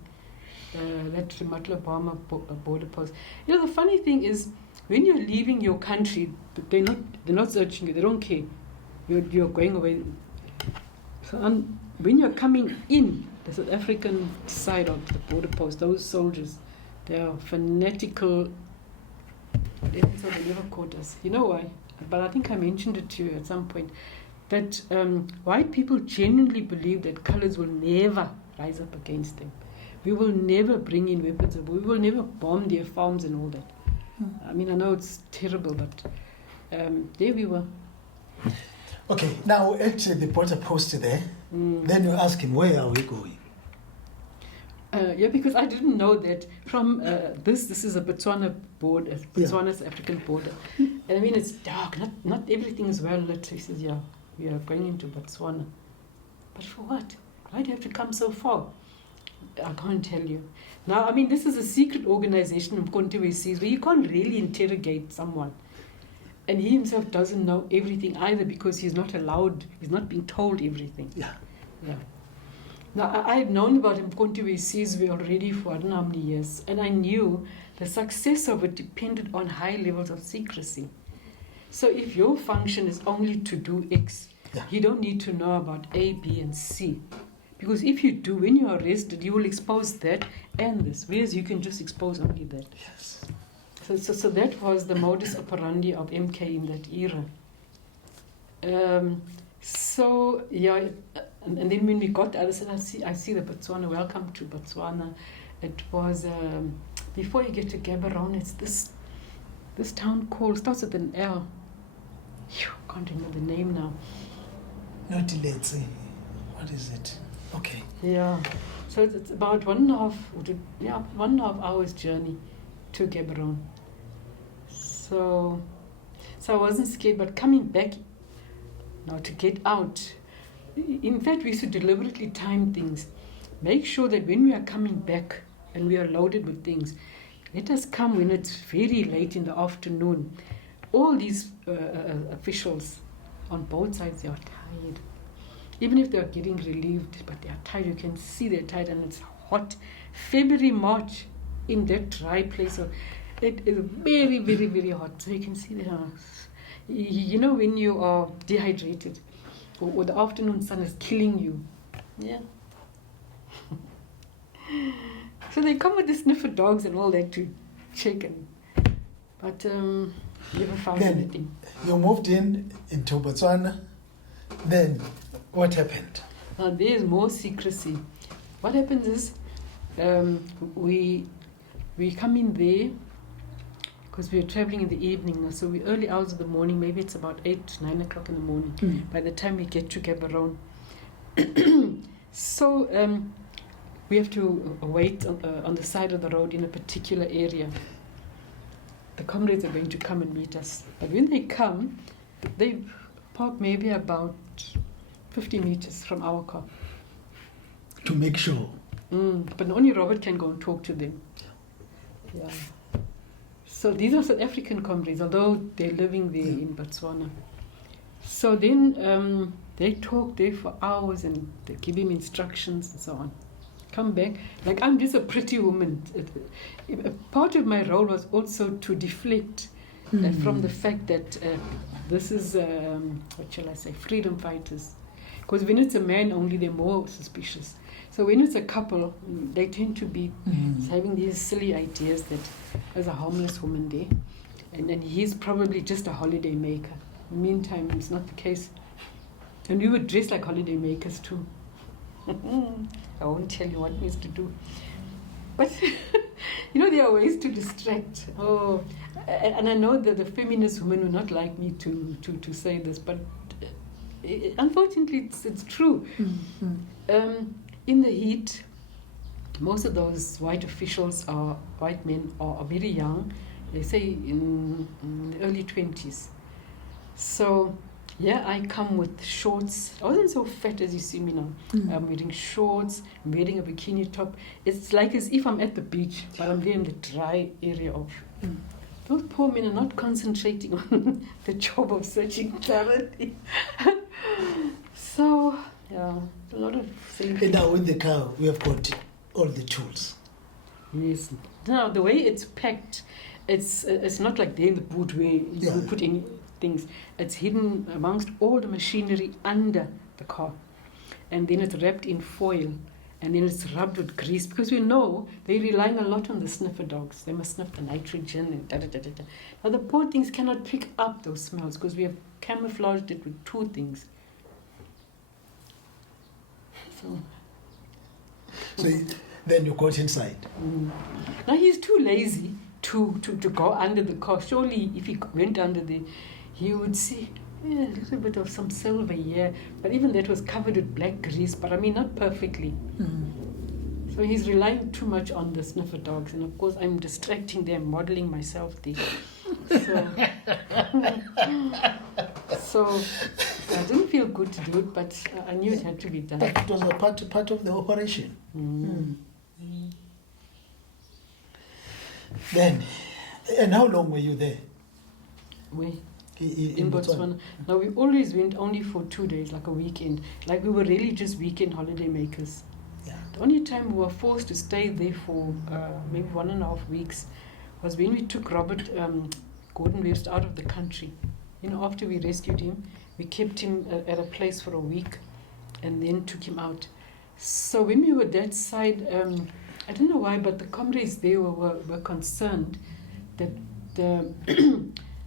that Matla-Bama border post. You know, the funny thing is, when you're leaving your country, they're not searching you. They don't care. You're going away. So when you're coming in the South African side of the border post, those soldiers, they are fanatical. They never caught us. You know why? But I think I mentioned it to you at some point. That white people genuinely believe that colors will never rise up against them. We will never bring in weapons. We will never bomb their farms and all that. I mean, I know it's terrible, but there we were. Okay, now at the border post there, then you ask him, where are we going? Yeah, because I didn't know that from this is a Botswana border, Botswana's African border. And I mean, it's dark, not everything is well lit. He says, yeah, we are going into Botswana. But for what? Why do you have to come so far? I can't tell you. Now, I mean, this is a secret organization Umkhonto weSizwe where you can't really interrogate someone. And he himself doesn't know everything either because he's not allowed, he's not being told everything. Yeah. Now, I had known about Umkhonto weSizwe already for I don't know how many years, and I knew the success of it depended on high levels of secrecy. So if your function is only to do X, you don't need to know about A, B, and C. Because if you do, when you're arrested, you will expose that and this, whereas you can just expose only that. Yes. So that was the modus operandi of MK in that era. And then when we got there, I said, I see the Botswana, welcome to Botswana. It was, before you get to Gaborone, it's this town called, starts with an L. Can't remember the name now. Not Let's see. What is it? Okay. Yeah. So it's about 1.5 hours journey to Gaborone. So I wasn't scared, but coming back now to get out, in fact, we used to deliberately time things. Make sure that when we are coming back and we are loaded with things, let us come when it's very late in the afternoon. All these officials on both sides, they are tired. Even if they are getting relieved, but they are tired. You can see they're tired, and it's hot. February, March, in that dry place, it is very, very, very hot. So you can see they are. You know when you are dehydrated, or the afternoon sun is killing you. Yeah. So they come with the sniffer dogs and all that to check, but never found anything. You moved into Botswana. Then what happened? Now there is more secrecy. What happens is we come in there because we are traveling in the evening. So we early hours of the morning, maybe it's about 8, 9 o'clock in the morning. By the time we get to Gaborone. So we have to wait on the side of the road in a particular area. the comrades are going to come and meet us. But when they come, they park maybe about 50 meters from our car. To make sure. But only Robert can go and talk to them. Yeah. So these are South African comrades, although they're living there in Botswana. So then they talk there for hours and they give him instructions and so on. Come back. Like, I'm just a pretty woman. Part of my role was also to deflect from the fact that this is, what shall I say, freedom fighters. Because when it's a man only, they're more suspicious. So when it's a couple, they tend to be having these silly ideas that there's a homeless woman there, and he's probably just a holiday maker. In the meantime, it's not the case. And we would dress like holiday makers too. I won't tell you what needs to do. But, there are ways to distract. Oh, and I know that the feminist women will not like me to say this, but unfortunately, it's true. In the heat, most of those white officials are white men are very young. They say in the early 20s. So, I come with shorts. I wasn't so fat as you see me now. I'm wearing shorts, I'm wearing a bikini top. It's like as if I'm at the beach, but I'm there in the dry area of... Those poor men are not concentrating on the job of searching thoroughly. So, a lot of things. And now in the car, we have got all the tools. Yes. Now, the way it's packed, it's not like there in the boot where you put any things. It's hidden amongst all the machinery under the car. And then it's wrapped in foil. And then it's rubbed with grease. Because we know they're relying a lot on the sniffer dogs. They must sniff the nitrogen and da-da-da-da-da. Now, the poor things cannot pick up those smells because we have camouflaged it with two things. So then you got inside. Now he's too lazy to go under the car. Surely if he went under there, he would see a little bit of some silver here. But even that was covered with black grease, but I mean not perfectly. So he's relying too much on the sniffer dogs. And of course I'm distracting them, modeling myself there. So I didn't feel good to do it, but I knew it had to be done. But it was a part of the operation. Then, and how long were you there? Where? In Botswana. Now we always went only for 2 days, like a weekend. Like we were really just weekend holiday makers. Yeah. The only time we were forced to stay there for maybe 1.5 weeks was when we took Robert Gordon West out of the country. After we rescued him, we kept him at a place for a week and then took him out. So when we were that side, I don't know why, but the comrades there were concerned that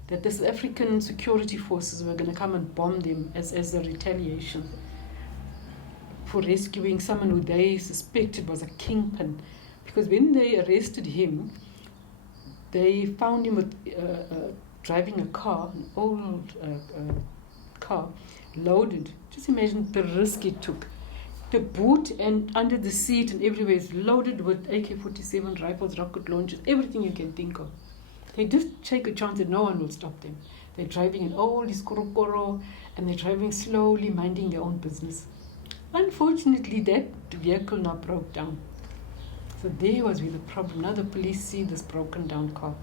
that the South African security forces were going to come and bomb them as a retaliation for rescuing someone who they suspected was a kingpin. Because when they arrested him, they found him with driving a car, an old car, loaded. Just imagine the risk he took. The boot and under the seat and everywhere is loaded with AK-47 rifles, rocket launchers, everything you can think of. They just take a chance that no one will stop them. They're driving in all this korokoro and they're driving slowly, minding their own business. Unfortunately, that vehicle now broke down. So there was with the problem. Now the police see this broken down car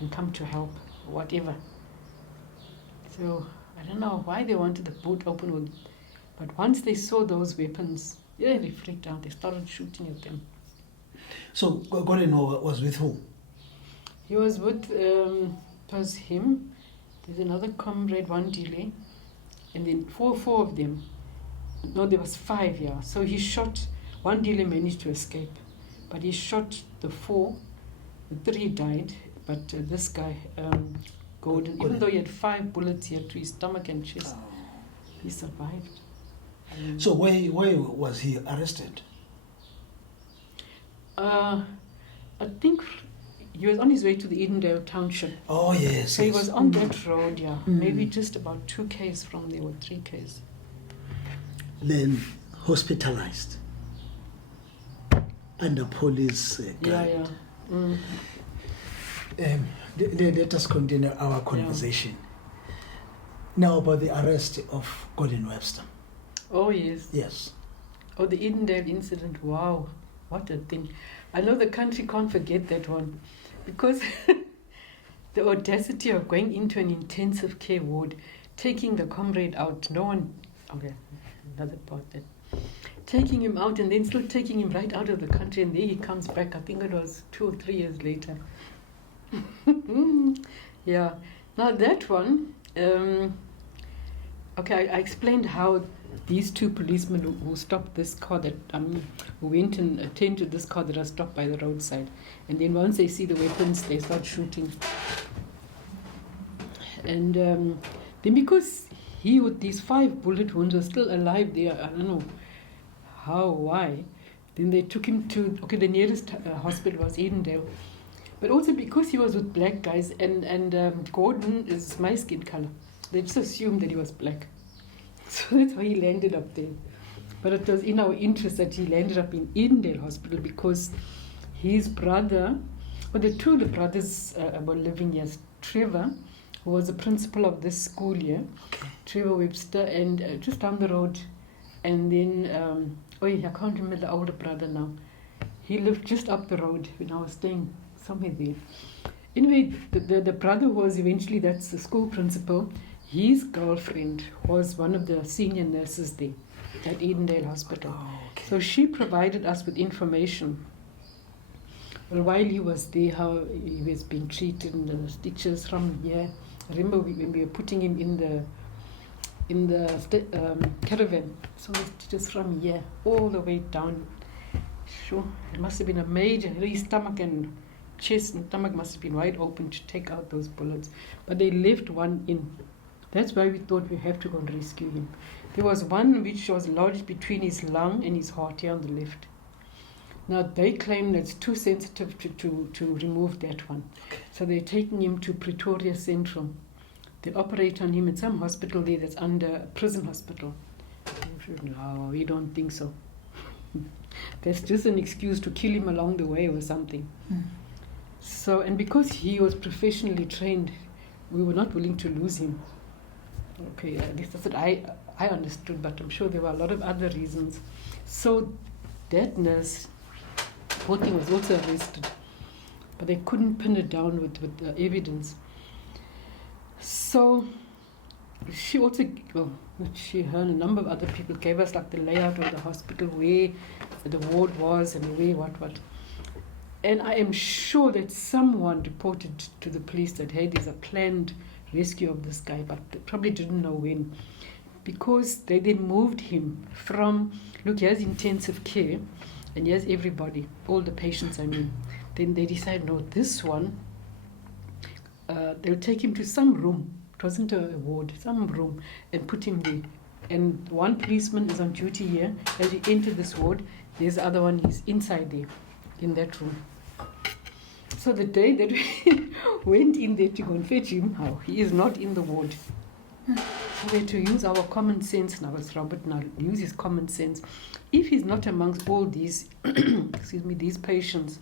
and come to help, whatever. So I don't know why they wanted the boot open, but once they saw those weapons, they freaked out. They started shooting at them. So Gordon was with who? He was with, it was him, there's another comrade, one delay, and then four of them. No, there was 5, yeah. So he shot, one delay managed to escape, but he shot the 4, the 3 died, but this guy, Gordon, even though he had 5 bullets here to his stomach and chest, he survived. So where was he arrested? I think he was on his way to the Edendale township. Oh, yes. So he was on that road, yeah. Maybe just about 2 k's from there, or 3 k's. Then hospitalized under police guard. Yeah. Let us continue our conversation. Now about the arrest of Gordon Webster. Oh, yes. Yes. Oh, the Edendale incident. Wow, what a thing. I know the country can't forget that one because the audacity of going into an intensive care ward, taking the comrade out, no one, okay, another part then. Taking him out and then still taking him right out of the country, and there he comes back. I think it was 2 or 3 years later. Yeah. Now that one, okay, I explained how these 2 policemen who stopped this car that, who went and attended this car that was stopped by the roadside. And then once they see the weapons, they start shooting. And then because he with these 5 bullet wounds was still alive there, I don't know how, why, then they took him to, okay, the nearest hospital was Edendale. But also because he was with black guys and Gordon is my skin color, they just assumed that he was black. So that's how he landed up there. But it was in our interest that he landed up in Edendale Hospital because his brother, well, the 2 of the brothers were living here. Trevor, who was the principal of this school here, Trevor Webster, and just down the road. And then, I can't remember the older brother now. He lived just up the road when I was staying somewhere there. Anyway, the brother was eventually, that's the school principal. His girlfriend was one of the senior nurses there at Edendale Hospital. Oh, okay. So she provided us with information. Well, while he was there, how he was being treated, and the stitches from here. I remember when we were putting him in the caravan, so the stitches from here all the way down. Sure, it must have been a major. His stomach and chest and stomach must have been wide open to take out those bullets, but they left one in. That's why we thought we have to go and rescue him. There was one which was lodged between his lung and his heart here on the left. Now they claim that's too sensitive to remove that one. So they're taking him to Pretoria Central. They operate on him at some hospital there that's under a prison hospital. No, we don't think so. That's just an excuse to kill him along the way or something. So, and because he was professionally trained, we were not willing to lose him. Okay, at least that's what I understood, but I'm sure there were a lot of other reasons. So that nurse, poor thing, was also arrested, but they couldn't pin it down with the evidence. So she also, her and a number of other people gave us like the layout of the hospital, where the ward was and where what. And I am sure that someone reported to the police that, hey, there's a planned rescue of this guy, but they probably didn't know when. Because they then moved him from, look, he has intensive care, and he has everybody, all the patients, I mean. Then they decided, no, this one, they'll take him to some room. It wasn't a ward, some room, and put him there. And one policeman is on duty here. As you enter this ward, there's the other one, he's inside there, in that room. So the day that we went in there to go and fetch him, he is not in the ward. So we had to use our common sense now, as Robert now use his common sense. If he's not amongst all these, these patients,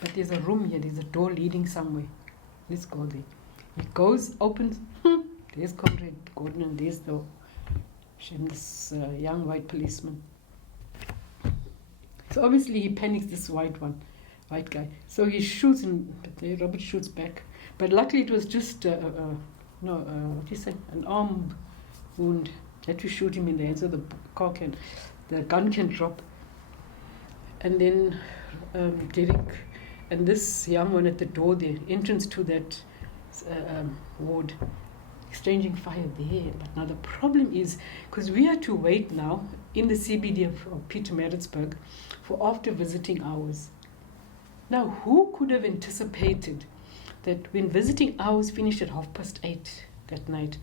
but there's a room here, there's a door leading somewhere. Let's go there. He goes, opens, there's Comrade Gordon, and there's this young white policeman. So obviously he panics, this white guy. So he shoots him, but Robert shoots back. But luckily it was just, an arm wound. They had to shoot him in the head so the gun can drop. And then Derek and this young one at the door, the entrance to that ward, exchanging fire there. But now the problem is, because we had to wait now in the CBD of Pietermaritzburg for after visiting hours. Now, who could have anticipated that when visiting hours finished at 8:30 that night,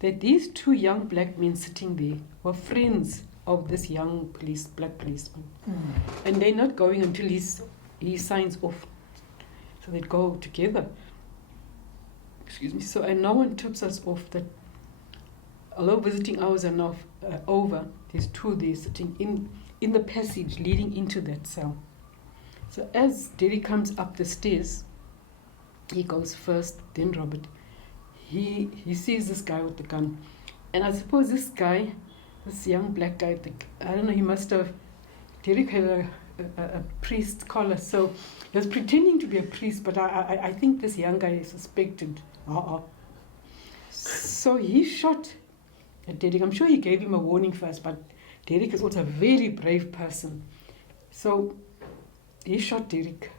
that these 2 young black men sitting there were friends of this young black policeman. And they're not going until he signs off. So they'd go together. So, and no one tips us off that although visiting hours are now over, there's 2 there sitting in the passage leading into that cell. So as Derek comes up the stairs, He goes first, then Robert. He sees this guy with the gun. And I suppose this guy, this young black guy, I don't know, he must have, Derek had a priest collar, so he was pretending to be a priest, but I think this young guy suspected. So he shot at Derek. I'm sure he gave him a warning first, but Derek is also a very brave person. So he shot Derek,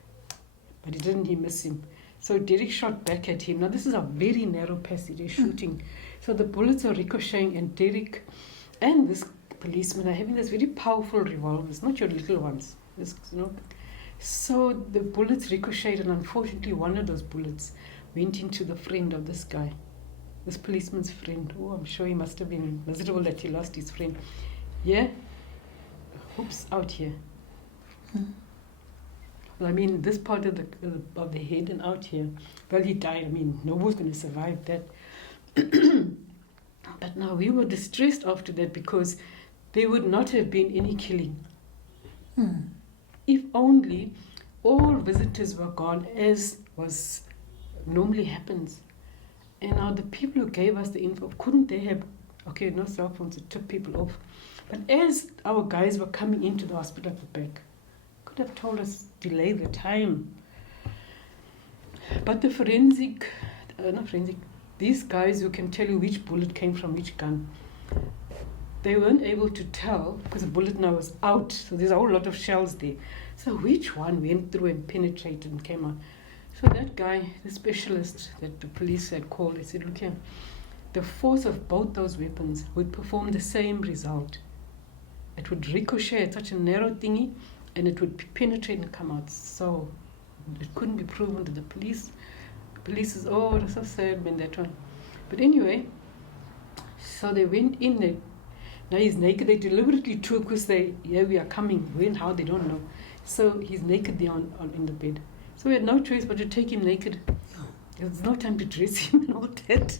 but he missed him. So Derek shot back at him. Now this is a very narrow passage, they're shooting. So the bullets are ricocheting, and Derek and this policeman are having this very powerful revolvers, not your little ones. So the bullets ricocheted, and unfortunately one of those bullets went into the friend of this guy, this policeman's friend. Oh, I'm sure he must have been miserable that he lost his friend. Yeah? Oops, out here. Well, I mean, this part of the head and out here. Well, he died. I mean, no one's going to survive that. But now we were distressed after that because there would not have been any killing. If only all visitors were gone, as was normally happens. And now the people who gave us the info, couldn't they have, okay, no cell phones to tip people off. But as our guys were coming into the hospital at the back, could have told us, delay the time. But the these guys who can tell you which bullet came from which gun, they weren't able to tell because the bullet now was out, so there's a whole lot of shells there. So which one went through and penetrated and came out? So that guy, the specialist that the police had called, he said, look here, the force of both those weapons would perform the same result. It would ricochet at such a narrow thingy, and it would penetrate and come out. So it couldn't be proven to the police. The police is, oh, that's so sad, man, that one. But anyway, so they went in there. Now he's naked. They deliberately took because we are coming. When, how, they don't know. So he's naked there in the bed. So we had no choice but to take him naked. There's no time to dress him and all that.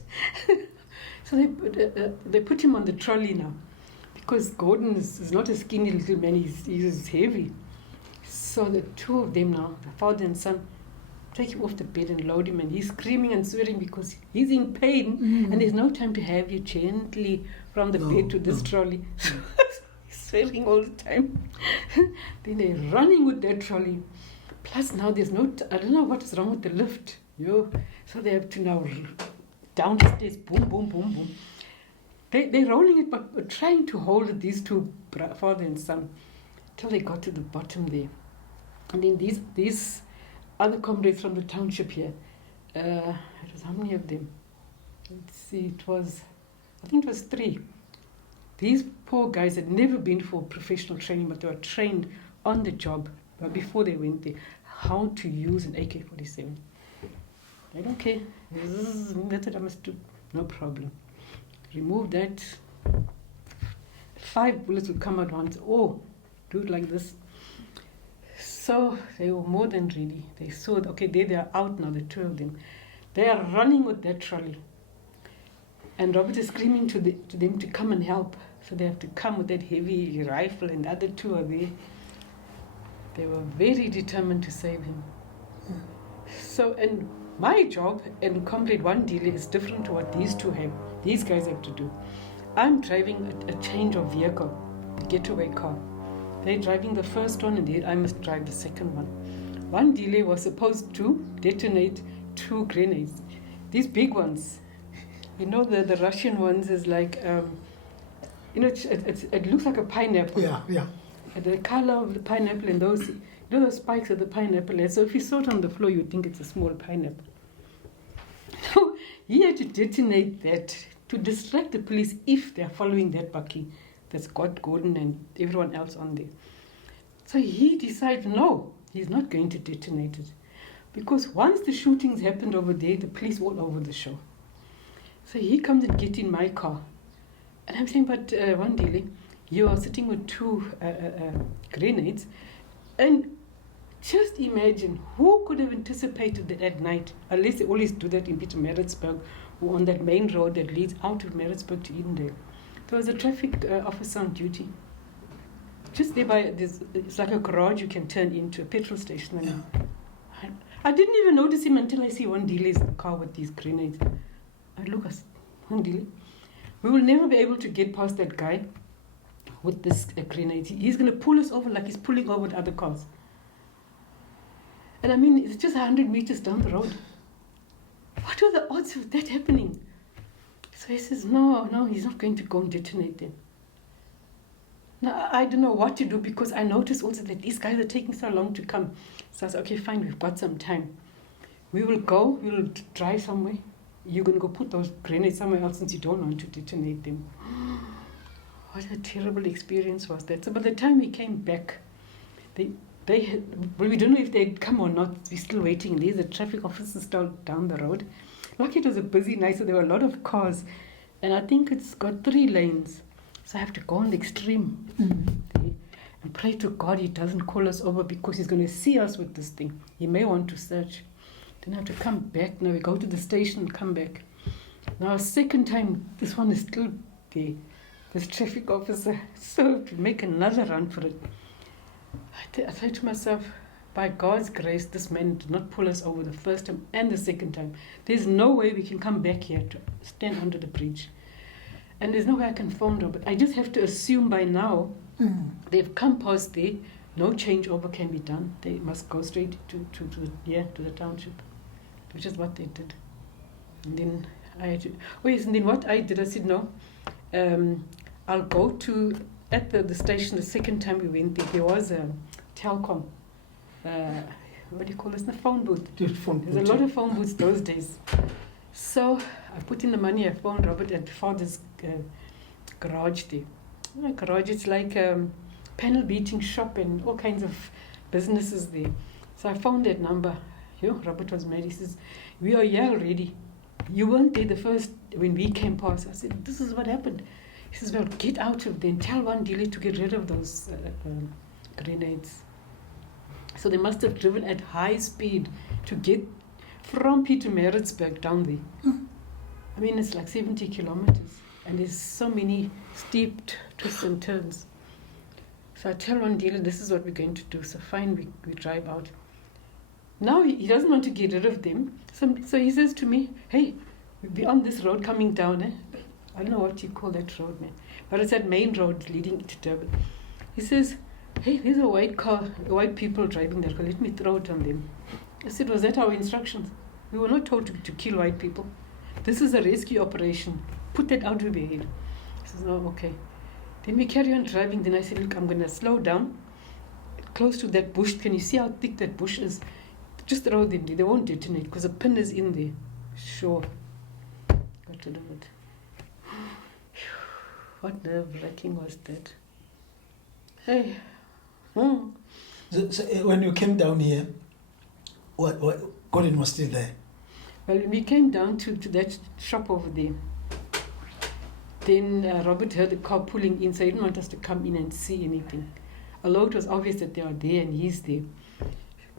So they put him on the trolley now. Because Gordon is not a skinny little man, he's heavy. So the two of them now, the father and son, take him off the bed and load him, and he's screaming and swearing because he's in pain, and there's no time to have you gently from the bed to this trolley. He's swearing all the time. Then they're running with that trolley. Plus now there's I don't know what is wrong with the lift. So they have to now down the stairs, boom, boom, boom, boom. They're rolling it, but trying to hold it, these two, father and son, till they got to the bottom there. And then these other comrades from the township here, it was how many of them? Let's see, I think it was 3. These poor guys had never been for professional training, but they were trained on the job before they went there, how to use an AK-47. I don't care. That's what I must do. No problem. Remove that. 5 bullets would come at once. Oh, do it like this. So they were more than ready. They saw, okay, they are out now, the 2 of them. They are running with that trolley. And Robert is screaming to them to come and help. So they have to come with that heavy rifle, and the other 2 are there. They were very determined to save him. So, and my job and Comrade 1 dealer is different to what these guys have to do. I'm driving a change of vehicle, a getaway car. They're driving the first one, and I must drive the second one. 1 dealer was supposed to detonate 2 grenades. These big ones, the Russian ones is like, it looks like a pineapple. Yeah. The color of the pineapple and those spikes of the pineapple. So if you saw it on the floor, you'd think it's a small pineapple. So he had to detonate that to distract the police if they're following that bakkie that's got Gordon and everyone else on there. So he decided, no, he's not going to detonate it. Because once the shootings happened over there, the police were all over the show. So he comes and gets in my car. And I'm saying, but one dealer, you are sitting with 2 grenades, and just imagine who could have anticipated that at night, unless they always do that in Pietermaritzburg or on that main road that leads out of Maritzburg to Edendale. There was a traffic officer on duty. Just there it's like a garage you can turn into, a petrol station. I didn't even notice him until I see one dealer in the car with these grenades. I look at one dealer. We will never be able to get past that guy with this grenade. He's going to pull us over like he's pulling over other cars. And I mean, it's just 100 meters down the road. What are the odds of that happening? So he says, no, he's not going to go and detonate them. Now, I don't know what to do because I noticed also that these guys are taking so long to come. So I said, okay, fine, we've got some time. We will drive somewhere. You're going to go put those grenades somewhere else since you don't want to detonate them. What a terrible experience was that. So by the time we came back, we don't know if they'd come or not. We're still waiting. There's a traffic officer still down the road. Lucky it was a busy night, so there were a lot of cars. And I think it's got 3 lanes. So I have to go on the extreme and pray to God he doesn't call us over because he's going to see us with this thing. He may want to search. Then I have to come back. Now we go to the station and come back. Now, second time, this one is still there. This traffic officer, so to make another run for it. I say to myself, by God's grace, this man did not pull us over the first time and the second time. There's no way we can come back here to stand under the bridge. And there's no way I can phone Robert. I just have to assume by now they've come past there, no changeover can be done. They must go straight to the township, which is what they did. And then I had to, and then what I did, I said, no, I'll go to, at the station the second time we went there was a Telkom, what do you call this, the phone booth. There's a lot of phone booths those days. So I put in the money, I phoned Robert at father's garage there. Garage, it's like a panel beating shop and all kinds of businesses there. So I found that number. Robert was mad. He says, we are here already. You weren't there the first, when we came past. I said, this is what happened. He says, well, get out of there and tell one dealer to get rid of those grenades. So they must have driven at high speed to get from Pietermaritzburg down there. I mean, it's like 70 kilometers. And there's so many steep twists and turns. So I tell one dealer, this is what we're going to do. So fine, we drive out. Now he doesn't want to get rid of them. So he says to me, hey, we'll be on this road coming down. I don't know what you call that road, man. But it's that main road leading to Durban. He says, hey, there's a white car, white people driving that car. Let me throw it on them. I said, was that our instructions? We were not told to kill white people. This is a rescue operation. Put that out of your head. He says, no, okay. Then we carry on driving. Then I said, look, I'm going to slow down. Close to that bush. Can you see how thick that bush is? Just throw them there. They won't detonate because a pin is in there. Sure. Got rid of it. What nerve-wracking was that? Hey. So when you came down here, what Gordon was still there? Well, we came down to that shop over there. Then Robert heard the car pulling in, so he didn't want us to come in and see anything. Although it was obvious that they are there and he's there.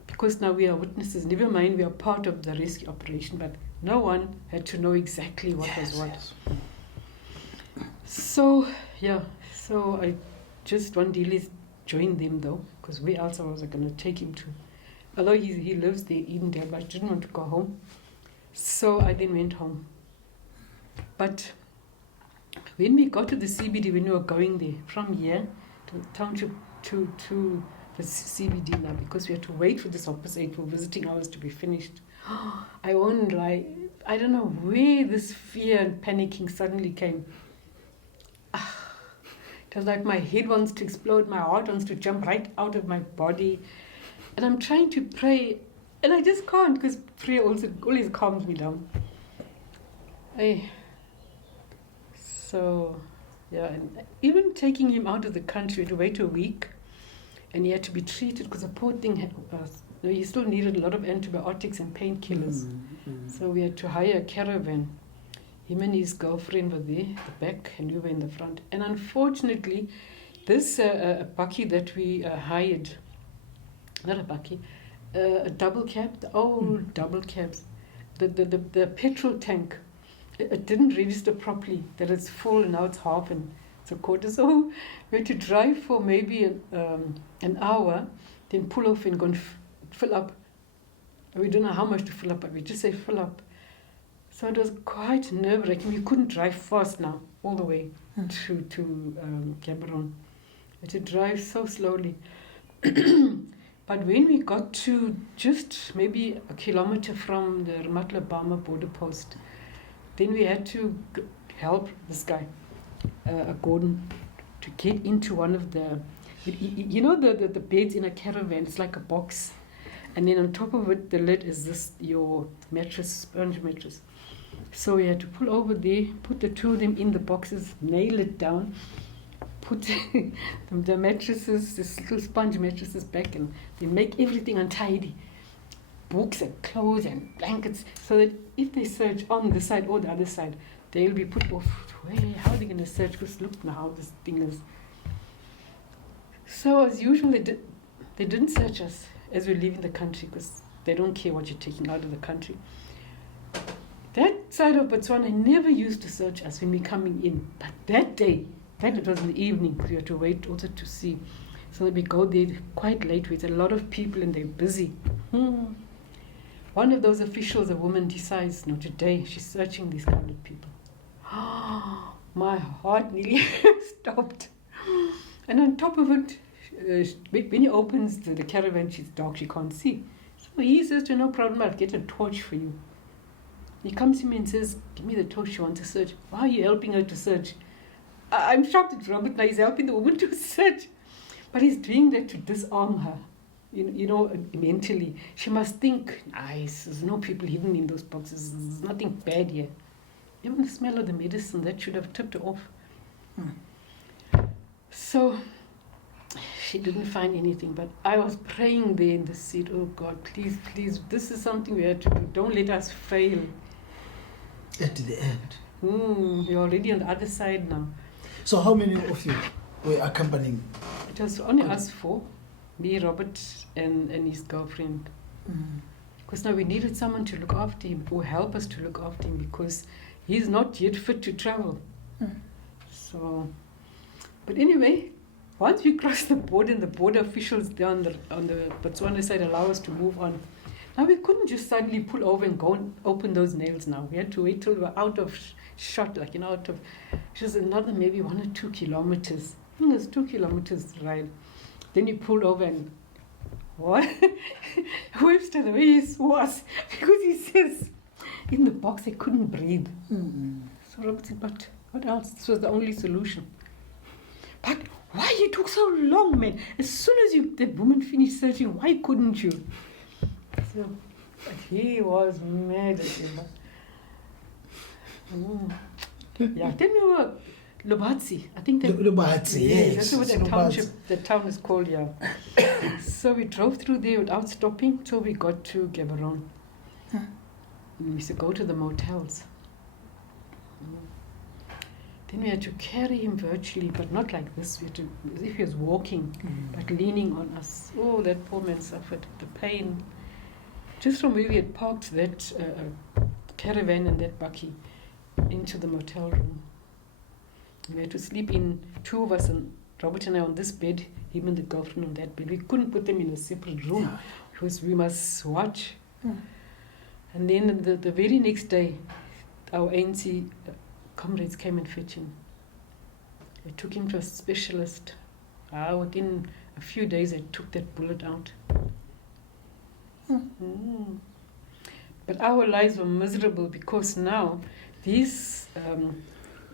Because now we are witnesses, never mind we are part of the rescue operation, but no one had to know exactly what was what. Yes. So I just one dealer joined them though, because where else I was going to take him to? Although he lives there, Edendale, but I didn't want to go home. So I then went home. But when we got to the CBD, when we were going there, from here to the township to the CBD now, because we had to wait for this Opus 8 for visiting hours to be finished. I won't lie, I don't know where this fear and panicking suddenly came. It was like my head wants to explode, my heart wants to jump right out of my body. And I'm trying to pray, and I just can't, because prayer also always calms me down. So, and even taking him out of the country, we had to wait a week, and he had to be treated, because the poor thing he still needed a lot of antibiotics and painkillers. So we had to hire a caravan. Him and his girlfriend were there, the back, and we were in the front. And unfortunately, this bakkie that we hired, not a bakkie, a double cab, the old double cabs, the petrol tank, it didn't register properly, that it's full and now it's half and it's a quarter. So we had to drive for maybe an hour, then pull off and go and fill up. We don't know how much to fill up, but we just say fill up. So it was quite nerve-wracking. We couldn't drive fast now, all the way to Gaborone. We had to drive so slowly. But when we got to just maybe a kilometer from the Ramatla-Bama border post, then we had to help this guy, Gordon, to get into one of the, you know the beds in a caravan, it's like a box. And then on top of it, the lid is this, your mattress, sponge mattress. So we had to pull over there, put the two of them in the boxes, nail it down, put the mattresses, this little sponge mattresses back, and they make everything untidy. Books and clothes and blankets, so that if they search on this side or the other side, they'll be put off. How are they going to search? Because look now how this thing is. So as usual, they didn't search us as we're leaving the country, because they don't care what you're taking out of the country. That side of Botswana never used to search us when we're coming in. But that day, it was in the evening, because we had to wait also to see. So that we go there quite late with a lot of people and they're busy. One of those officials, a woman, decides, no, today she's searching these kind of people. My heart nearly stopped. And on top of it, when he opens the caravan, she's dark, she can't see. So he says to her, no problem, I'll get a torch for you. He comes to me and says, give me the torch, she wants to search. Why are you helping her to search? I'm shocked at Robert now, he's helping the woman to search. But he's doing that to disarm her, you know, mentally. She must think, nice, there's no people hidden in those boxes, there's nothing bad here. Even the smell of the medicine, that should have tipped her off. So she didn't find anything, but I was praying there in the seat, oh God, please, please, this is something we have to do. Don't let us fail. At the end. We're already on the other side now. So how many of you were accompanying? It was only us four, me, Robert, and his girlfriend. Because now we needed someone to look after him, or help us to look after him, because he's not yet fit to travel. So, but anyway, once we crossed the border, and the border officials there on the Botswana side allow us to move on. Now we couldn't just suddenly pull over and go and open those nails now. We had to wait till we were out of shot, like, you know, out of just another maybe 1 or 2 kilometers. It's 2 kilometers ride. Then you pulled over and what? Webster, the way he was, because he says in the box they couldn't breathe. So Robert said, but what else? This was the only solution. But why you took so long, man? As soon as the woman finished searching, why couldn't you? So, but he was mad at him. Yeah, then we were Lobatsi. I think that Lobatsi, yes. That's what the township, the town is called, yeah. So we drove through there without stopping till we got to Gaborone. We used to go to the motels. Then we had to carry him virtually, but not like this. We had to, as if he was walking, but leaning on us. Oh, that poor man suffered the pain. Just from where we had parked that caravan and that bakkie into the motel room. We had to sleep in, 2 of us, and Robert and I on this bed, him and the girlfriend on that bed. We couldn't put them in a separate room because we must watch. And then the very next day, our ANC comrades came and fetched him. They took him to a specialist. Within a few days, they took that bullet out. But our lives were miserable because now these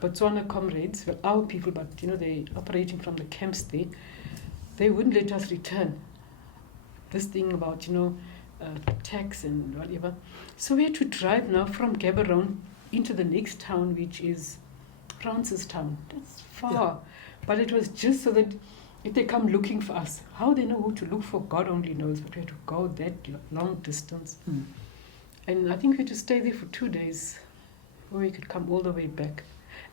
Botswana comrades were our people, but you know, they operating from the camps there. They wouldn't let us return. This thing about, you know, tax and whatever. So we had to drive now from Gaborone into the next town, which is Francistown. That's far. But it was just so that if they come looking for us, how they know who to look for, God only knows. But we had to go that long distance. And I think we had to stay there for 2 days before we could come all the way back.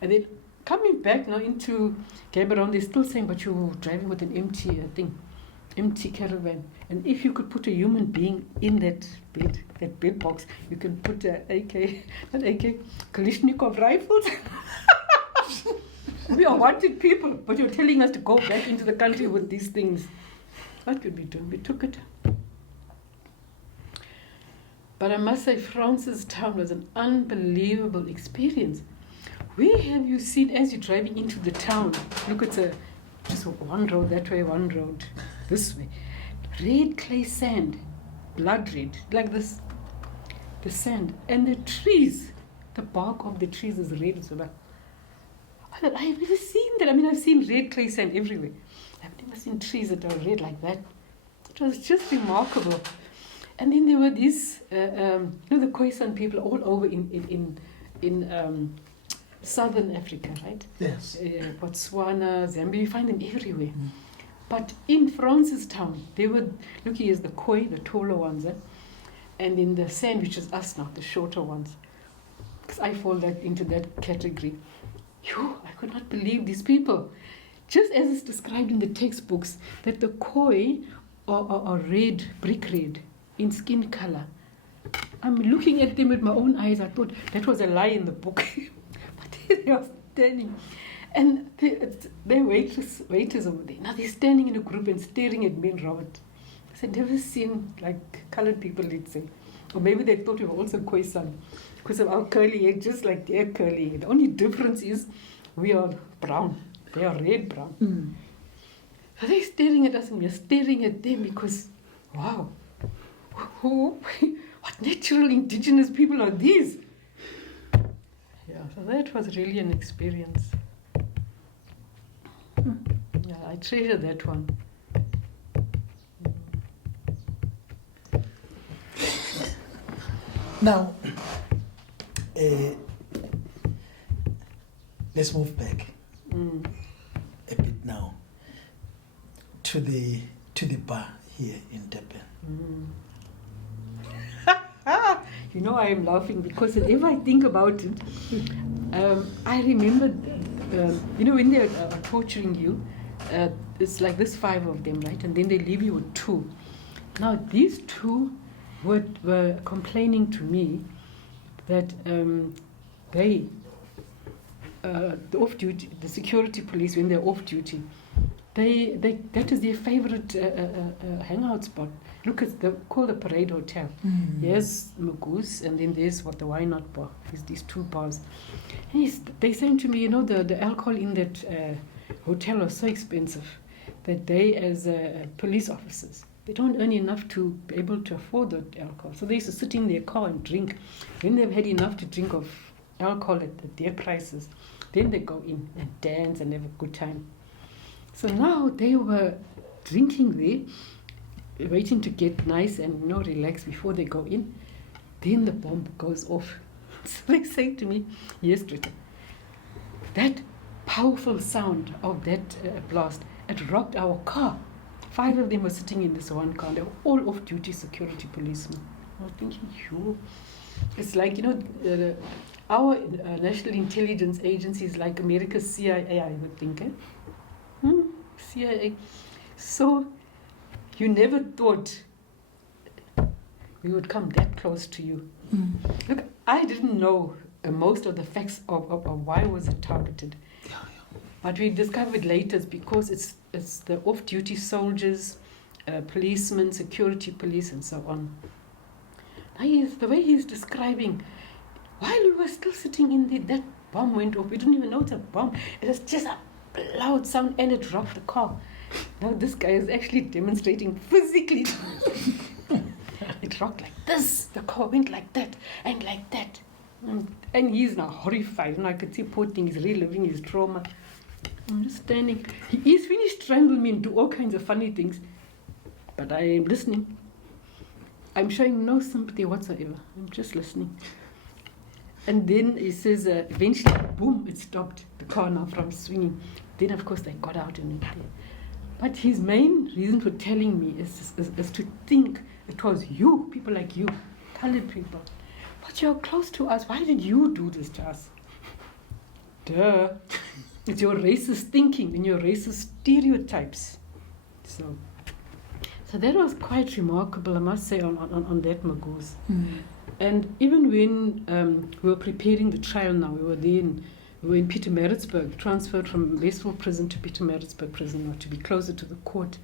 And then coming back now into Gaborone, they're still saying, but you're driving with an empty caravan. And if you could put a human being in that bed box, you can put a Kalashnikov rifles. We are wanted people, but you're telling us to go back into the country with these things. What could we do? We took it. But I must say, Francistown was an unbelievable experience. Where have you seen, as you're driving into the town, look at just one road that way, one road this way, red clay sand, blood red, like this, the sand, and the trees, the bark of the trees is red as well. I've never seen that. I mean, I've seen red clay sand everywhere. I've never seen trees that are red like that. It was just remarkable. And then there were these, the Khoisan people all over in southern Africa, right? Yes. Botswana, Zambia, you find them everywhere. Mm. But in Francistown, they were, look, here's the Khoi, the taller ones, and in the sand, which is us now, the shorter ones. Because I fall into that category. I could not believe these people. Just as it's described in the textbooks, that the Khoi are red, brick red, in skin color. I'm looking at them with my own eyes. I thought that was a lie in the book. But they are standing. And they're waiters over there. Now they're standing in a group and staring at me and Robert. I said, never seen like colored people, let's say. Or maybe they thought we were also Khoisan because of our curly hair, just like their curly hair. The only difference is we are brown. They are red-brown. Mm. So they're staring at us and we're staring at them because, wow, what natural indigenous people are these? Yeah, so that was really an experience. Yeah, I treasure that one. Now, let's move back a bit now to the bar here in Durban. You know, I am laughing because whenever I think about it, I remember, when they are torturing you, it's like this 5 of them, right? And then they leave you with 2. Now, these 2 were complaining to me that the off-duty, the security police, when they're off-duty, that is their favorite hangout spot. Look, it's called the Parade Hotel. Mm. There's Magoose, and then there's the Why Not bar. There's these 2 bars. And they saying to me, the alcohol in that hotel was so expensive that they, as police officers, they don't earn enough to be able to afford the alcohol. So they used to sit in their car and drink. When they've had enough to drink of alcohol at their prices, then they go in and dance and have a good time. So now they were drinking there, waiting to get nice and relax before they go in. Then the bomb goes off. So they say to me, yes, Greta, that powerful sound of that blast, it rocked our car. 5 of them were sitting in this one car. They were all off-duty security policemen. I was thinking, it's like, our national intelligence agency is like America's CIA, I would think. CIA. So you never thought we would come that close to you. Mm. Look, I didn't know most of the facts of why was it targeted. Yeah. But we discovered later it's because it's the off-duty soldiers, policemen, security police, and so on. Now the way he's describing, while we were still sitting in there, that bomb went off. We didn't even know it's a bomb. It was just a loud sound and it rocked the car. Now this guy is actually demonstrating physically. It rocked like this. The car went like that and like that. And he's now horrified. And I could see poor thing, he's reliving his trauma. I'm just standing. He's finished strangling me and do all kinds of funny things. But I am listening. I'm showing no sympathy whatsoever. I'm just listening. And then he says, eventually, boom, it stopped the car now from swinging. Then, of course, they got out and went there. But his main reason for telling me is to think it was you, people like you, colored people. But you're close to us. Why did you do this to us? Duh. It's your racist thinking and your racist stereotypes. So that was quite remarkable, I must say, on that Magoose. Mm. And even when we were preparing the trial now, we were in Pietermaritzburg, transferred from Westville prison to Pietermaritzburg prison, to be closer to the court.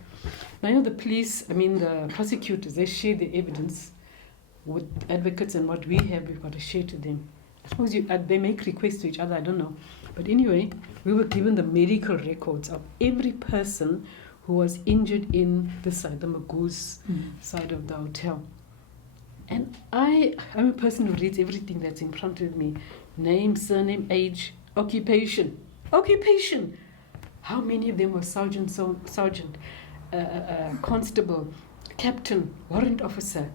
Now, the police, the prosecutors, they shared the evidence with advocates and what we have, we've got to share to them. I suppose they make requests to each other, I don't know. But anyway, we were given the medical records of every person who was injured in this side, the Magoo's side of the hotel. And I'm a person who reads everything that's in front of me. Name, surname, age, occupation. Occupation! How many of them were sergeant, constable, captain, warrant officer,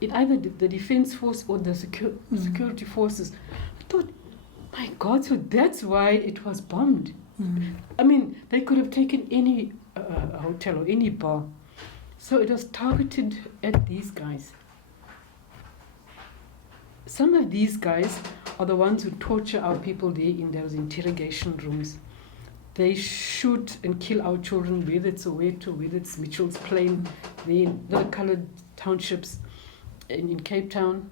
in either the defense force or the security forces? I thought, my God, so that's why it was bombed. I mean, they could have taken any hotel or any bar. So it was targeted at these guys. Some of these guys are the ones who torture our people there in those interrogation rooms. They shoot and kill our children, whether it's Soweto, whether it's Mitchell's Plain, the coloured townships in Cape Town.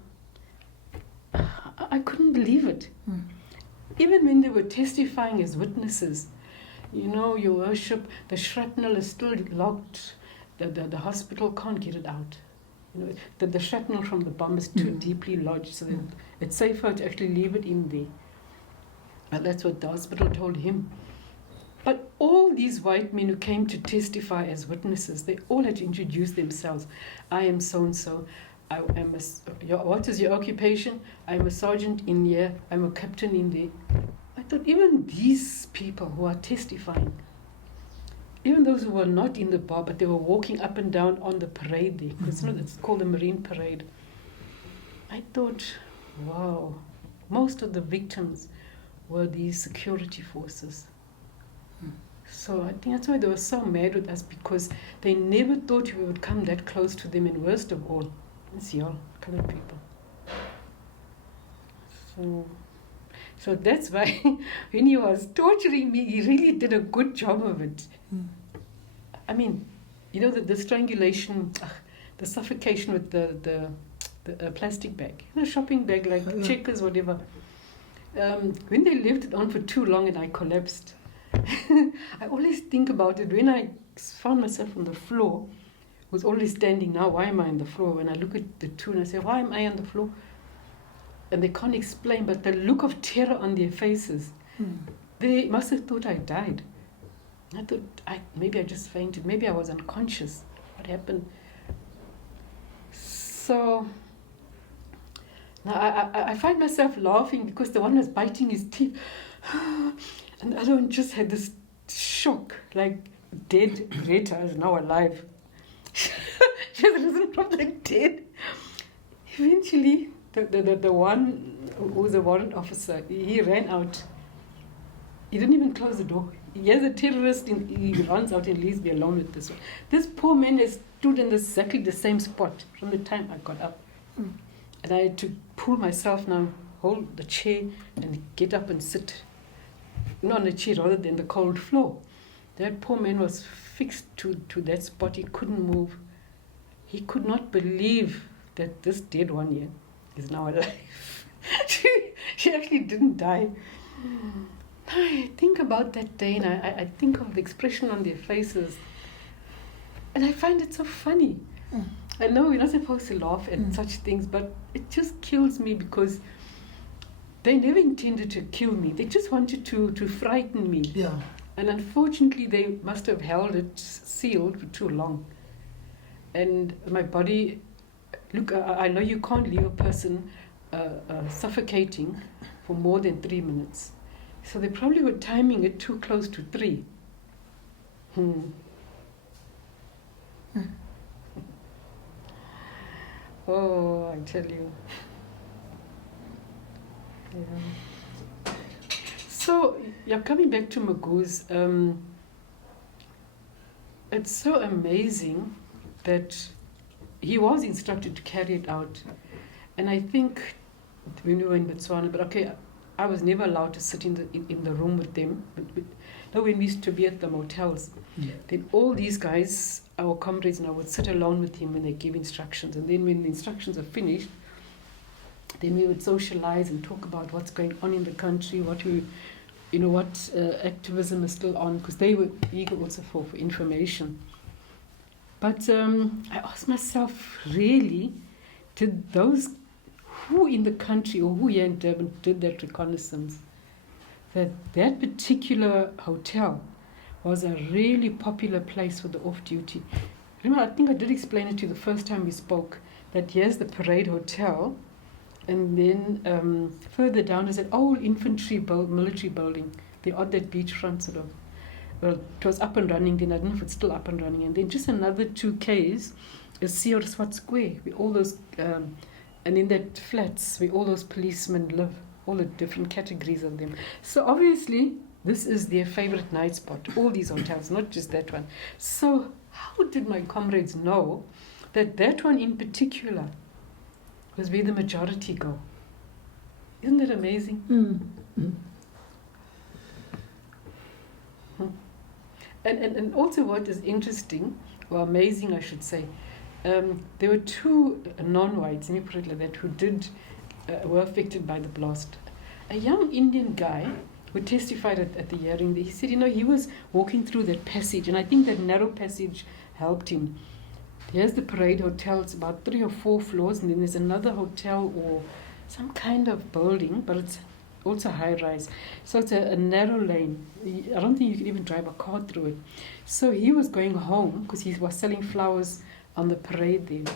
I couldn't believe it. Even when they were testifying as witnesses, your worship, the shrapnel is still locked. The hospital can't get it out. The shrapnel from the bomb is too deeply lodged, so that it's safer to actually leave it in there. And that's what the hospital told him. But all these white men who came to testify as witnesses, they all had to introduce themselves. I am so-and-so. What is your occupation? I'm a sergeant in here. I'm a captain in there. I thought even these people who are testifying, even those who were not in the bar, but they were walking up and down on the parade there. It's called the Marine Parade. I thought, wow, most of the victims were these security forces. So I think that's why they were so mad with us, because they never thought we would come that close to them, and worst of all, it's y'all, colored people. So that's why when he was torturing me, he really did a good job of it. I mean, the strangulation, the suffocation with the plastic bag, shopping bag, like Checkers, whatever. When they left it on for too long and I collapsed, I always think about it. When I found myself on the floor, I was always standing. Now, why am I on the floor? When I look at the two and I say, why am I on the floor? And they can't explain, but the look of terror on their faces, they must have thought I died. I thought maybe I just fainted. Maybe I was unconscious. What happened? So now I find myself laughing because the one was biting his teeth. And the other one just had this shock, like dead Greta is now alive. She has risen from the dead. Eventually, the one who was a warrant officer, he ran out. He didn't even close the door. He has a terrorist, he runs out and leaves me alone with this one. This poor man has stood in exactly the same spot from the time I got up. And I had to pull myself now, hold the chair and get up and sit. Not on the chair, rather than the cold floor. That poor man was fixed to that spot. He couldn't move. He could not believe that this dead one here is now alive. She actually didn't die. I think about that day and I think of the expression on their faces. And I find it so funny. I know we're not supposed to laugh at such things, but it just kills me because they never intended to kill me. They just wanted to frighten me. Yeah. And unfortunately, they must have held it sealed for too long. And my body, look, I know you can't leave a person suffocating for more than 3 minutes. So they probably were timing it too close to 3. Oh, I tell you. Yeah. So, coming back to Magoo's, it's so amazing that he was instructed to carry it out. And I think when we were in Botswana, but okay, I was never allowed to sit in the room with them. When we used to be at the motels, then all these guys, our comrades now, would sit alone with him when they give instructions. And then when the instructions are finished, then we would socialize and talk about what's going on in the country, what activism is still on, because they were eager also for information. But I asked myself, really, did those, who in the country or who here in Durban did that reconnaissance, that particular hotel was a really popular place for the off-duty. Remember, I think I did explain it to you the first time we spoke, that here's the Parade Hotel, and then further down is an old infantry military building. They're on that beachfront sort of. Well, it was up and running then. I don't know if it's still up and running. And then just another 2 Ks is Swart Square, where all those, and in that flats where all those policemen live, all the different categories of them. So obviously, this is their favorite night spot, all these hotels, not just that one. So how did my comrades know that that one in particular was where the majority go? Isn't that amazing? Mm. And also what is interesting, or amazing I should say, there were 2 non-whites, let me put it like that, who were affected by the blast. A young Indian guy who testified at the hearing, he said, he was walking through that passage, and I think that narrow passage helped him. Here's the Parade Hotel, it's about 3 or 4 floors, and then there's another hotel or some kind of building, but it's also high-rise. So it's a narrow lane. I don't think you could even drive a car through it. So he was going home, because he was selling flowers on the parade there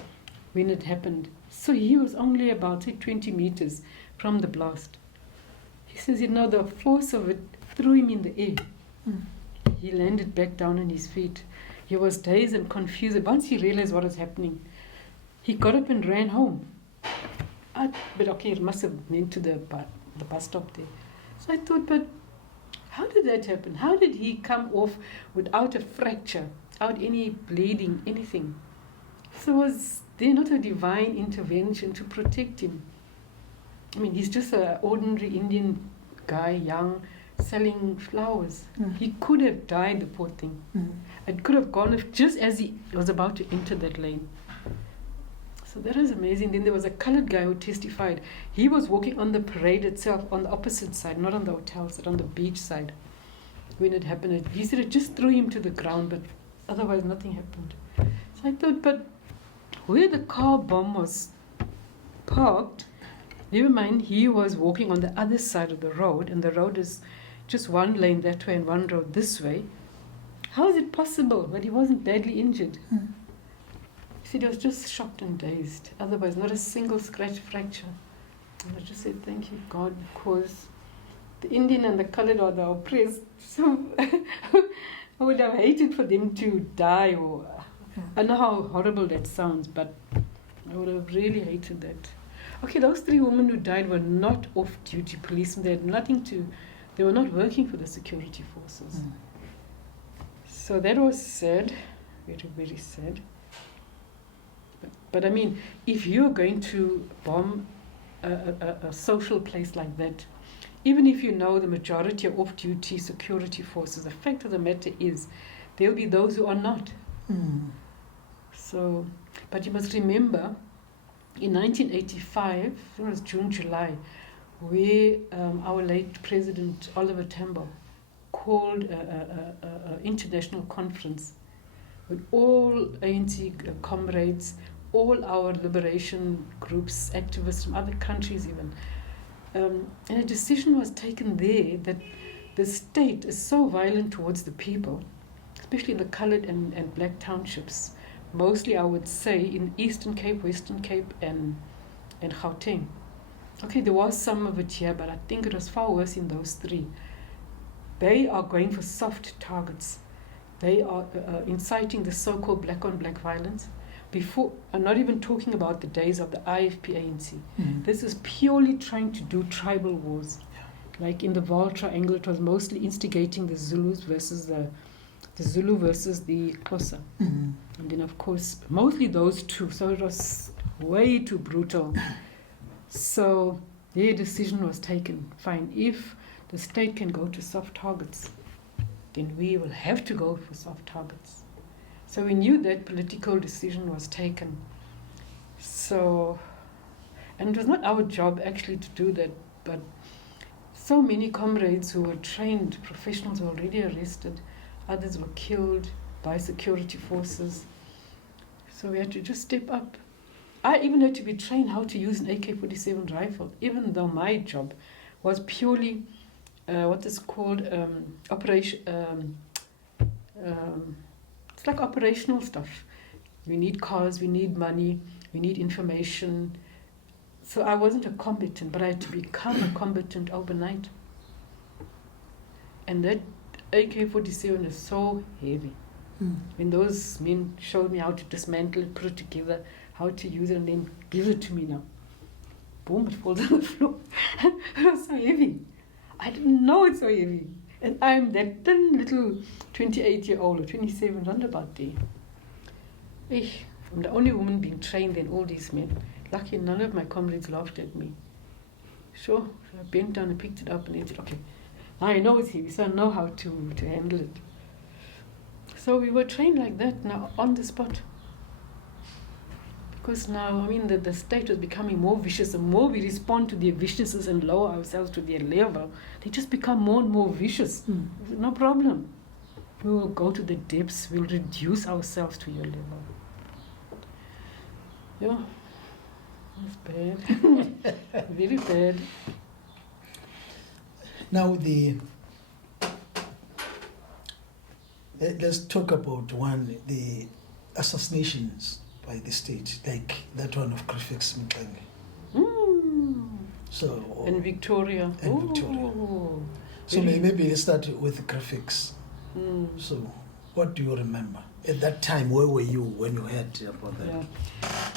when it happened. So he was only about, say, 20 meters from the blast. He says, the force of it threw him in the air. Mm. He landed back down on his feet. He was dazed and confused. Once he realized what was happening, he got up and ran home. But okay, it must have been to the bus stop there. So I thought, but how did that happen? How did he come off without a fracture, without any bleeding, anything? So was there not a divine intervention to protect him? I mean, he's just an ordinary Indian guy, young, selling flowers. Mm. He could have died, the poor thing. Mm. It could have gone just as he was about to enter that lane. So that is amazing. Then there was a colored guy who testified. He was walking on the parade itself, on the opposite side, not on the hotel side, on the beach side when it happened. He said it just threw him to the ground, but otherwise nothing happened. So I thought, but where the car bomb was parked, never mind, he was walking on the other side of the road, and the road is just one lane that way and one road this way. How is it possible that he wasn't badly injured? Mm. He said he was just shocked and dazed. Otherwise, not a single scratch fracture. And I just said, thank you, God, because the Indian and the colored are the oppressed. So I would have hated for them to die. Or I know how horrible that sounds, but I would have really hated that. Okay, those 3 women who died were not off-duty policemen. They had nothing to... They were not working for the security forces. Mm. So that was sad, very, very sad. But I mean, if you're going to bomb a social place like that, even if you know the majority are off-duty security forces, the fact of the matter is there will be those who are not. Mm. So, but you must remember, in 1985, it was June, July, where our late President Oliver Tambo called an international conference with all ANC comrades, all our liberation groups, activists from other countries even. And a decision was taken there that the state is so violent towards the people, especially in the colored and black townships, mostly I would say in Eastern Cape, Western Cape and Gauteng. Okay, there was some of it here, but I think it was far worse in those 3. They are going for soft targets. They are inciting the so-called black-on-black violence. Before, I'm not even talking about the days of the IFP-ANC. Mm. This is purely trying to do tribal wars. Yeah. Like in the Vaal Triangle, it was mostly instigating the Zulus versus the Zulu versus the Xhosa. Mm. And then, of course, mostly those 2. So it was way too brutal. So their decision was taken. Fine, if the state can go to soft targets, then we will have to go for soft targets. So we knew that political decision was taken. So, and it was not our job actually to do that, but so many comrades who were trained professionals were already arrested. Others were killed by security forces. So we had to just step up. I even had to be trained how to use an AK-47 rifle, even though my job was purely what is called operation. It's like operational stuff. We need cars, we need money, we need information. So I wasn't a combatant, but I had to become a combatant overnight. And that AK-47 is so heavy. When those men showed me how to dismantle it, put it together, how to use it, and then give it to me now. Boom, it falls on the floor. It was so heavy. I didn't know it's so heavy. And I'm that thin little 28-year-old or 27, roundabout there. I'm the only woman being trained in all these men. Lucky none of my comrades laughed at me. Sure, so I bent down and picked it up and I said, okay, now I know it's heavy, so I know how to handle it. So we were trained like that now on the spot. Because now, I mean, the state was becoming more vicious. The more we respond to their viciousness and lower ourselves to their level, they just become more and more vicious. No problem. We will go to the depths. We'll reduce ourselves to your level. Yeah, that's bad. Very bad. Now let's talk about the assassinations by the state, like that one of Griffiths Mxenge. So in Victoria. Victoria. So maybe let's start with Griffiths. So what do you remember? At that time, where were you when you heard about that? Yeah.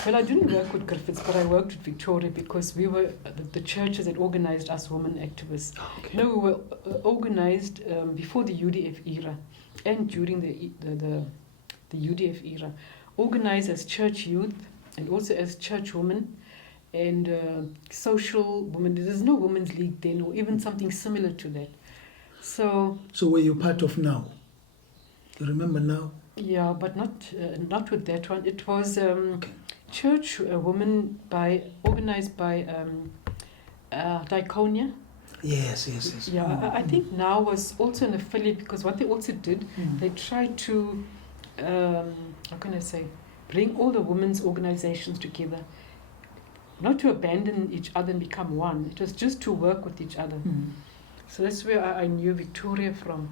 Well, I didn't work with Griffiths, but I worked with Victoria because we were the churches that organized us women activists. Okay. No, we were organized before the UDF era and during the UDF era. Organized as church youth and also as church women and social women. There's no women's league then or even something similar to that. So were you part of NOW? You remember NOW? Yeah, but not with that one. It was church women organized by Diaconia. Yes. Yeah, I think NOW was also an affiliate because what they also did, they tried to, how can I say, bring all the women's organizations together. Not to abandon each other and become one. It was just to work with each other. So that's where I knew Victoria from.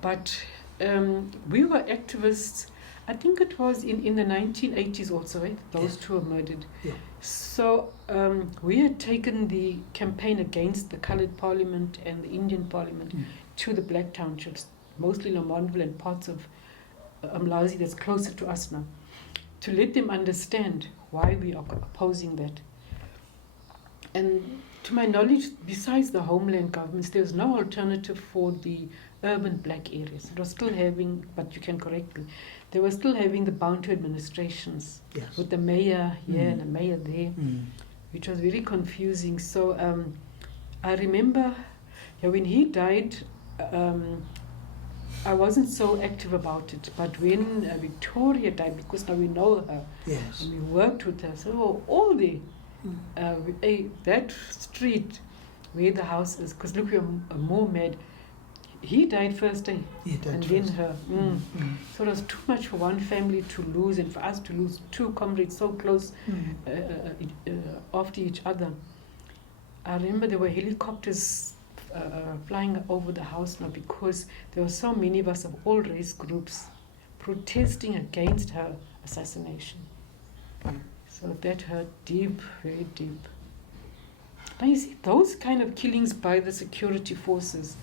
But we were activists, I think it was in the 1980s also, right? Those two were murdered. Yeah. So we had taken the campaign against the Coloured Parliament and the Indian Parliament to the black townships, mostly Lamondville and parts of Umlazi that's closer to us now, to let them understand why we are opposing that. And to my knowledge, besides the homeland governments, there was no alternative for the urban black areas. It was still having, but you can correct me, they were still having the bounty administrations with the mayor here and the mayor there, which was very confusing. So I remember when he died, I wasn't so active about it. But when Victoria died, because now we know her, and we worked with her, so all the that street where the house is, because look, we are more mad. He died first day, and then her. So it was too much for one family to lose, and for us to lose two comrades so close after each other. I remember there were helicopters flying over the house now because there were so many of us of all race groups protesting against her assassination. So that hurt deep, very deep. Now you see, those kind of killings by the security forces,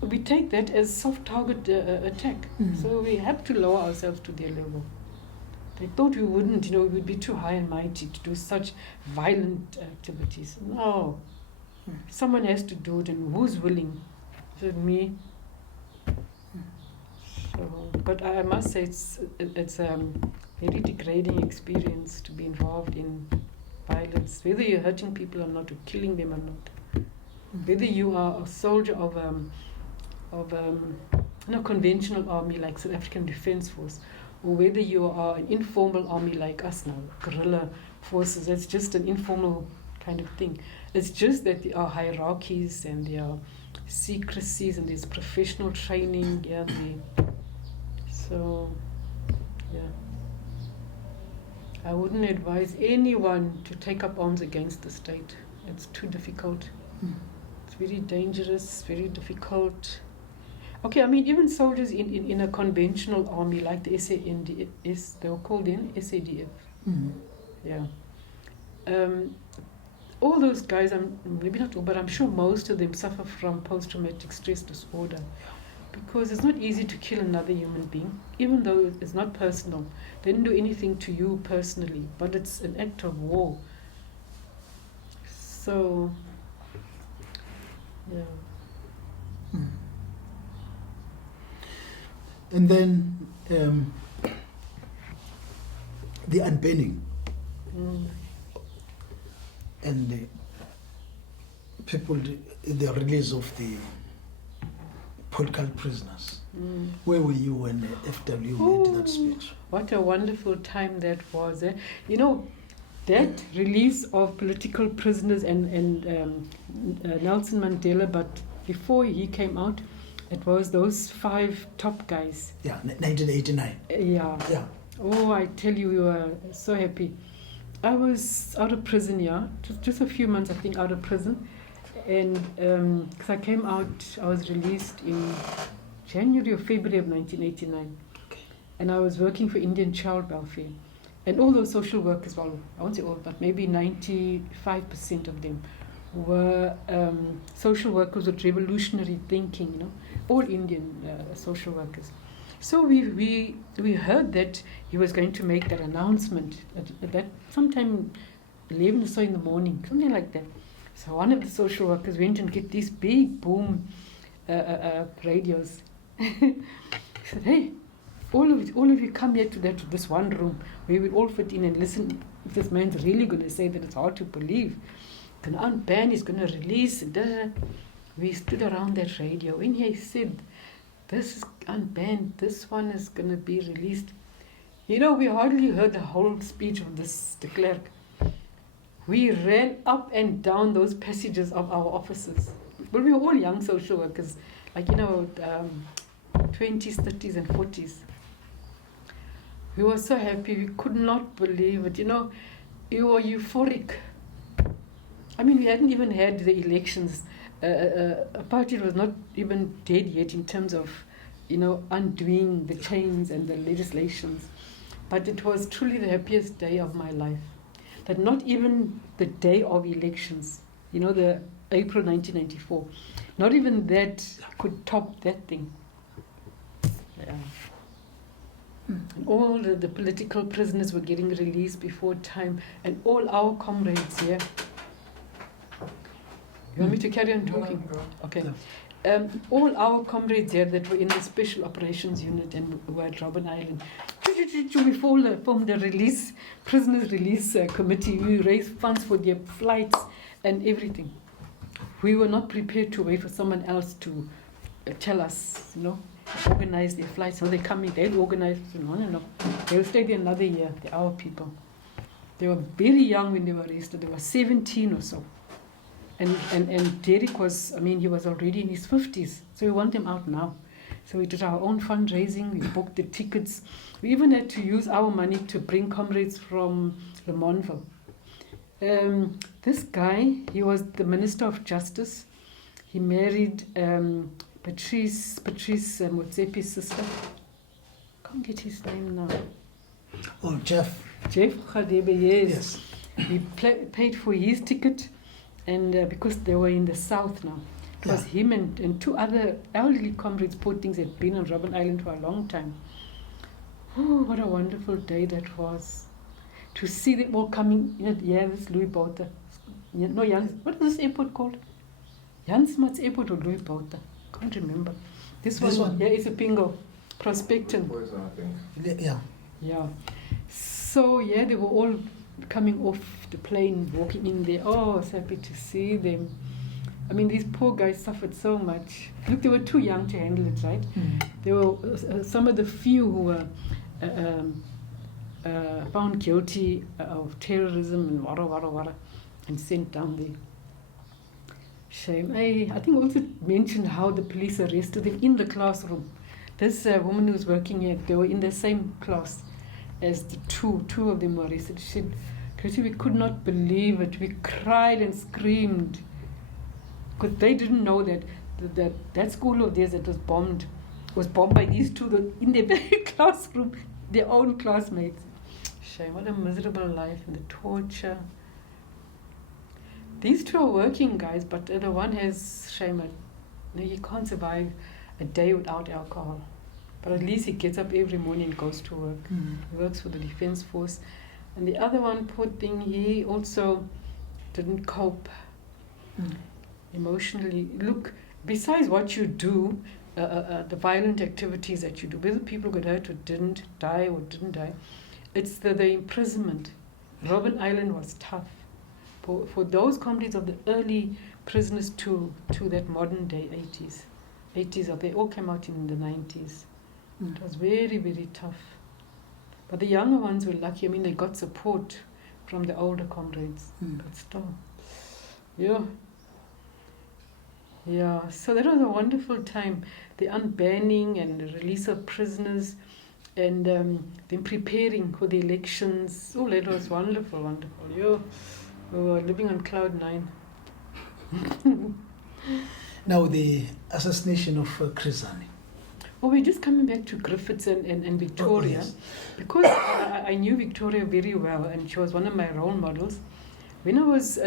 we take that as soft target attack. So we have to lower ourselves to their level. They thought we wouldn't, we would be too high and mighty to do such violent activities. No. Someone has to do it, and who's willing? Is it me? So, but I must say it's a very degrading experience to be involved in violence, whether you're hurting people or not, or killing them or not. Whether you are a soldier of conventional army like South African Defence Force, or whether you are an informal army like us now, guerrilla forces. That's just an informal kind of thing. It's just that there are hierarchies and there are secrecies and there's professional training. So, yeah. I wouldn't advise anyone to take up arms against the state. It's too difficult. It's very dangerous, very difficult. Okay, I mean, even soldiers in a conventional army like the SANDF, they were called in SADF. Yeah. All those guys, maybe not all, but I'm sure most of them suffer from post-traumatic stress disorder, because it's not easy to kill another human being, even though it's not personal. They didn't do anything to you personally, but it's an act of war. So, yeah. And then the unbanning and the people, the release of the political prisoners. Where were you when the FW made that speech? What a wonderful time that was. You know, that release of political prisoners and Nelson Mandela, but before he came out, it was those 5 top guys. Yeah, 1989. Yeah. Oh, I tell you, we were so happy. I was out of prison, just a few months, I think, out of prison. And because I came out, I was released in January or February of 1989. Okay. And I was working for Indian Child Welfare. And all those social workers, well, I won't say all, but maybe 95% of them were social workers with revolutionary thinking, you know, all Indian social workers. So we heard that he was going to make that announcement at that sometime 11 or so in the morning, something like that. So one of the social workers went and get these big boom radios. He said, "Hey, all of you come here to this one room where we all fit in and listen. If this man's really going to say that it's hard to believe, he's going to unban, he's going to release." We stood around that radio. When he said, "This is unbanned, this one is going to be released," you know, we hardly heard the whole speech of the clerk. We ran up and down those passages of our offices. Well, we were all young social workers, like, you know, 20s, 30s, and 40s. We were so happy, we could not believe it. You know, we were euphoric. I mean, we hadn't even had the elections. Apartheid was not even dead yet in terms of, you know, undoing the chains and the legislations. But it was truly the happiest day of my life. That not even the day of elections, you know, the April 1994, not even that could top that thing. Yeah. And all the political prisoners were getting released before time, and all our comrades here. You want me to carry on talking? Okay. All our comrades here that were in the Special Operations Unit and were at Robben Island, we formed the prisoners release committee. We raised funds for their flights and everything. We were not prepared to wait for someone else to tell us, you know, organize their flights. So they come in, they'll organize. No. They'll stay there another year. They're our people. They were very young when they were arrested. They were 17 or so. And Derek was, I mean, he was already in his 50s. So we want him out now. So we did our own fundraising. We booked the tickets. We even had to use our money to bring comrades from Lemontville. This guy, he was the Minister of Justice. He married Patrice Motsepi's sister. Can't get his name now. Oh, Jeff. Jeff Khadebe, yes. He paid for his ticket, and because they were in the south now. It was him and 2 other elderly comrades, poor things, had been on Robben Island for a long time. Oh, what a wonderful day that was. To see them all coming, this Louis Botha. No, what is this airport called? Jan Smuts Airport or Louis Botha? Can't remember. This one? Yeah, it's a Pingo. Prospecting. Yeah. So, yeah, they were all coming off the plane, walking in there. Oh, I was happy to see them. I mean, these poor guys suffered so much. Look, they were too young to handle it, right? They were some of the few who were found guilty of terrorism and wara, and sent down there. Shame. I think also mentioned how the police arrested them in the classroom. This woman who was working here, they were in the same class. as the two of them were arrested. She said, Greta, we could not believe it. We cried and screamed because they didn't know that school of theirs that was bombed by these two in their very classroom, their own classmates. Shame, what a miserable life, and the torture. These two are working guys, but the one has shame. He can't survive a day without alcohol. But at least he gets up every morning and goes to work. He works for the Defense Force. And the other one, poor thing, he also didn't cope emotionally. Look, besides what you do, the violent activities that you do, whether people got hurt or didn't die, it's the imprisonment. Robben Island was tough. For those comrades of the early prisoners to that modern day 80s, they all came out in the 90s. It was very, very tough. But the younger ones were lucky. I mean, they got support from the older comrades. But still, yeah. So that was a wonderful time. The unbanning and the release of prisoners, and then preparing for the elections. Oh, that was wonderful. Yeah. We were living on cloud 9. Now the assassination of Chrysanthi. Oh, we're just coming back to Griffiths and Victoria. Yes. Because I knew Victoria very well, and she was one of my role models. When I was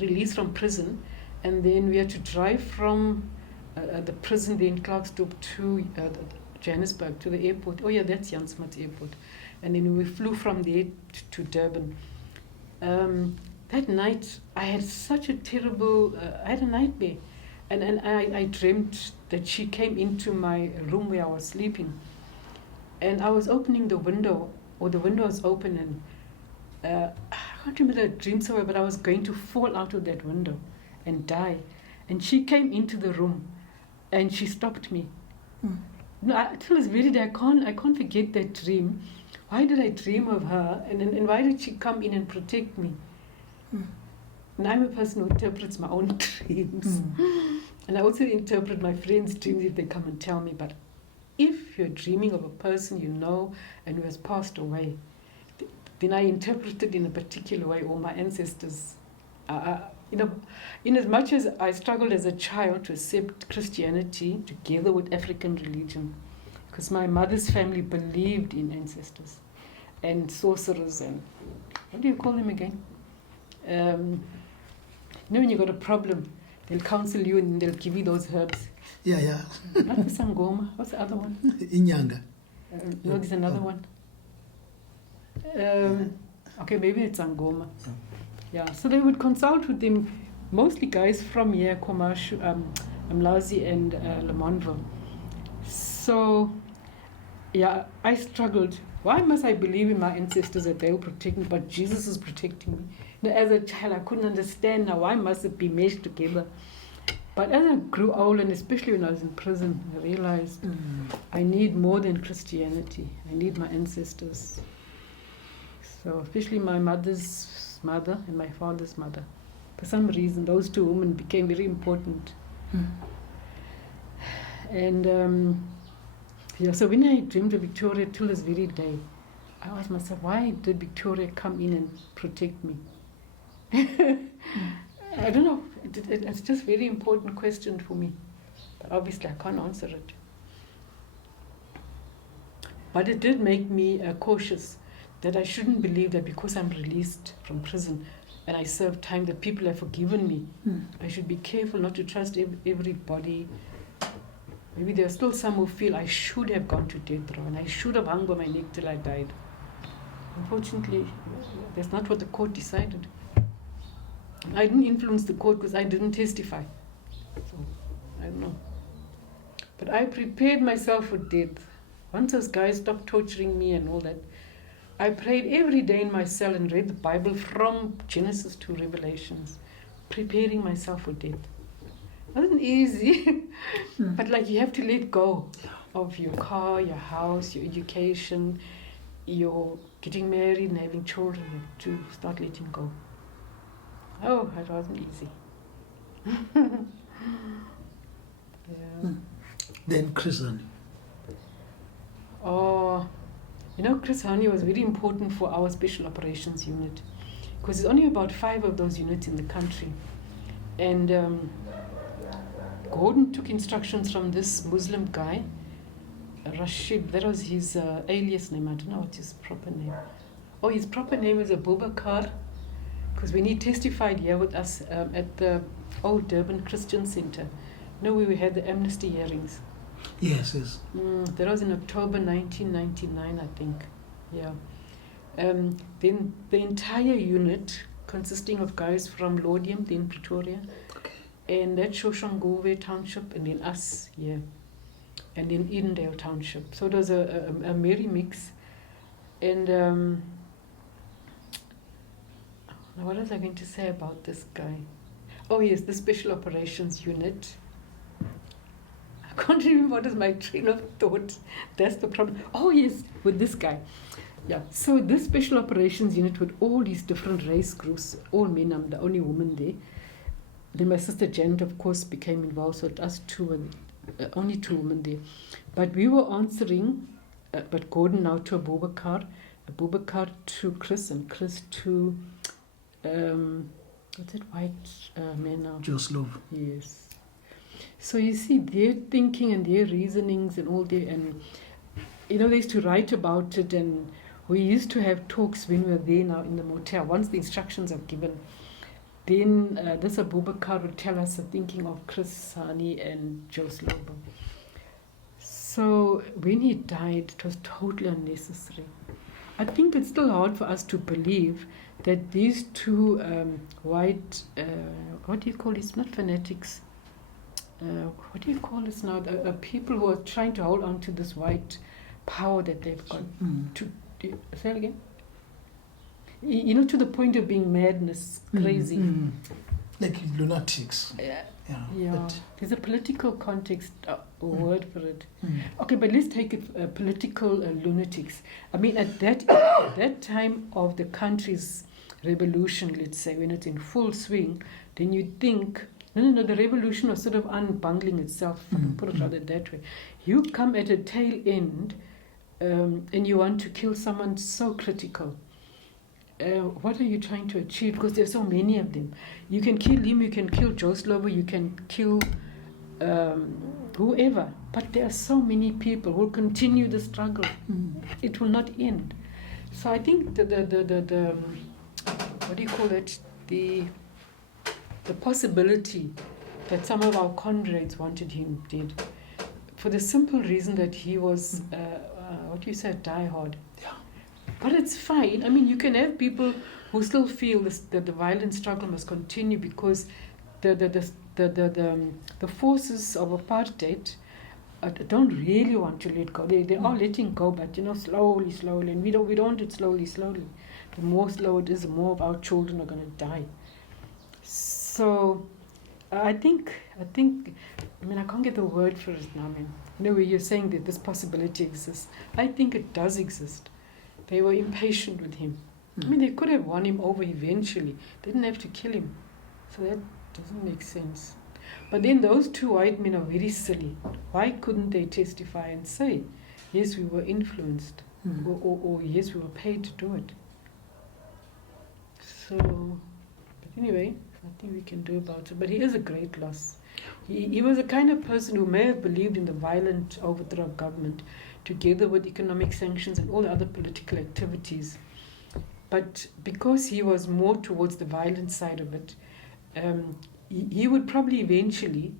released from prison, and then we had to drive from the prison there in Klerksdorp to Johannesburg, to the airport. Oh yeah, that's Jan Smuts Airport. And then we flew from there to Durban. That night, I had such a terrible, I had a nightmare. And I dreamt that she came into my room where I was sleeping. And I was opening the window, or the window was open, and I can't remember the dream so well, but I was going to fall out of that window and die. And she came into the room, and she stopped me. No, till this very day, I can't forget that dream. Why did I dream of her, and why did she come in and protect me? And I'm a person who interprets my own dreams. And I also interpret my friends' dreams if they come and tell me. But if you're dreaming of a person you know and who has passed away, then I interpret it in a particular way, or my ancestors. In as much as I struggled as a child to accept Christianity together with African religion, because my mother's family believed in ancestors and sorcerers and, what do you call them again? When you got a problem, they'll counsel you and they'll give you those herbs. Yeah. Not the Sangoma. What's the other one? Inyanga. No, there's another one. Okay, maybe it's Sangoma. Yeah, so they would consult with them, mostly guys from here, KwaMashu, Mlazi and Lamontville. So, yeah, I struggled. Why must I believe in my ancestors that they will protect me, but Jesus is protecting me? As a child, I couldn't understand now, why must it be meshed together? But as I grew old, and especially when I was in prison, I realized I need more than Christianity. I need my ancestors. So especially my mother's mother and my father's mother. For some reason, those two women became very important. And so when I dreamed of Victoria till this very day, I asked myself, why did Victoria come in and protect me? I don't know. It's just a very important question for me. But obviously I can't answer it. But it did make me cautious that I shouldn't believe that because I'm released from prison and I serve time that people have forgiven me. I should be careful not to trust everybody. Maybe there are still some who feel I should have gone to death row and I should have hung by my neck till I died. Unfortunately, that's not what the court decided. I didn't influence the court because I didn't testify. So, I don't know. But I prepared myself for death. Once those guys stopped torturing me and all that, I prayed every day in my cell and read the Bible from Genesis to Revelations, preparing myself for death. It wasn't easy, but like you have to let go of your car, your house, your education, your getting married and having children, to start letting go. Oh, it wasn't easy. Then Chrysanthi. Oh, You know, Chris Hani was very important for our special operations unit because there's only about 5 of those units in the country. And Gordon took instructions from this Muslim guy, Rashid. That was his alias name. I don't know what his proper name. Oh, his proper name is Abubakar, because when he testified here with us at the old Durban Christian Center, you know, we had the amnesty hearings. Yes, yes. That was in October 1999, I think. Yeah. Then the entire unit, consisting of guys from Laudium, then Pretoria, and that Shoshangove Township, and then us here, and then Edendale Township. So it was a merry mix. And what was I going to say about this guy? Oh yes, the Special Operations Unit. I can't remember what is my train of thought. That's the problem. Oh yes, with this guy. Yeah, so this Special Operations Unit with all these different race groups, all men, I'm the only woman there. Then my sister Janet, of course, became involved, so us two were only 2 women there. But we were answering, but Gordon now to Abubakar to Chris, and Chris to, what's that white man now? Joslov. Yes. So you see their thinking and their reasonings and all their, and you know, they used to write about it, and we used to have talks when we were there now in the motel. Once the instructions are given, then this Abubakar would tell us the thinking of Chris Hani and Joe Slobo. So when he died, it was totally unnecessary. I think it's still hard for us to believe that these 2 white, what do you call this? Not fanatics. What do you call this now? People who are trying to hold on to this white power that they've got. Say it again? You know, to the point of being madness, crazy. Like lunatics. Yeah. But There's a political context word for it. Okay, but let's take it political lunatics. I mean, at that time of the country's revolution, let's say, when it's in full swing, then you'd think, no, the revolution was sort of unbungling itself, put it rather that way. You come at a tail end and you want to kill someone so critical. What are you trying to achieve? Because there are so many of them. You can kill him, you can kill Joe Slobo, you can kill whoever. But there are so many people who will continue the struggle. It will not end. So I think the what do you call it? The possibility that some of our comrades wanted him dead, for the simple reason that he was, what you said, diehard. Yeah. But it's fine. I mean, you can have people who still feel that the violent struggle must continue because the forces of apartheid don't really want to let go. They are letting go, but you know, slowly, and we don't want it slowly. The more slow it is, the more of our children are going to die. So I think, I mean, I can't get the word for it now, man. You know, where you're saying that this possibility exists. I think it does exist. They were impatient with him. I mean, they could have won him over eventually. They didn't have to kill him. So that doesn't make sense. But then those 2 white men are very silly. Why couldn't they testify and say, yes, we were influenced, or yes, we were paid to do it? So, but anyway, nothing we can do about it. But he is a great loss. He was the kind of person who may have believed in the violent overthrow of government, together with economic sanctions and all the other political activities. But because he was more towards the violent side of it, he would probably eventually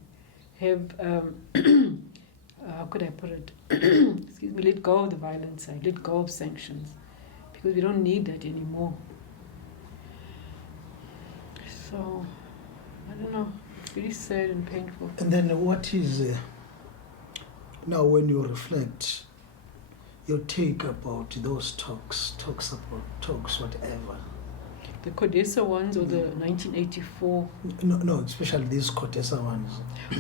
have, how could I put it, excuse me, let go of the violent side, let go of sanctions, because we don't need that anymore. So, I don't know, it's very sad and painful. And then what is, now when you reflect, your take about those talks, whatever? The CODESA ones or the 1984? No, especially these CODESA ones.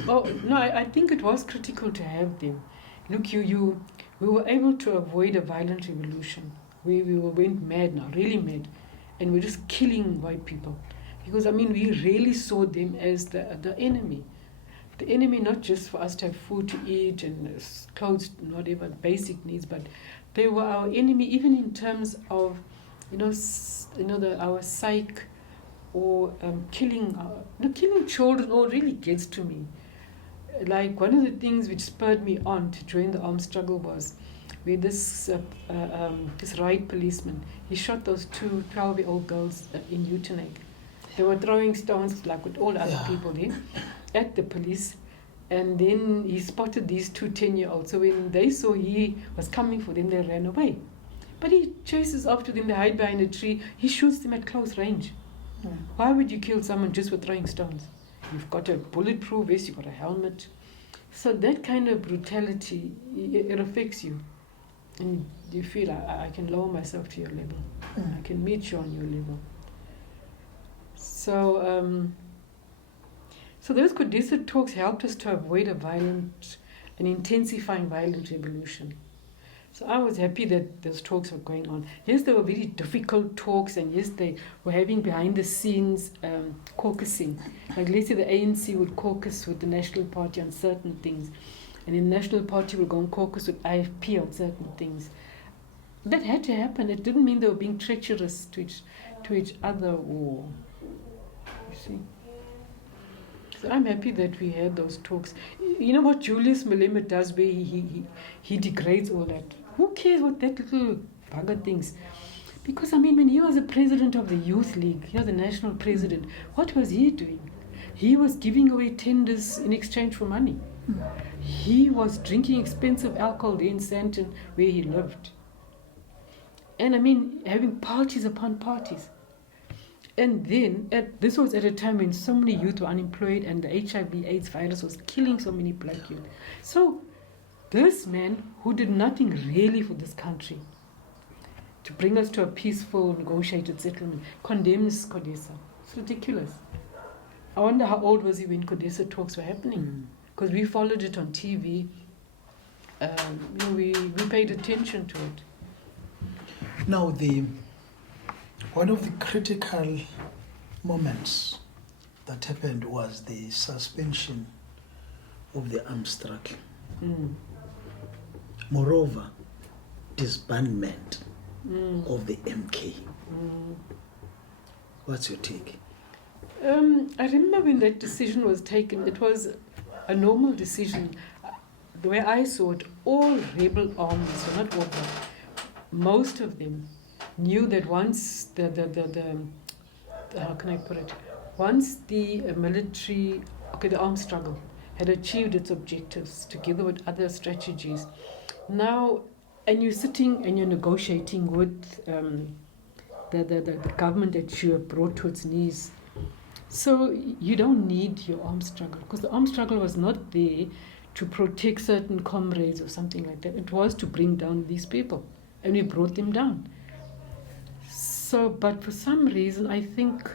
Oh, no, I think it was critical to have them. Look, we were able to avoid a violent revolution. We went mad now, really mad. And we're just killing white people. Because, I mean, we really saw them as the enemy. The enemy not just for us to have food to eat and clothes, not even basic needs, but They were our enemy, even in terms of, our psyche, or killing children. All really gets to me. Like, one of the things which spurred me on to join the armed struggle was where this riot policeman, he shot those 2 12-year-old girls in Uitenhage. They were throwing stones, like with all other people there, at the police. And then he spotted these 2 10-year-olds. So when they saw he was coming for them, they ran away. But he chases after them, they hide behind a tree, he shoots them at close range. Why would you kill someone just for throwing stones? You've got a bulletproof vest, you've got a helmet. So that kind of brutality, it affects you. And you feel, I can lower myself to your level. I can meet you on your level. So those KwaZulu talks helped us to avoid an intensifying violent revolution. So I was happy that those talks were going on. Yes, they were very difficult talks, and yes, they were having behind the scenes caucusing. Like, let's say the ANC would caucus with the National Party on certain things, and the National Party would go and caucus with IFP on certain things. That had to happen. It didn't mean they were being treacherous to each other, or, you see. So I'm happy that we had those talks. You know what Julius Malema does, where he degrades all that. Who cares what that little bugger thinks? Because, when he was the president of the Youth League, the national president, what was he doing? He was giving away tenders in exchange for money. He was drinking expensive alcohol in Sandton, where he lived. And having parties upon parties. And then, this was at a time when so many youth were unemployed and the HIV/AIDS virus was killing so many black youth. So, this man, who did nothing really for this country to bring us to a peaceful, negotiated settlement, condemns CODESA. It's ridiculous. I wonder how old was he when CODESA talks were happening? Because we followed it on TV. We paid attention to it. Now, one of the critical moments that happened was the suspension of the armed struggle. Moreover, disbandment of the MK. What's your take? I remember when that decision was taken, it was a normal decision. The way I saw it, all rebel armies, well, not all, but most of them, knew that once how can I put it? Once the military, the armed struggle had achieved its objectives together with other strategies, now, and you're sitting and you're negotiating with the government that you have brought to its knees. So you don't need your armed struggle, because the armed struggle was not there to protect certain comrades or something like that. It was to bring down these people, and we brought them down. So, but for some reason, I think,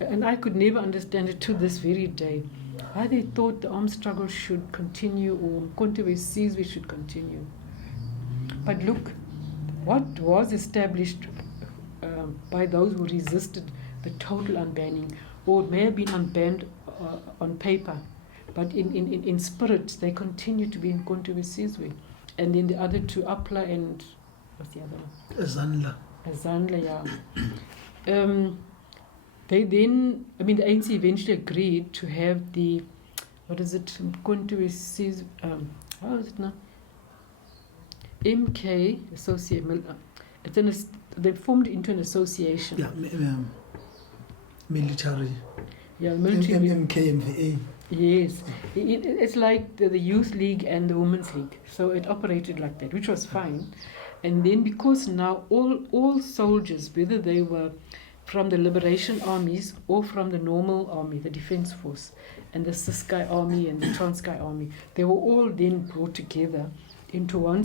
and I could never understand it to this very day, why they thought the armed struggle should continue, or controversies we should continue. But look, what was established by those who resisted the total unbanning, or it may have been unbanned on paper, but in spirit, they continue to be in controversies with. And then the other two, Apla and, what's the other one? Zanla, yeah. They then, the ANC eventually agreed to have the, controversies, how is it now? MK Associate, they formed into an association. Yeah, military. Yeah, military. MKMVA. Yes, it's like the Youth League and the Women's League. So it operated like that, which was fine. And then because now all soldiers, whether they were from the liberation armies or from the normal army, the defense force, and the Ciskei army and the Transkei army, they were all then brought together into one,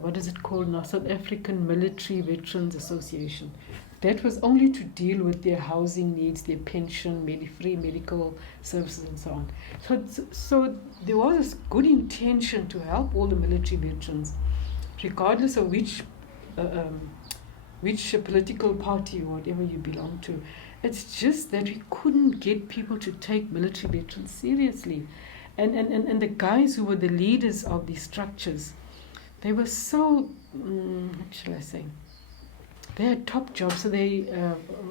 what is it called now? South African Military Veterans Association. That was only to deal with their housing needs, their pension, free medical services, and so on. So there was this good intention to help all the military veterans, regardless of which political party or whatever you belong to. It's just that we couldn't get people to take military veterans seriously. And the guys who were the leaders of these structures, they were so, what shall I say? They had top jobs, so they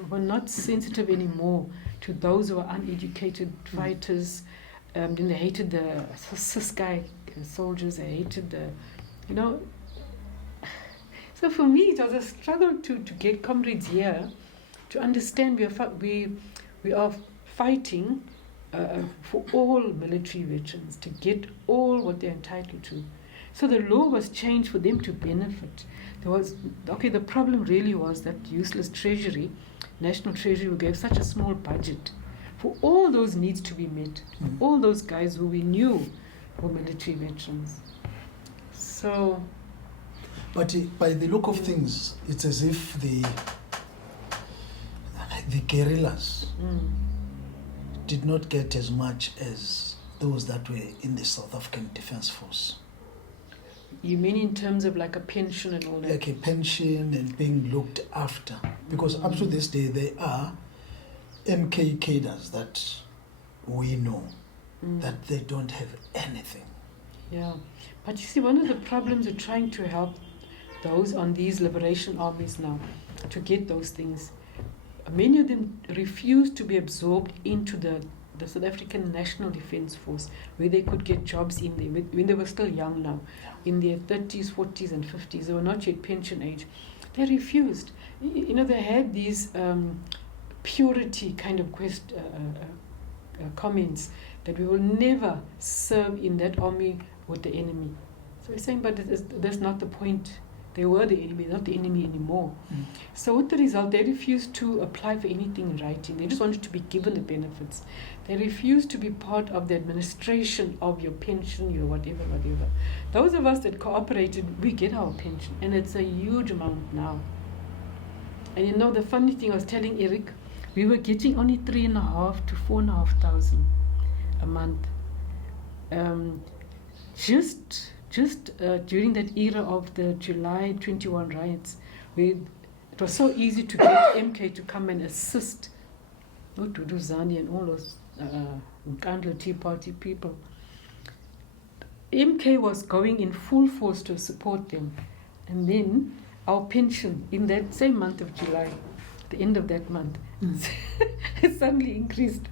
were not sensitive anymore to those who were uneducated fighters. Then they hated the Ciskai soldiers, they hated the, you know. So for me, it was a struggle to get comrades here to understand we are fighting for all military veterans, to get all what they're entitled to. So the law was changed for them to benefit. The problem really was that useless treasury, National Treasury, who gave such a small budget for all those needs to be met, all those guys who we knew were military veterans. So... But by the look of things, it's as if the guerrillas did not get as much as those that were in the South African Defence Force. You mean in terms of like a pension and all that? Like a pension and being looked after. Because up to this day, there are MK cadres that we know that they don't have anything. Yeah. But you see, one of the problems with trying to help those on these liberation armies now to get those things, many of them refuse to be absorbed into the South African National Defence Force, where they could get jobs in there when they were still young now, in their 30s, 40s and 50s. They were not yet pension age. They refused. You know, they had these purity kind of comments that we will never serve in that army with the enemy. So we're saying, but that's not the point. They were the enemy, not the enemy anymore. So with the result, they refused to apply for anything in writing. They just wanted to be given the benefits. They refused to be part of the administration of your pension, your whatever. Those of us that cooperated, we get our pension, and it's a huge amount now. And you know, the funny thing, I was telling Eric, we were getting only 3,500 to 4,500 a month. Just during that era of the July 21 riots, it was so easy to get MK to come and assist Dudu Zani and all those Nkandla Tea Party people. MK was going in full force to support them. And then our pension in that same month of July, the end of that month, it suddenly increased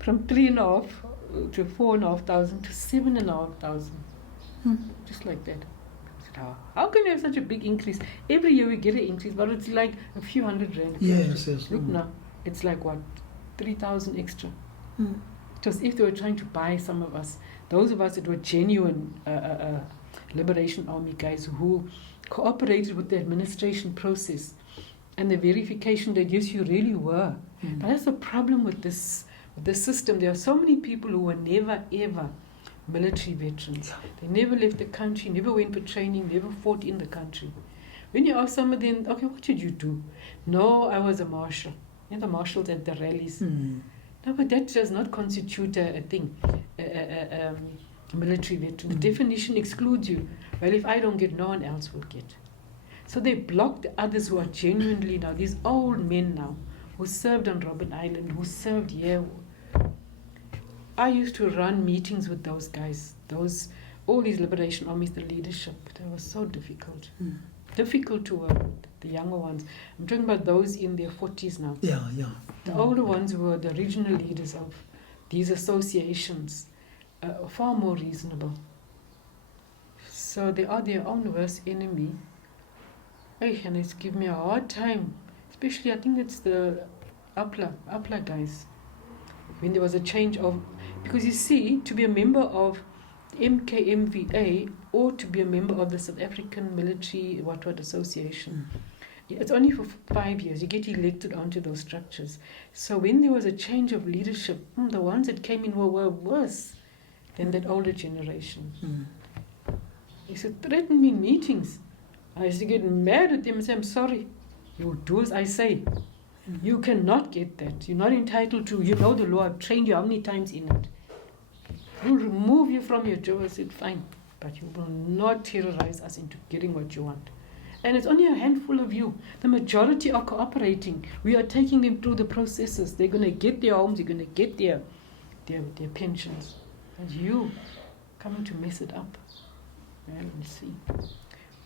from 3,500 to 4,500 to 7,500. Just like that. I said, how can you have such a big increase? Every year we get an increase, but it's like a few hundred rand. Yes. Look now, it's like what, 3,000 extra. It was if they were trying to buy some of us, those of us that were genuine Liberation Army guys who cooperated with the administration process and the verification that yes, you really were. But that's the problem with this system. There are so many people who were never ever military veterans. They never left the country, never went for training, never fought in the country. When you ask some of them, okay, what did you do? No, I was a marshal. You know, the marshals at the rallies. No, but that does not constitute a thing, a military veteran. The definition excludes you. Well, if I don't get, no one else will get. So they block the others who are genuinely now, these old men now, who served on Robben Island, who served here. I used to run meetings with those guys, all these liberation armies, the leadership. It was so difficult. Difficult to work with, the younger ones. I'm talking about those in their 40s now. Yeah. The older ones were the regional leaders of these associations, far more reasonable. So they are their own worst enemy. And it's given me a hard time. Especially, I think it's the Apla guys. When there was a change of... Because you see, to be a member of MKMVA or to be a member of the South African Military what Association, it's only for 5 years. You get elected onto those structures. So when there was a change of leadership, the ones that came in were worse than that older generation. They used to threaten me in meetings. I used to get mad at them and say, I'm sorry. You'll do as I say. You cannot get that. You're not entitled to. You know the law. I've trained you how many times in it. We'll remove you from your job. I said, fine. But you will not terrorize us into getting what you want. And it's only a handful of you. The majority are cooperating. We are taking them through the processes. They're going to get their homes. They're going to get their pensions. And you coming to mess it up. Let me see.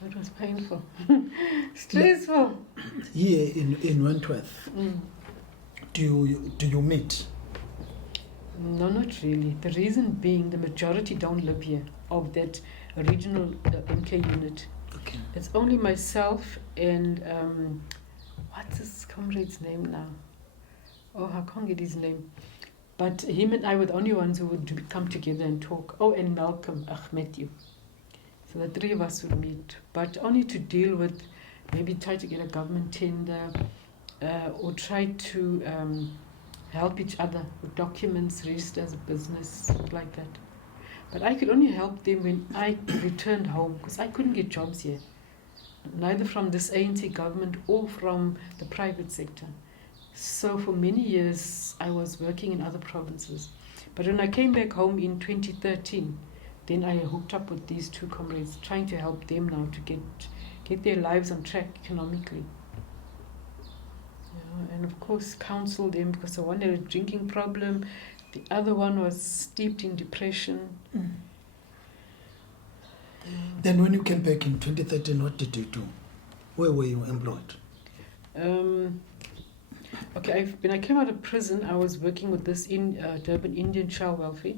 That was painful. Stressful. Here in Wentworth, do you meet? No, not really. The reason being the majority don't live here of that original MK unit. Okay. It's only myself and what's his comrade's name now? Oh, I can't get his name. But him and I were the only ones who would come together and talk. Oh, and Malcolm Matthew. So the three of us would meet, but only to deal with, maybe try to get a government tender, or try to help each other with documents, register as a business, like that. But I could only help them when I returned home, because I couldn't get jobs here, neither from this ANC government or from the private sector. So for many years, I was working in other provinces. But when I came back home in 2013, then I hooked up with these two comrades, trying to help them now to get their lives on track economically. And of course counsel them, because the one had a drinking problem, the other one was steeped in depression. Then when you came back in 2013, what did you do? Where were you employed? When I came out of prison, I was working with this Durban Indian Child Welfare,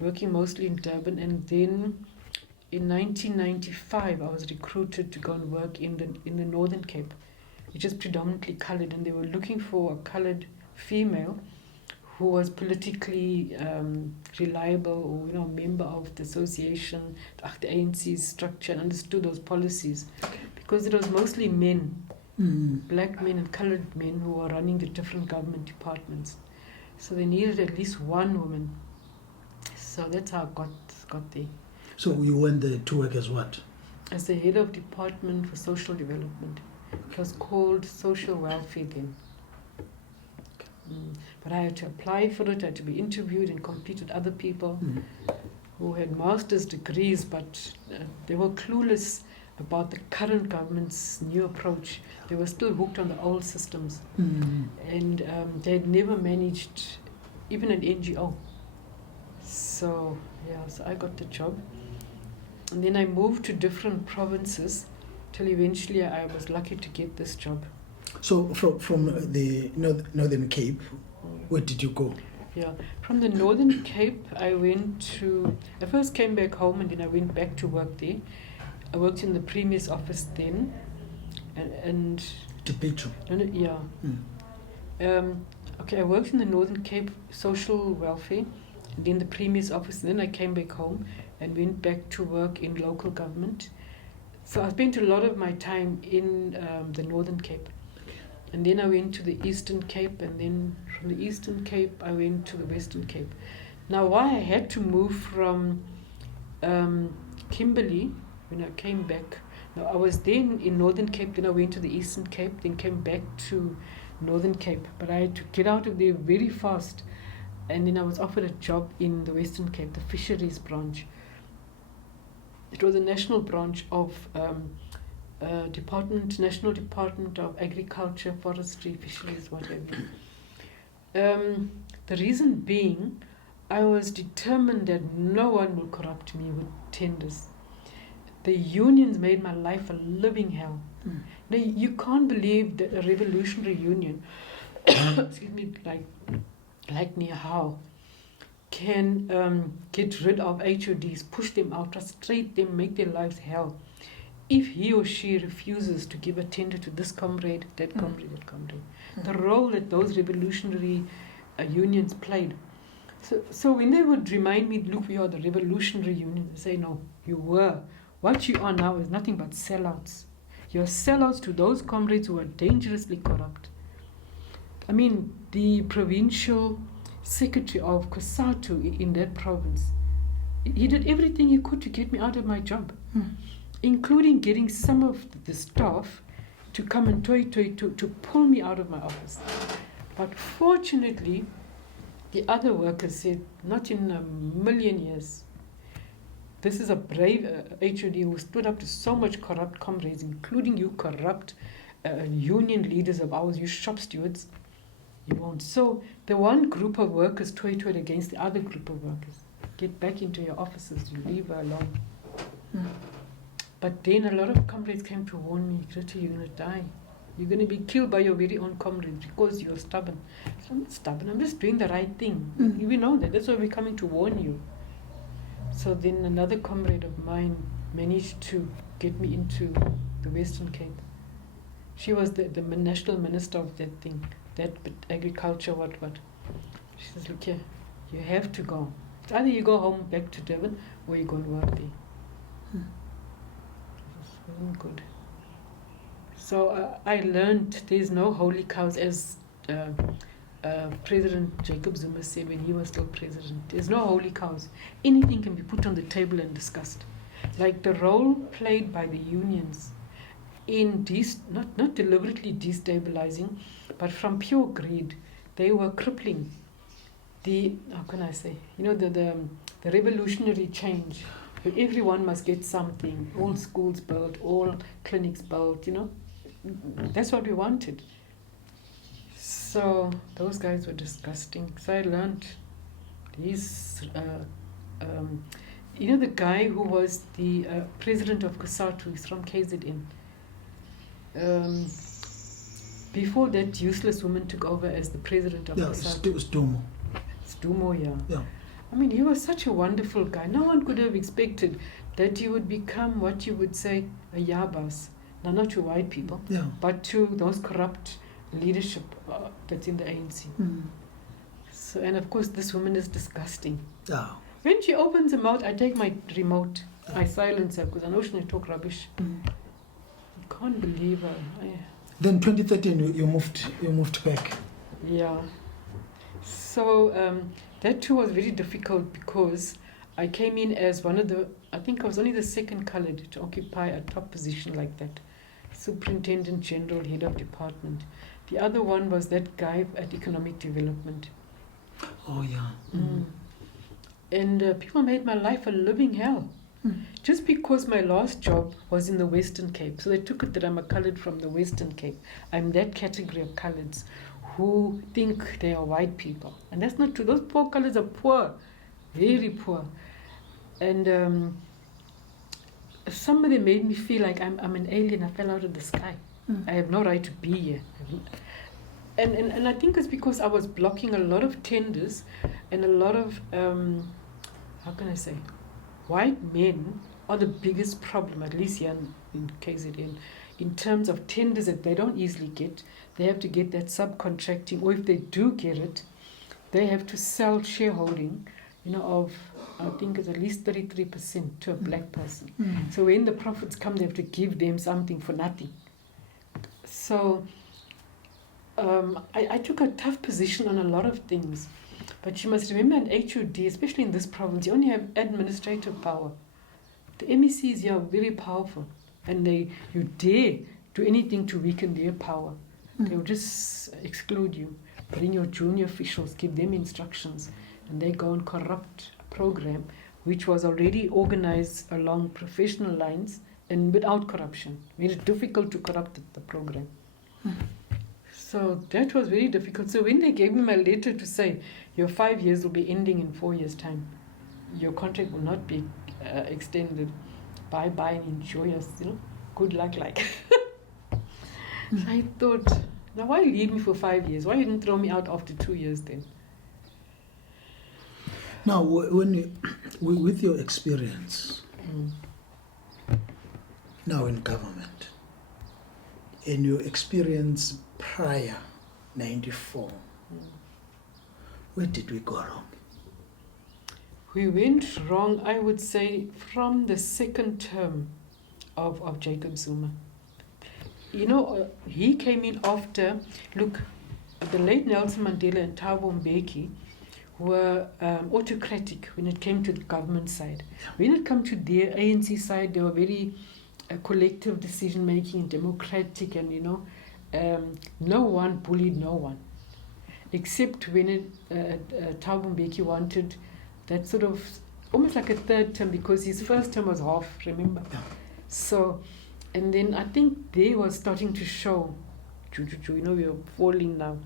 working mostly in Durban, and then in 1995 I was recruited to go and work in the Northern Cape, which is predominantly coloured, and they were looking for a coloured female who was politically reliable, or member of the association, the ANC's structure, and understood those policies, because it was mostly men, black men and coloured men, who were running the different government departments. So they needed at least one woman. So that's how I got there. So you went there to work as what? As the head of department for social development. It was called social welfare then. But I had to apply for it, I had to be interviewed and compete with other people who had master's degrees, but they were clueless about the current government's new approach. They were still hooked on the old systems. And they had never managed even an NGO. So I got the job. And then I moved to different provinces till eventually I was lucky to get this job. So from the Northern Cape, where did you go? From the Northern Cape, I first came back home, and then I went back to work there. I worked in the Premier's office then, and To Petro? I worked in the Northern Cape social welfare, and then the Premier's office, and then I came back home and went back to work in local government. So I spent a lot of my time in the Northern Cape. And then I went to the Eastern Cape, and then from the Eastern Cape, I went to the Western Cape. Now, why I had to move from Kimberley when I came back, now I was then in Northern Cape, then I went to the Eastern Cape, then came back to Northern Cape. But I had to get out of there very fast. And then I was offered a job in the Western Cape, the fisheries branch. It was a national branch of National Department of Agriculture, Forestry, Fisheries, whatever. The reason being, I was determined that no one will corrupt me with tenders. The unions made my life a living hell. Now, you can't believe that a revolutionary union, excuse me, like Nihao, can get rid of HODs, push them out, frustrate them, make their lives hell, if he or she refuses to give a tender to this comrade, that comrade, that comrade. The role that those revolutionary unions played. So when they would remind me, look, we are the revolutionary union, they say, no, you were. What you are now is nothing but sellouts. You're sellouts to those comrades who are dangerously corrupt. I mean, the provincial secretary of KwaZulu in that province, he did everything he could to get me out of my job, including getting some of the staff to come and to pull me out of my office. But fortunately, the other workers said, not in a million years. This is a brave HOD who stood up to so much corrupt comrades, including you corrupt union leaders of ours, you shop stewards. You won't. So the one group of workers toyed against the other group of workers. Get back into your offices, you leave her alone. But then a lot of comrades came to warn me, Greta, you're going to die. You're going to be killed by your very own comrades because you're stubborn. So I'm not stubborn, I'm just doing the right thing. We know that, that's why we're coming to warn you. So then another comrade of mine managed to get me into the Western Cape. She was the national minister of that thing, that agriculture, what. She says, look here, you have to go. It's either you go home back to Durban or you go and work there. It wasn't good. So I learned there's no holy cows, as President Jacob Zuma said when he was still president. There's no holy cows. Anything can be put on the table and discussed. Like the role played by the unions in not deliberately destabilizing, but from pure greed, they were crippling the, how can I say, the revolutionary change, where everyone must get something, all schools built, all clinics built, That's what we wanted. So those guys were disgusting. So I learned these, the guy who was the president of COSATU, he's from KZN. Before that useless woman took over as the president of COSATU. It was Dumo. It's Dumo, Yeah. I mean, he was such a wonderful guy. No one could have expected that he would become what you would say a yabas. Now, not to white people, but to those corrupt leadership that's in the ANC. So, and of course, this woman is disgusting. Yeah. When she opens her mouth, I take my remote, I silence her because I know she's going to talk rubbish. I can't believe her. Then 2013, you moved back. Yeah. So that too was very difficult because I came in as I think I was only the second colored to occupy a top position like that. Superintendent General, Head of Department. The other one was that guy at Economic Development. Oh, yeah. And people made my life a living hell. Just because my last job was in the Western Cape. So they took it that I'm a colored from the Western Cape. I'm that category of coloreds who think they are white people. And that's not true. Those poor coloreds are poor, very poor. And some of them made me feel like I'm an alien. I fell out of the sky. I have no right to be here. And I think it's because I was blocking a lot of tenders and a lot of, how can I say, white men are the biggest problem, at least here in KZN, in terms of tenders that they don't easily get. They have to get that subcontracting, or if they do get it, they have to sell shareholding, of, I think it's at least 33% to a black person. So when the profits come, they have to give them something for nothing. So I took a tough position on a lot of things. But you must remember in HUD, especially in this province, you only have administrative power. The MECs here are very powerful. And you dare do anything to weaken their power. They will just exclude you. Bring your junior officials, give them instructions. And they go and corrupt a program which was already organized along professional lines and without corruption. Made it difficult to corrupt the program. So that was very difficult. So when they gave me my letter to say, your 5 years will be ending in 4 years' time, your contract will not be extended, bye-bye and enjoy us, good luck, like. So I thought, now why leave me for 5 years? Why didn't throw me out after 2 years then? Now, with your experience now in government, and your experience prior 94, where did we go wrong? We went wrong, I would say, from the second term of Jacob Zuma. He came in after, the late Nelson Mandela and Thabo Mbeki were autocratic when it came to the government side. When it came to their ANC side, they were very collective decision-making and democratic, and no one bullied no one. Except when Thabo Mbeki wanted that sort of, almost like a third term, because his first term was half, remember? Yeah. So, and then I think they were starting to show, we are falling now.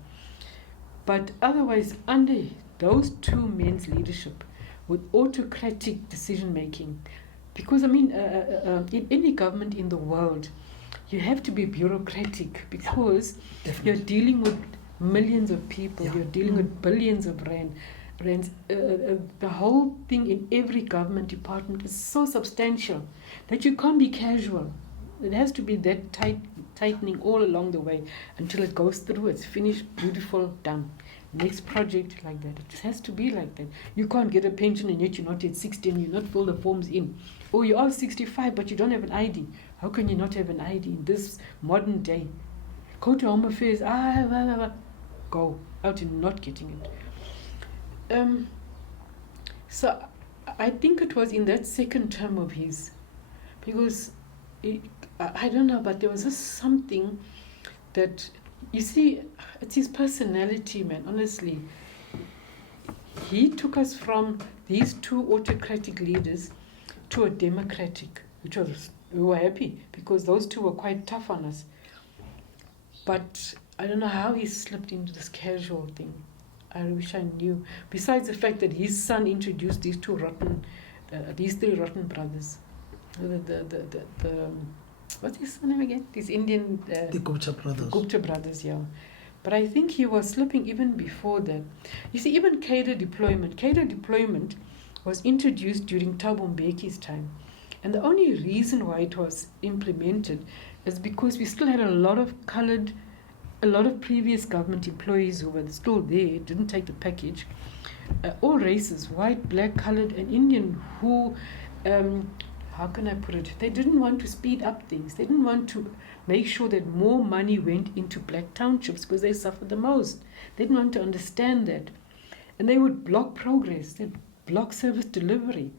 But otherwise, under those two men's leadership, with autocratic decision-making, Because, I mean, in any government in the world, you have to be bureaucratic because Definitely. you're dealing with millions of people, you're dealing with billions of rands. The whole thing in every government department is so substantial that you can't be casual. It has to be that tightening all along the way until it goes through, it's finished, beautiful, done. Next project like that. It just has to be like that. You can't get a pension and yet you're not at 16, you're not fill the forms in. Or you are 65 but you don't have an ID. How can you not have an ID in this modern day? Go to Home Affairs, go out and not getting it. So I think it was in that second term of his, because I don't know, but there was just something that, you see, it's his personality, man, honestly. He took us from these two autocratic leaders to a democratic, which was, we were happy because those two were quite tough on us. But I don't know how he slipped into this casual thing. I wish I knew. Besides the fact that his son introduced these three rotten brothers. The what's his name again? These Indian... the Gupta brothers. Gupta brothers, yeah. But I think he was slipping even before that. You see, even cadre deployment was introduced during Thabo Mbeki's time. And the only reason why it was implemented is because we still had a lot of previous government employees who were still there, didn't take the package. All races, white, black, coloured, and Indian, who... how can I put it? They didn't want to speed up things. They didn't want to make sure that more money went into black townships because they suffered the most. They didn't want to understand that. And they would block progress. They'd block service delivery.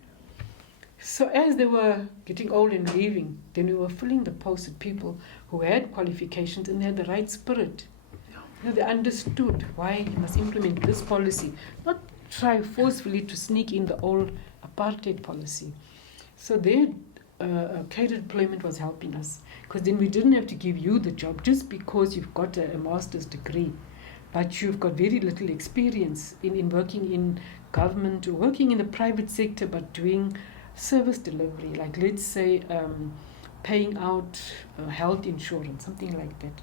So as they were getting old and leaving, then we were filling the posts with people who had qualifications and they had the right spirit. You know, they understood why you must implement this policy, not try forcefully to sneak in the old apartheid policy. So their cadre deployment was helping us, because then we didn't have to give you the job just because you've got a master's degree, but you've got very little experience in working in government or working in the private sector, but doing service delivery, like let's say paying out health insurance, something like that.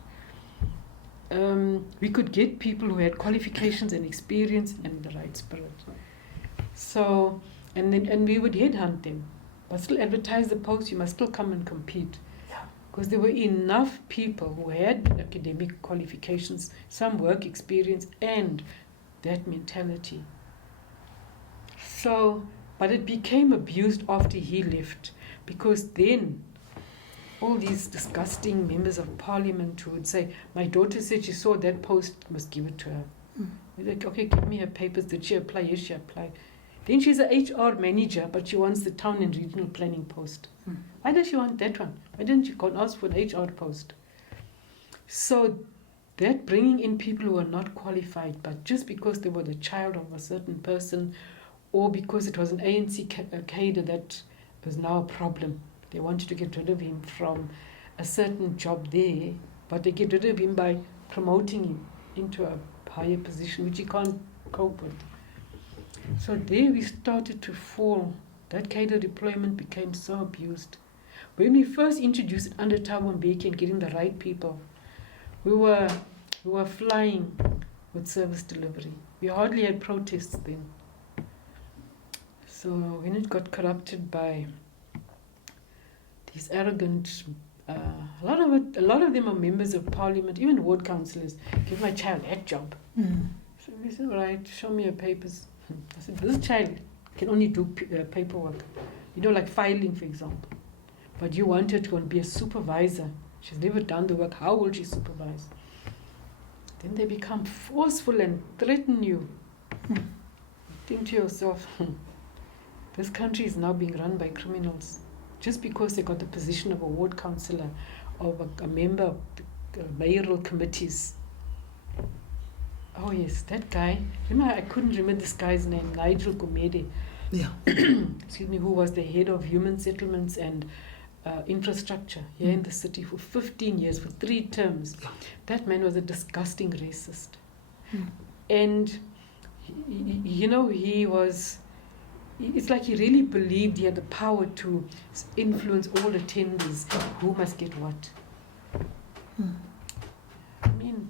We could get people who had qualifications and experience and the right spirit. So, and we would headhunt them. But still advertise the post, you must still come and compete. Because there were enough people who had academic qualifications, some work experience, and that mentality. So, but it became abused after he left, because then all these disgusting members of parliament who would say, my daughter said she saw that post, must give it to her. We're like, okay, give me her papers. Did she apply? Yes, she applied. Then she's an HR manager, but she wants the town and regional planning post. Why does she want that one? Why didn't she go and ask for an HR post? So that bringing in people who are not qualified, but just because they were the child of a certain person, or because it was an ANC cadre that was now a problem. They wanted to get rid of him from a certain job there, but they get rid of him by promoting him into a higher position, which he can't cope with. So there we started to fall. That cadre deployment became so abused. When we first introduced it under Thabo Mbeki and getting the right people, we were flying with service delivery. We hardly had protests then. So when it got corrupted by these arrogant, a lot of them are members of parliament, even ward councillors. Give my child that job. So we said, all right, show me your papers. I said, this child can only do paperwork, like filing, for example. But you want her to be a supervisor. She's never done the work. How will she supervise? Then they become forceful and threaten you. Think to yourself, this country is now being run by criminals. Just because they got the position of a ward councillor or a member of the mayoral committees. Oh yes, that guy. Remember, I couldn't remember this guy's name, Nigel Gumede. Yeah. Excuse me, who was the head of human settlements and infrastructure here in the city for 15 years, for 3 terms. That man was a disgusting racist. And, he was it's like he really believed he had the power to influence all the tenders, who must get what. I mean...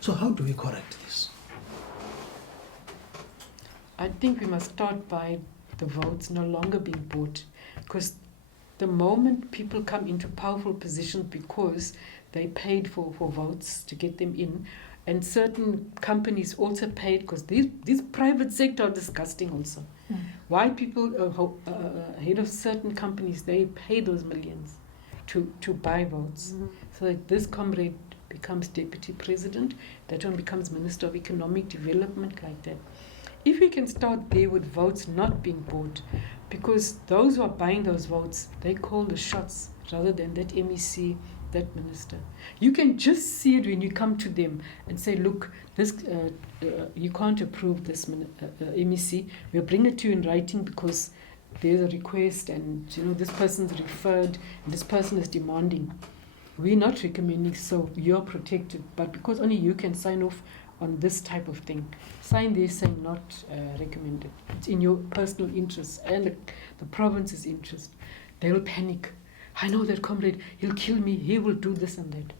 So how do we correct this? I think we must start by the votes no longer being bought, because the moment people come into powerful positions because they paid for votes to get them in, and certain companies also paid, because these private sector are disgusting also. Why people head of certain companies, they pay those millions to buy votes. So that this comrade becomes deputy president, that one becomes minister of economic development, like that. If we can start there with votes not being bought, because those who are buying those votes, they call the shots rather than that MEC, that minister. You can just see it when you come to them and say, look, this you can't approve this MEC. We'll bring it to you in writing because there's a request and this person's referred and this person is demanding. We're not recommending, so you're protected. But because only you can sign off on this type of thing, sign there saying not recommended. It's in your personal interest and the province's interest. They will panic. I know that comrade, he'll kill me, he will do this and that.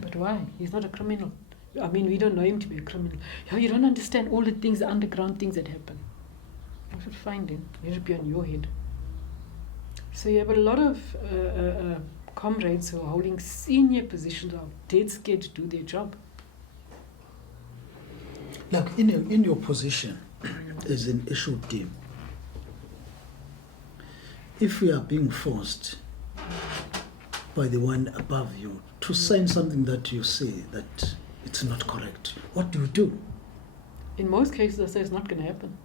But why? He's not a criminal. I mean, we don't know him to be a criminal. You don't understand all the things, the underground things that happen. You should find him. He should be on your head. So you have a lot of comrades who are holding senior positions are dead scared to do their job. Like in your position as an issue team, if we are being forced by the one above you to sign something that you say that it's not correct, what do you do? In most cases, I say it's not going to happen.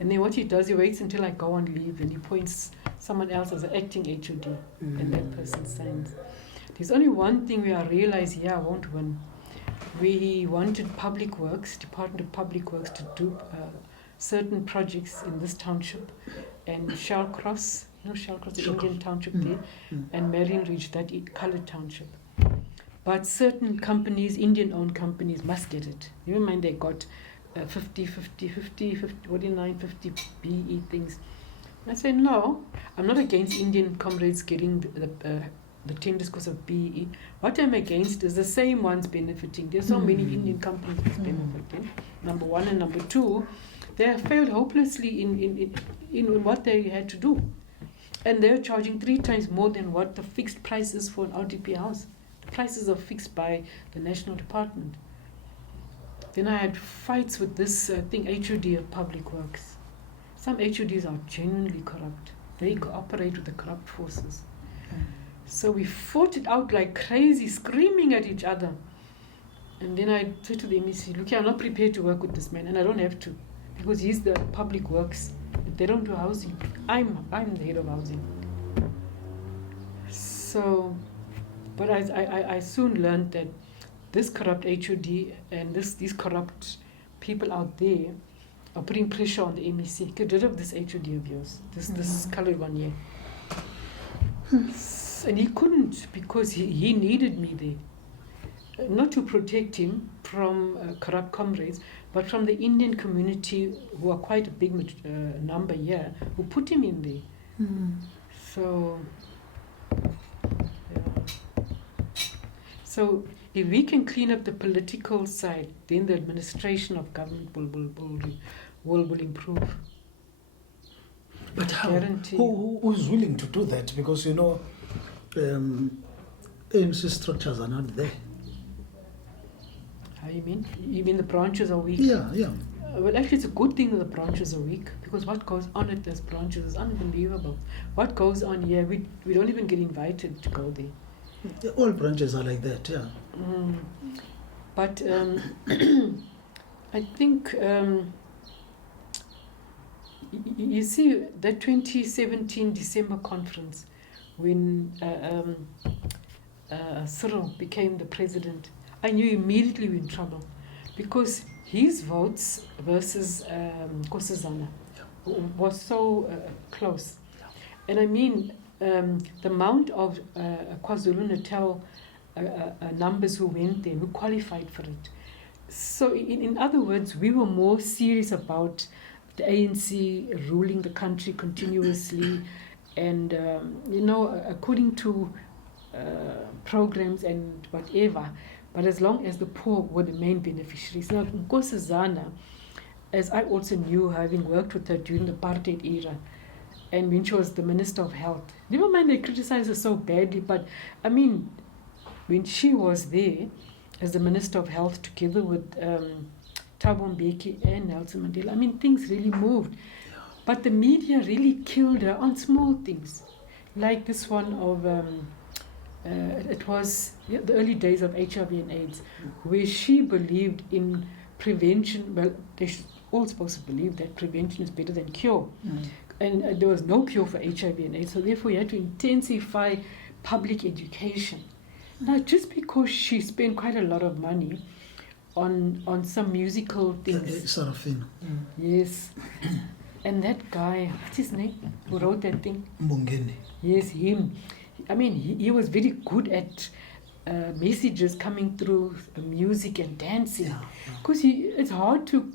And then what he does, he waits until I go on leave and he appoints someone else as an acting HOD and that person signs. There's only one thing where I realize, I won't win. We wanted Public Works, Department of Public Works, to do certain projects in this township, and Shellcross, Shellcross, the Indian township there, and Marion Ridge, that coloured township. But certain companies, Indian-owned companies, must get it. Never mind they got 50, 49, 50 BE things. I say, no, I'm not against Indian comrades getting the tenders because of BE. What I'm against is the same ones benefiting. There's so many Indian companies that's benefiting, number one. And number two, they have failed hopelessly in what they had to do. And they're charging 3 times more than what the fixed price is for an RDP house. The prices are fixed by the National Department. Then I had fights with this HOD of Public Works. Some HODs are genuinely corrupt. They cooperate with the corrupt forces. So we fought it out like crazy, screaming at each other. And then I said to the MEC, look, I'm not prepared to work with this man, and I don't have to, because he's the Public Works. If they don't do housing, I'm the head of housing. So, but I soon learned that this corrupt HOD and these corrupt people out there are putting pressure on the MEC. Get rid of this HOD of yours, this coloured one here. And he couldn't, because he needed me there. Not to protect him from corrupt comrades, but from the Indian community, who are quite a big number here, who put him in there. So, yeah. So if we can clean up the political side, then the administration of government will improve. But how? Who's willing to do that? Because ANC structures are not there. How you mean? You mean the branches are weak? Yeah. Well, actually, it's a good thing that the branches are weak, because what goes on at those branches is unbelievable. What goes on here, we don't even get invited to go there. All branches are like that, yeah. But I think, you see, that 2017 December conference, when Cyril became the president, I knew immediately we were in trouble, because his votes versus Nkosazana was so close. And I mean, the amount of KwaZulu-Natal numbers who went there, who qualified for it. So in other words, we were more serious about the ANC ruling the country continuously, and according to programs and whatever, but as long as the poor were the main beneficiaries. Now, Nkosazana, as I also knew, having worked with her during the apartheid era, and when she was the Minister of Health, never mind they criticized her so badly, but I mean, when she was there as the Minister of Health together with Thabo Mbeki and Nelson Mandela, I mean, things really moved. But the media really killed her on small things, like this one of, it was the early days of HIV and AIDS, where she believed in prevention. Well, they're all supposed to believe that prevention is better than cure. And there was no cure for HIV and AIDS, so therefore you had to intensify public education. Now, just because she spent quite a lot of money on some musical things. Sort of thing. Yes. And that guy, what's his name, who wrote that thing? Mbongeni. Yes, him. I mean, he was very good at messages coming through music and dancing. Because it's hard to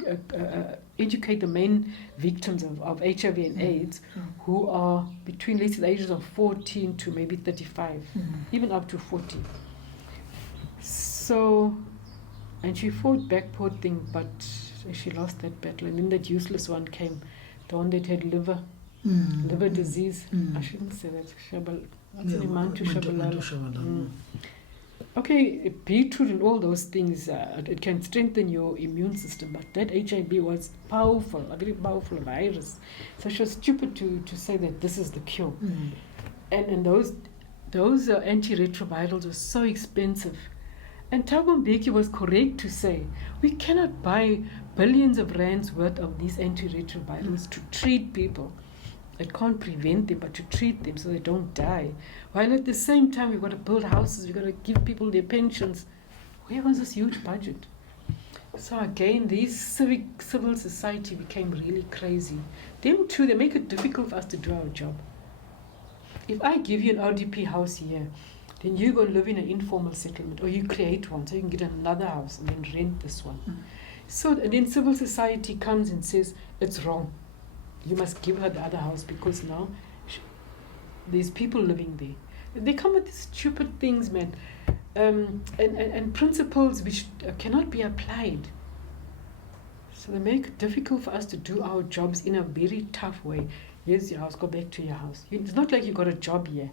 educate the main victims of HIV and AIDS who are between, let's say, the ages of 14 to maybe 35, even up to 40. So, and she fought back, poor thing, but she lost that battle. And then that useless one came, the one that had liver disease. I shouldn't say that. Okay, beetroot and all those things, it can strengthen your immune system, but that HIV was powerful, a very powerful virus. So she was stupid to say that this is the cure. And those antiretrovirals were so expensive. And Thabo Mbeki was correct to say, we cannot buy billions of rands worth of these antiretrovirals to treat people. It can't prevent them, but to treat them so they don't die. While at the same time, we've got to build houses, we've got to give people their pensions. Where was this huge budget? So again, these civil society became really crazy. Them too, they make it difficult for us to do our job. If I give you an RDP house here, then you go live in an informal settlement, or you create one so you can get another house and then rent this one. So and then civil society comes and says, it's wrong. You must give her the other house because now there's people living there. They come with these stupid things, man, and principles which cannot be applied. So they make it difficult for us to do our jobs in a very tough way. Here's your house, go back to your house. It's not like you got a job here.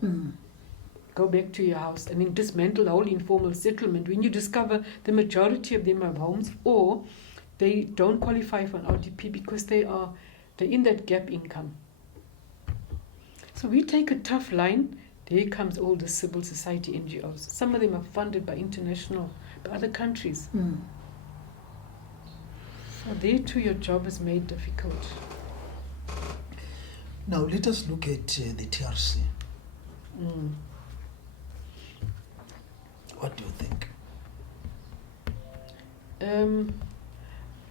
Go back to your house and then dismantle the whole informal settlement when you discover the majority of them have homes or they don't qualify for an RDP because they're in that gap income. So we take a tough line. There comes all the civil society NGOs. Some of them are funded by other countries. So there too your job is made difficult. Now let us look at the TRC. What do you think?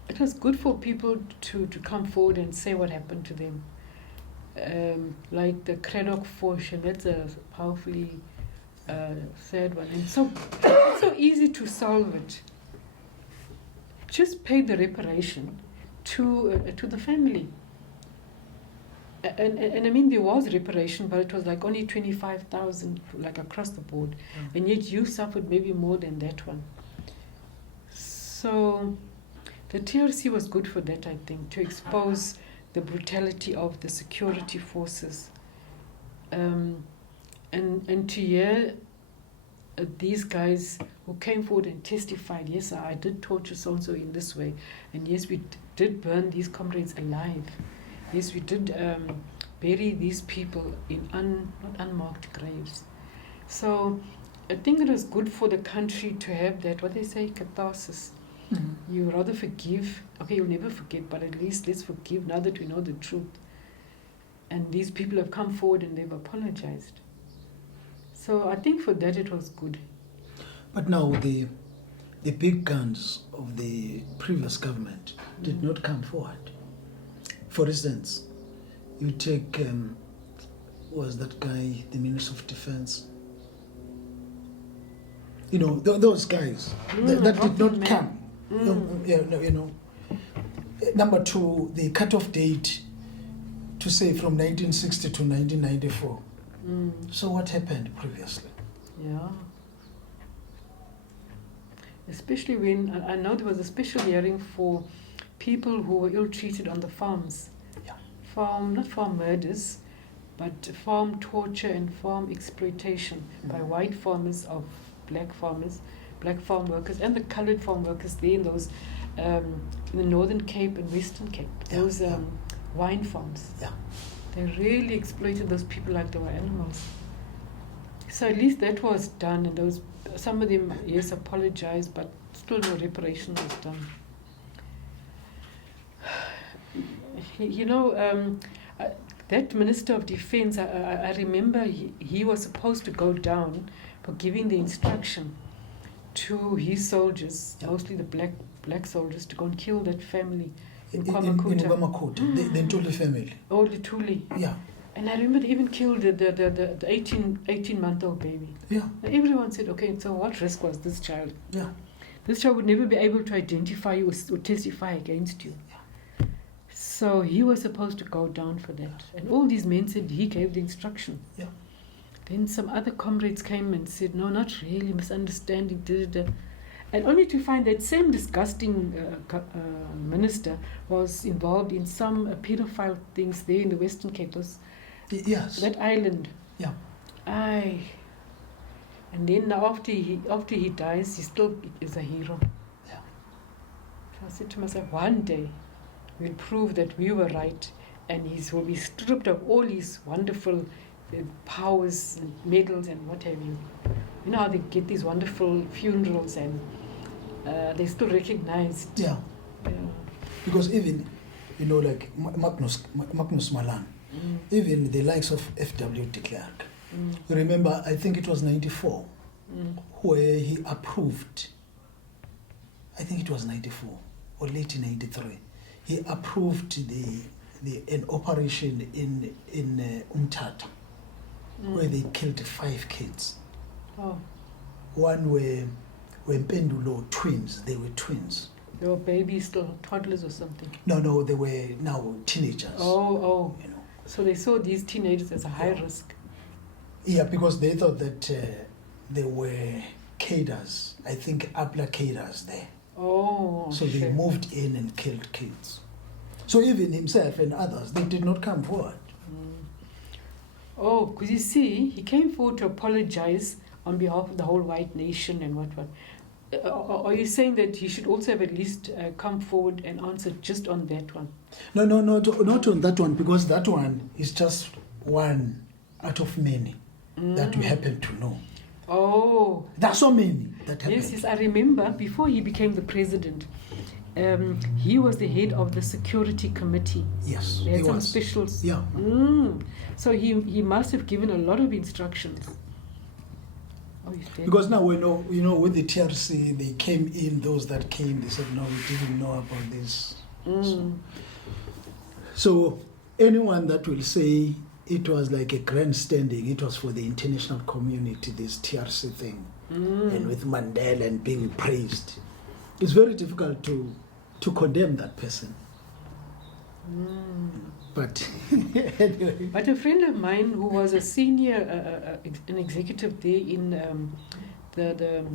It was good for people to come forward and say what happened to them. Like the Craddock Fortune, that's a powerfully sad one. And so it's so easy to solve it. Just pay the reparation to the family. And I mean, there was reparation, but it was like only 25,000, like across the board. And yet you suffered maybe more than that one. So the TRC was good for that, I think, to expose the brutality of the security forces. And to hear these guys who came forward and testified, yes, I did torture so-and-so in this way. And yes, we did burn these comrades alive. Yes, we did bury these people in not unmarked graves. So I think it was good for the country to have that, what they say, catharsis. You rather forgive. Okay, you'll never forget, but at least let's forgive now that we know the truth. And these people have come forward and they've apologized. So I think for that it was good. But now the big guns of the previous government did not come forward. For instance, you take, was that guy, the Minister of Defense? You know, those guys that did not come. Number two, the cutoff date to say from 1960 to 1994. So what happened previously? Yeah. Especially when, I know there was a special hearing for people who were ill-treated on the farms. Yeah. Not farm murders, but farm torture and farm exploitation by white farmers of black farmers, black farm workers, and the coloured farm workers there in those, in the Northern Cape and Western Cape, those wine farms. Yeah. They really exploited those people like they were animals. So at least that was done, and those, some of them, yes, apologized, but still no reparation was done. You know, that Minister of Defence, I remember he was supposed to go down for giving the instruction to his soldiers, mostly the black soldiers, to go and kill that family in KwaMakuta. In KwaMakuta, the Ntuli family. Oh, the Tuli. Yeah. And I remember they even killed the 18-month-old baby. Yeah. And everyone said, okay, so what risk was this child? Yeah. This child would never be able to identify you or testify against you. Yeah. So he was supposed to go down for that. And all these men said he gave the instruction. Yeah. Then some other comrades came and said, no, not really, misunderstanding, and only to find that same disgusting minister was involved in some pedophile things there in the Western Cape. Yes. That island. Yeah. Aye. And then after he dies, he still is a hero. Yeah. So I said to myself, one day we'll prove that we were right, and he will be stripped of all his wonderful powers and medals and what have you. You know how they get these wonderful funerals and they're still recognized. Yeah. Because even, you know, like Magnus Malan, even the likes of F.W. de Klerk, you remember, I think it was 94, where he approved, I think it was 94 or late 93, he approved an operation in Umtata, where they killed 5 kids. Oh. One were Pendulo twins. They were twins. They were babies, still toddlers or something. No, they were now teenagers. Oh. You know. So they saw these teenagers as a high risk. Yeah, because they thought that they were cadres. I think Apla cadres there. Oh. So they moved in and killed kids. So even himself and others, they did not come forward. Oh, because you see, he came forward to apologize on behalf of the whole white nation and what. Are you saying that he should also have at least come forward and answer just on that one? No, not on that one, because that one is just one out of many that we happen to know. Oh. There are so many that happened. Yes, I remember before he became the president, he was the head of the security committee. Yes, they had he some was. specials. Yeah. So he must have given a lot of instructions. Oh, he's dead. Because now we know, you know, with the TRC, they came in, those that came, they said, no, we didn't know about this. So anyone that will say it was like a grandstanding, it was for the international community, this TRC thing, and with Mandela and being praised, it's very difficult to condemn that person. But anyway. But a friend of mine who was a senior, an executive there in the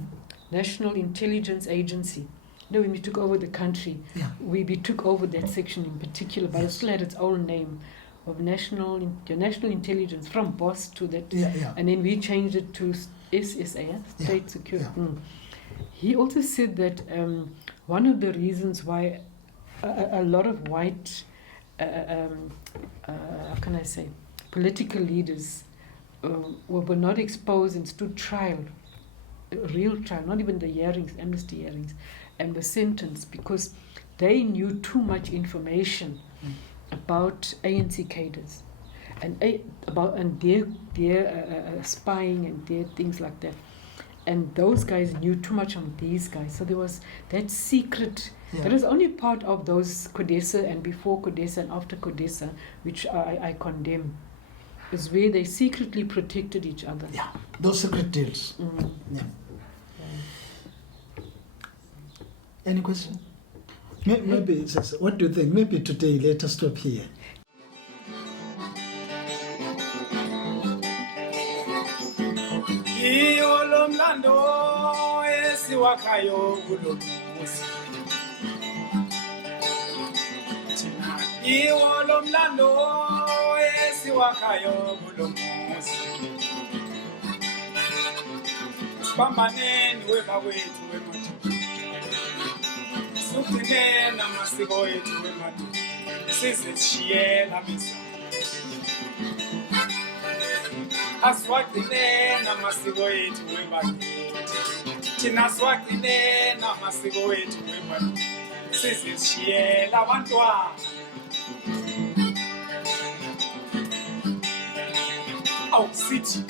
National Intelligence Agency, you know, when we took over the country, we took over that section in particular, but it still had its own name of national intelligence, from BOSS to that, and then we changed it to SSA, State Security. He also said that one of the reasons why a lot of white, how can I say, political leaders were not exposed and stood trial, real trial, not even the hearings, amnesty hearings, and were sentenced because they knew too much information about ANC cadres and their spying and their things like that. And those guys knew too much on these guys. So there was that secret. That was only part of those CODESA and before CODESA and after CODESA, which I condemn, is where they secretly protected each other. Yeah, those secret deals. Any question? Maybe, what do you think? Maybe today, let us stop here. Iyolo mlando esiwakhayo kulo muzi. Thina iyolo mlando esiwakhayo kulo muzi. Sibambaneni webawethu wemaduku. Sugcineni amasiko ethu wemaduku. Sizishiyela misa. Aswagcineni amasiko ethu wemaduku. Thina swagcineni amasiko ethu wemaduku. Sizishiyela abantwana. Awu sithi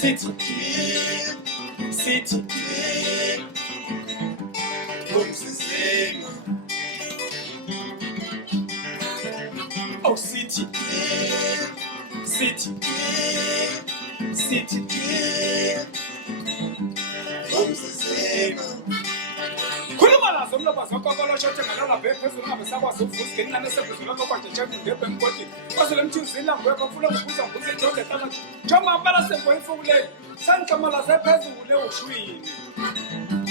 sithi umsizima. Awu sithi umsizima. Khuluma nazo mloba zokokolo shothe ngalala phezulu ngabe sakwazi ukuvuza ngenani sephezulu lokwaje check ndebe mkoti. Kwazile mthuzila ngwekho funa ukubuza mbuze jonge tana. Joma mbala sengoyifukule. Sankamala sephezulu le ushwini.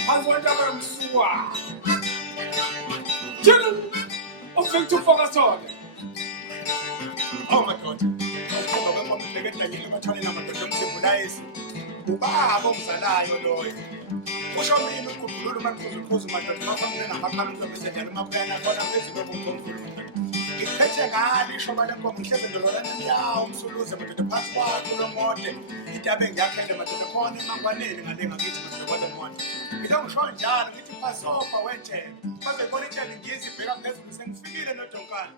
Azonke abamsuwa. Jenu ufike focus on. Oh my God. Ngoba kwembono lekeda yini bathane namadoda omsembulayizi. Ubaba omzalayo loyo. Usho mina ukukhumbula umaqhuzu madoda bafambile namaqhalu mhlobesejana mabuyana khona phezulu komkhulu. Ngiphethe ngale shoba lenkomo mhlebe ndololana yawo umsuluze madoda phansi kwakho lomode. Itabe ngiyakhele madoda khona emangwaneni ngale ngakithi madoda lemoto. Ngitho ngisho njalo ngithi pasopa wethe. Baze khona itshali ngizibheka phezulu sengifikile nodonkana.